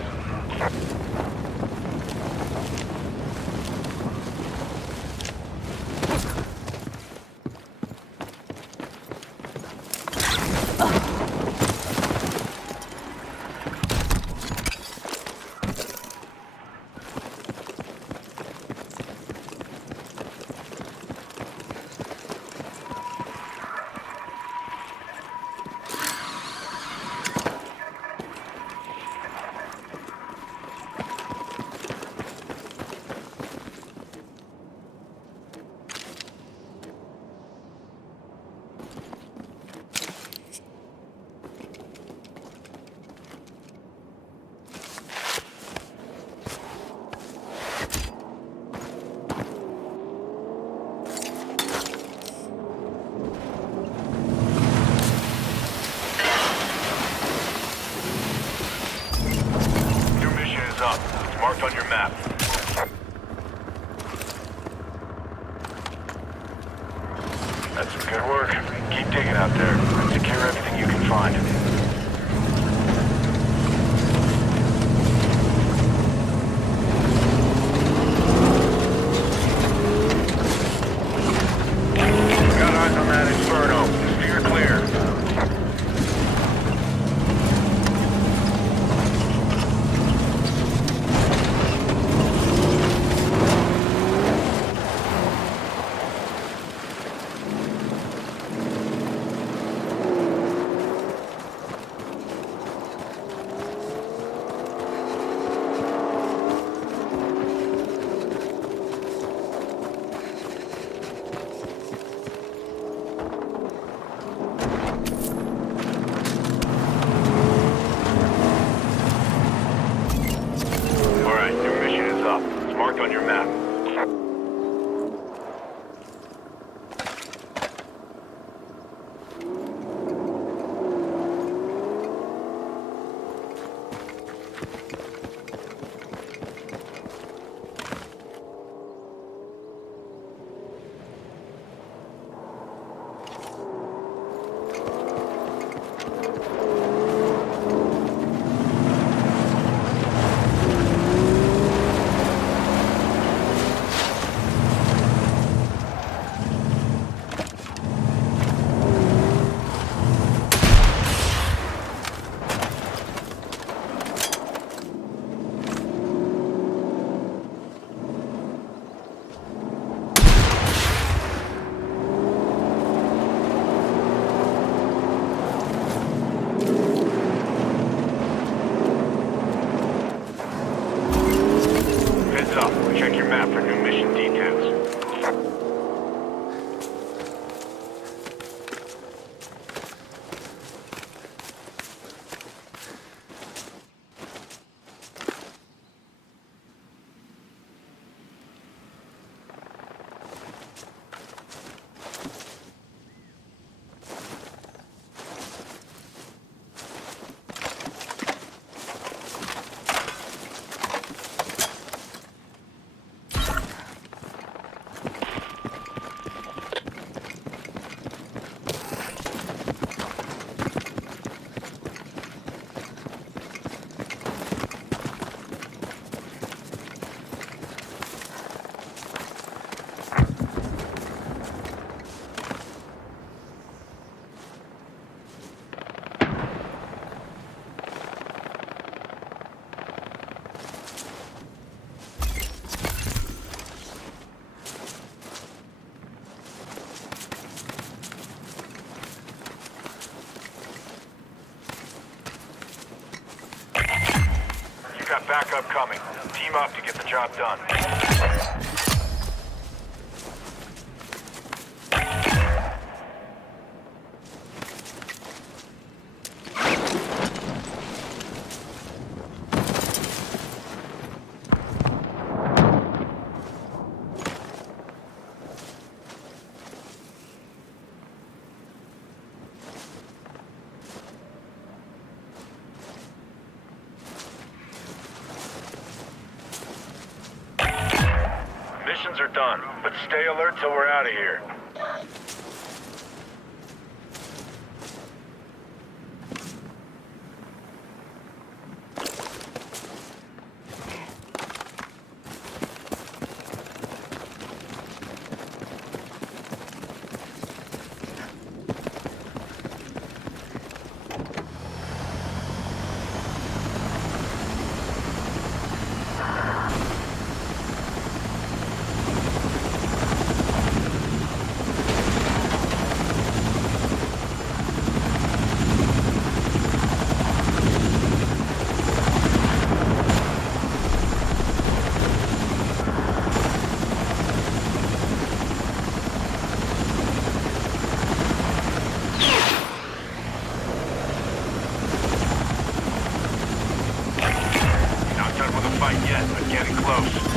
Up. It's marked on your map. That's some good work. Keep digging out there. Secure everything you can find. Got eyes on that Inferno. Steer clear. Marked on your map. Check your map for new mission details. got backup coming. Team up to get the job done. Missions are done, but stay alert till we're out of here. Fight yet, but getting close.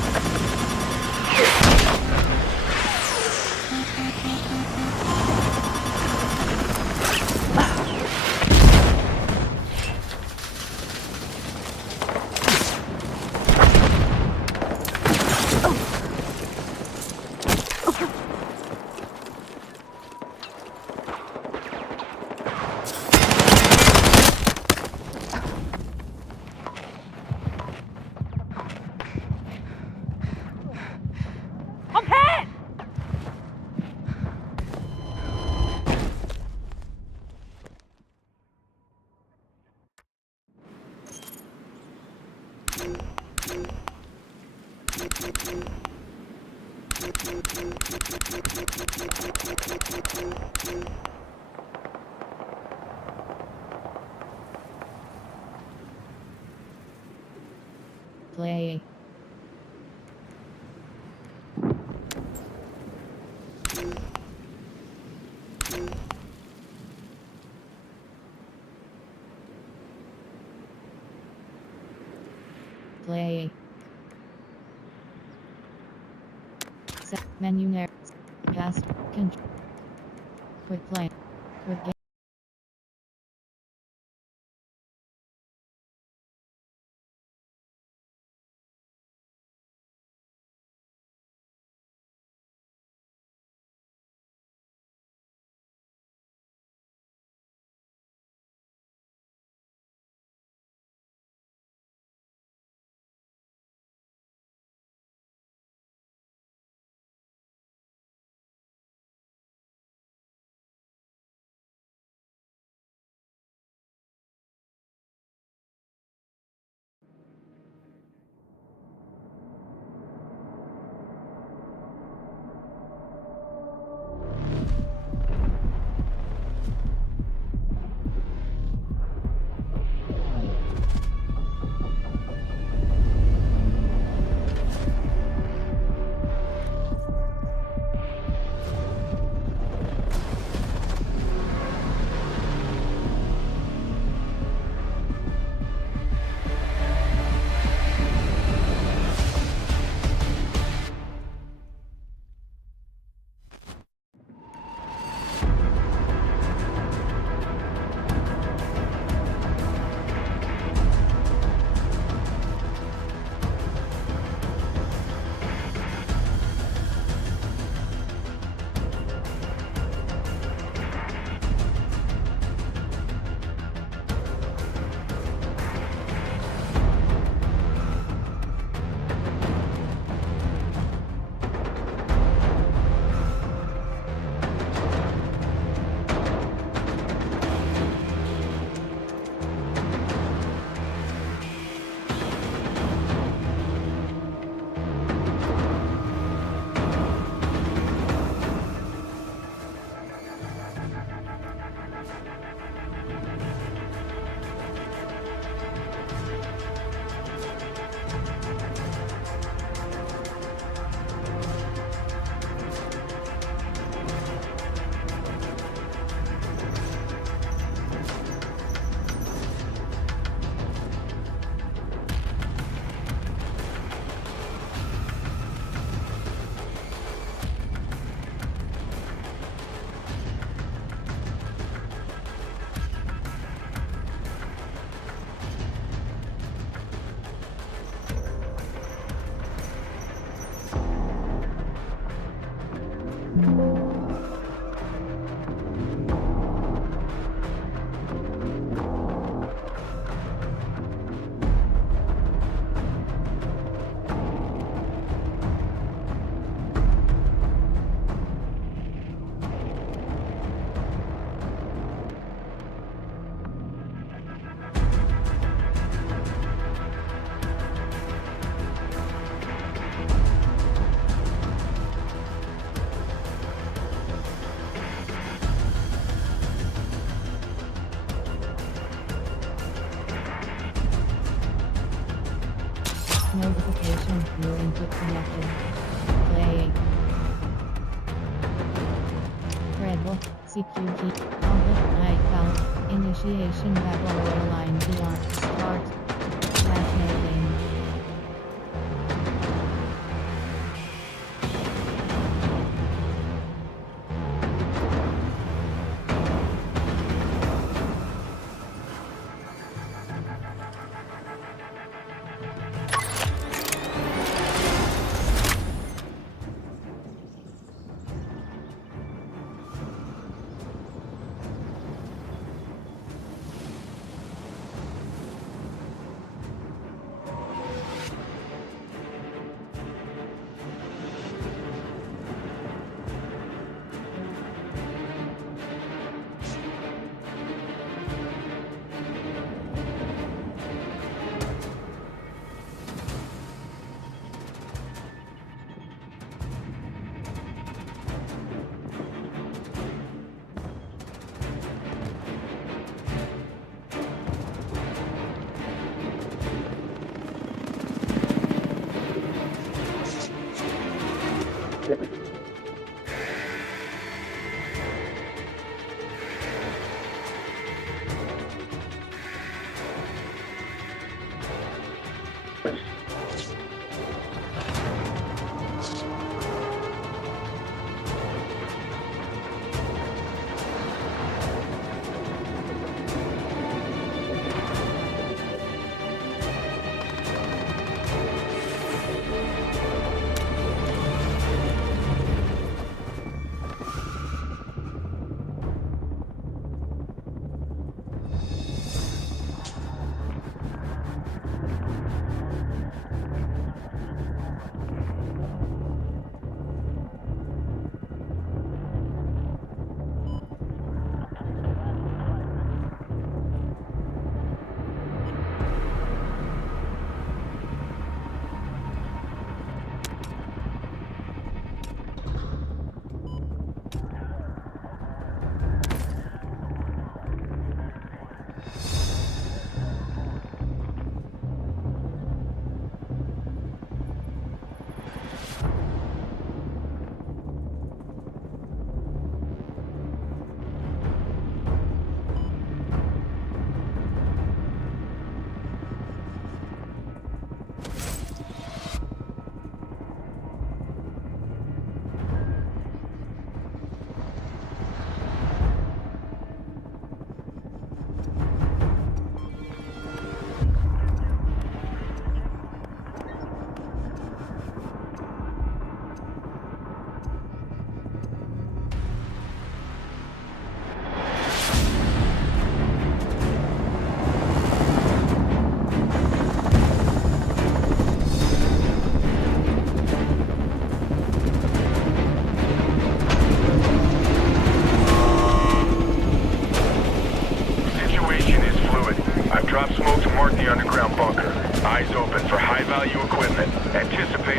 Play. Play. Set menu next. Past. Control. Quit play. Quit game. notification. New input connected. Playing. Red CQG. iCal. Initiation battle royal line beyond. Start. Matchmaking.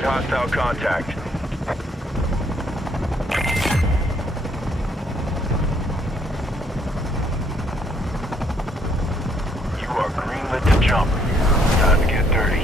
Hostile contact. You are greenlit to jump. Time to get dirty.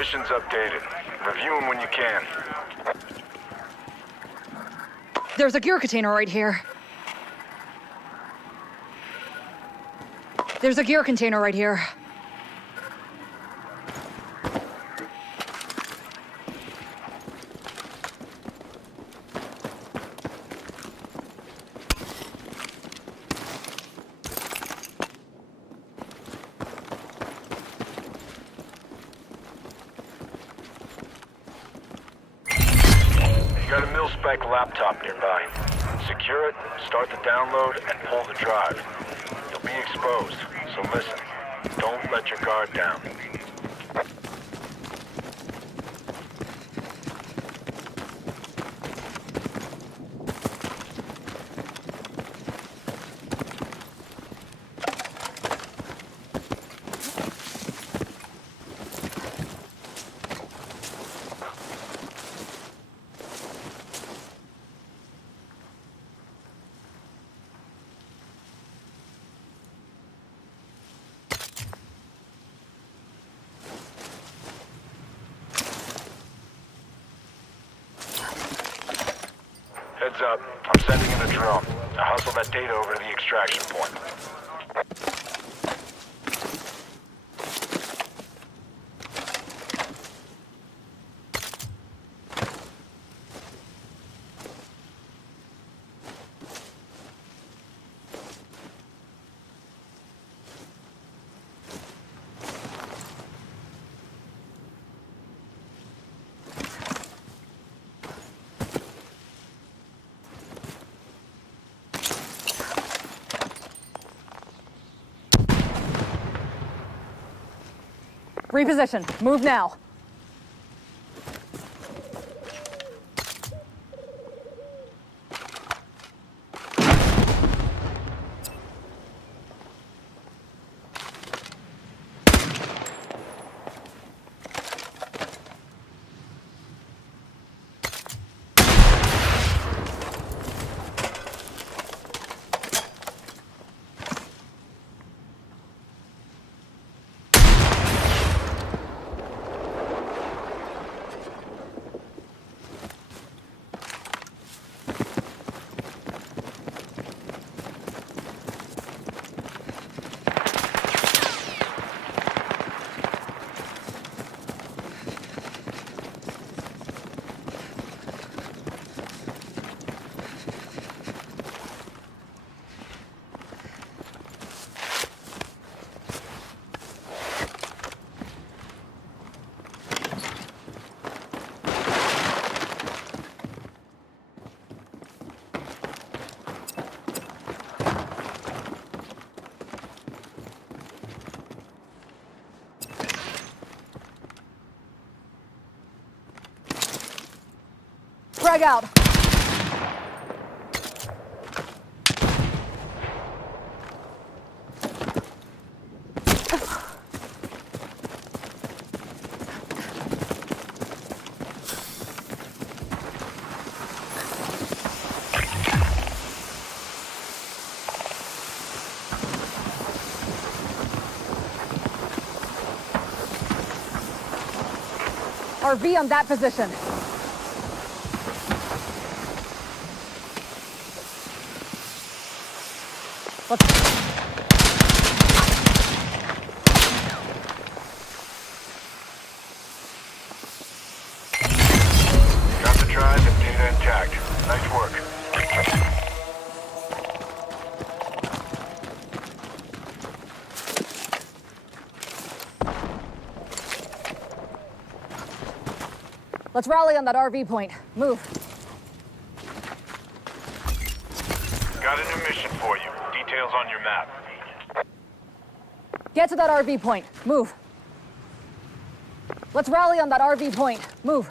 Mission's updated. Review them when you can. There's a gear container right here. There's a gear container right here. full-spec laptop nearby. Secure it, start the download, and pull the drive. You'll be exposed, so listen. Don't let your guard down. Heads up, I'm sending in a drone. Now hustle that data over to the extraction point. Reposition. Move now. Frag out. RV on that position. Got the drive and data intact. Nice work. Let's rally on that RV point. Move. Got a new mission for you. Details on your map. Get to that RV point. Move. Let's rally on that RV point. Move.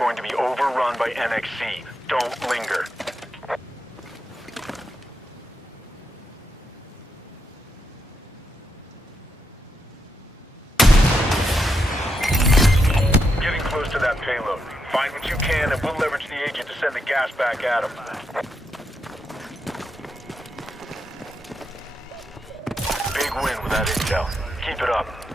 going to be overrun by NXC. Don't linger. Getting close to that payload. Find what you can and we'll leverage the agent to send the gas back at him. Big win with that intel. Keep it up.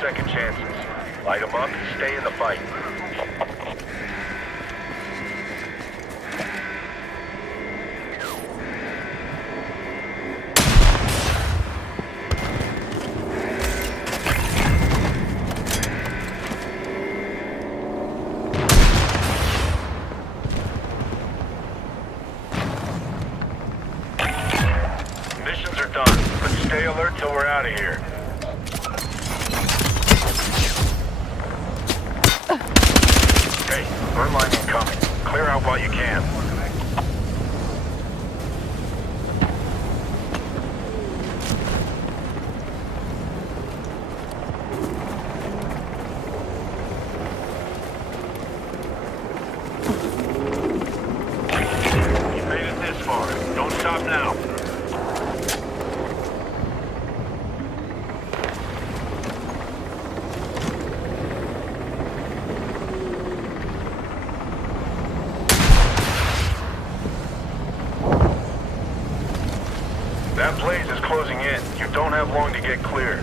Second chances. Light them up and stay in the fight. Missions are done, but stay alert till we're out of here. Burn line incoming. Clear out while you can. You made it this far. Don't stop now. That blaze is closing in. You don't have long to get clear.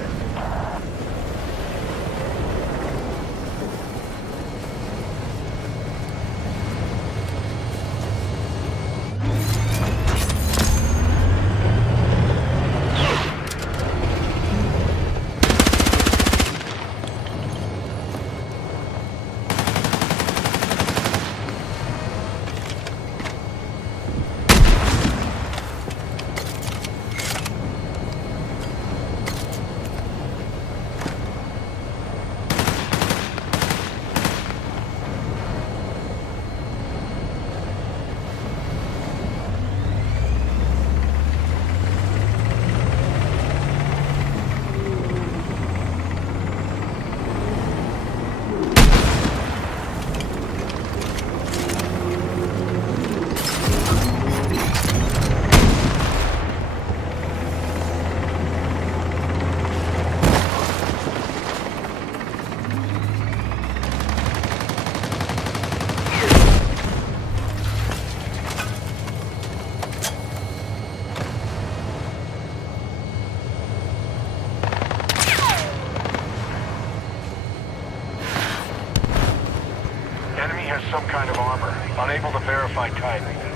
high tide.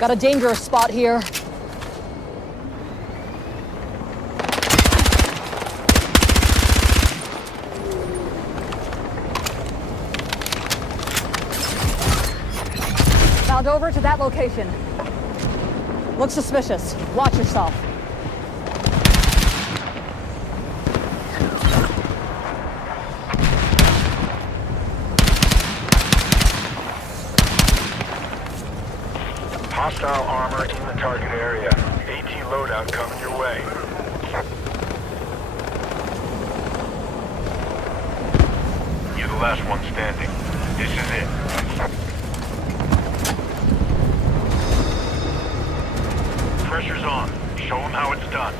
Got a dangerous spot here. Bound over to that location. Looks suspicious. Watch yourself. Hostile armor in the target area. AT loadout coming your way. You're the last one standing. This is it. Pressure's on. Show them how it's done.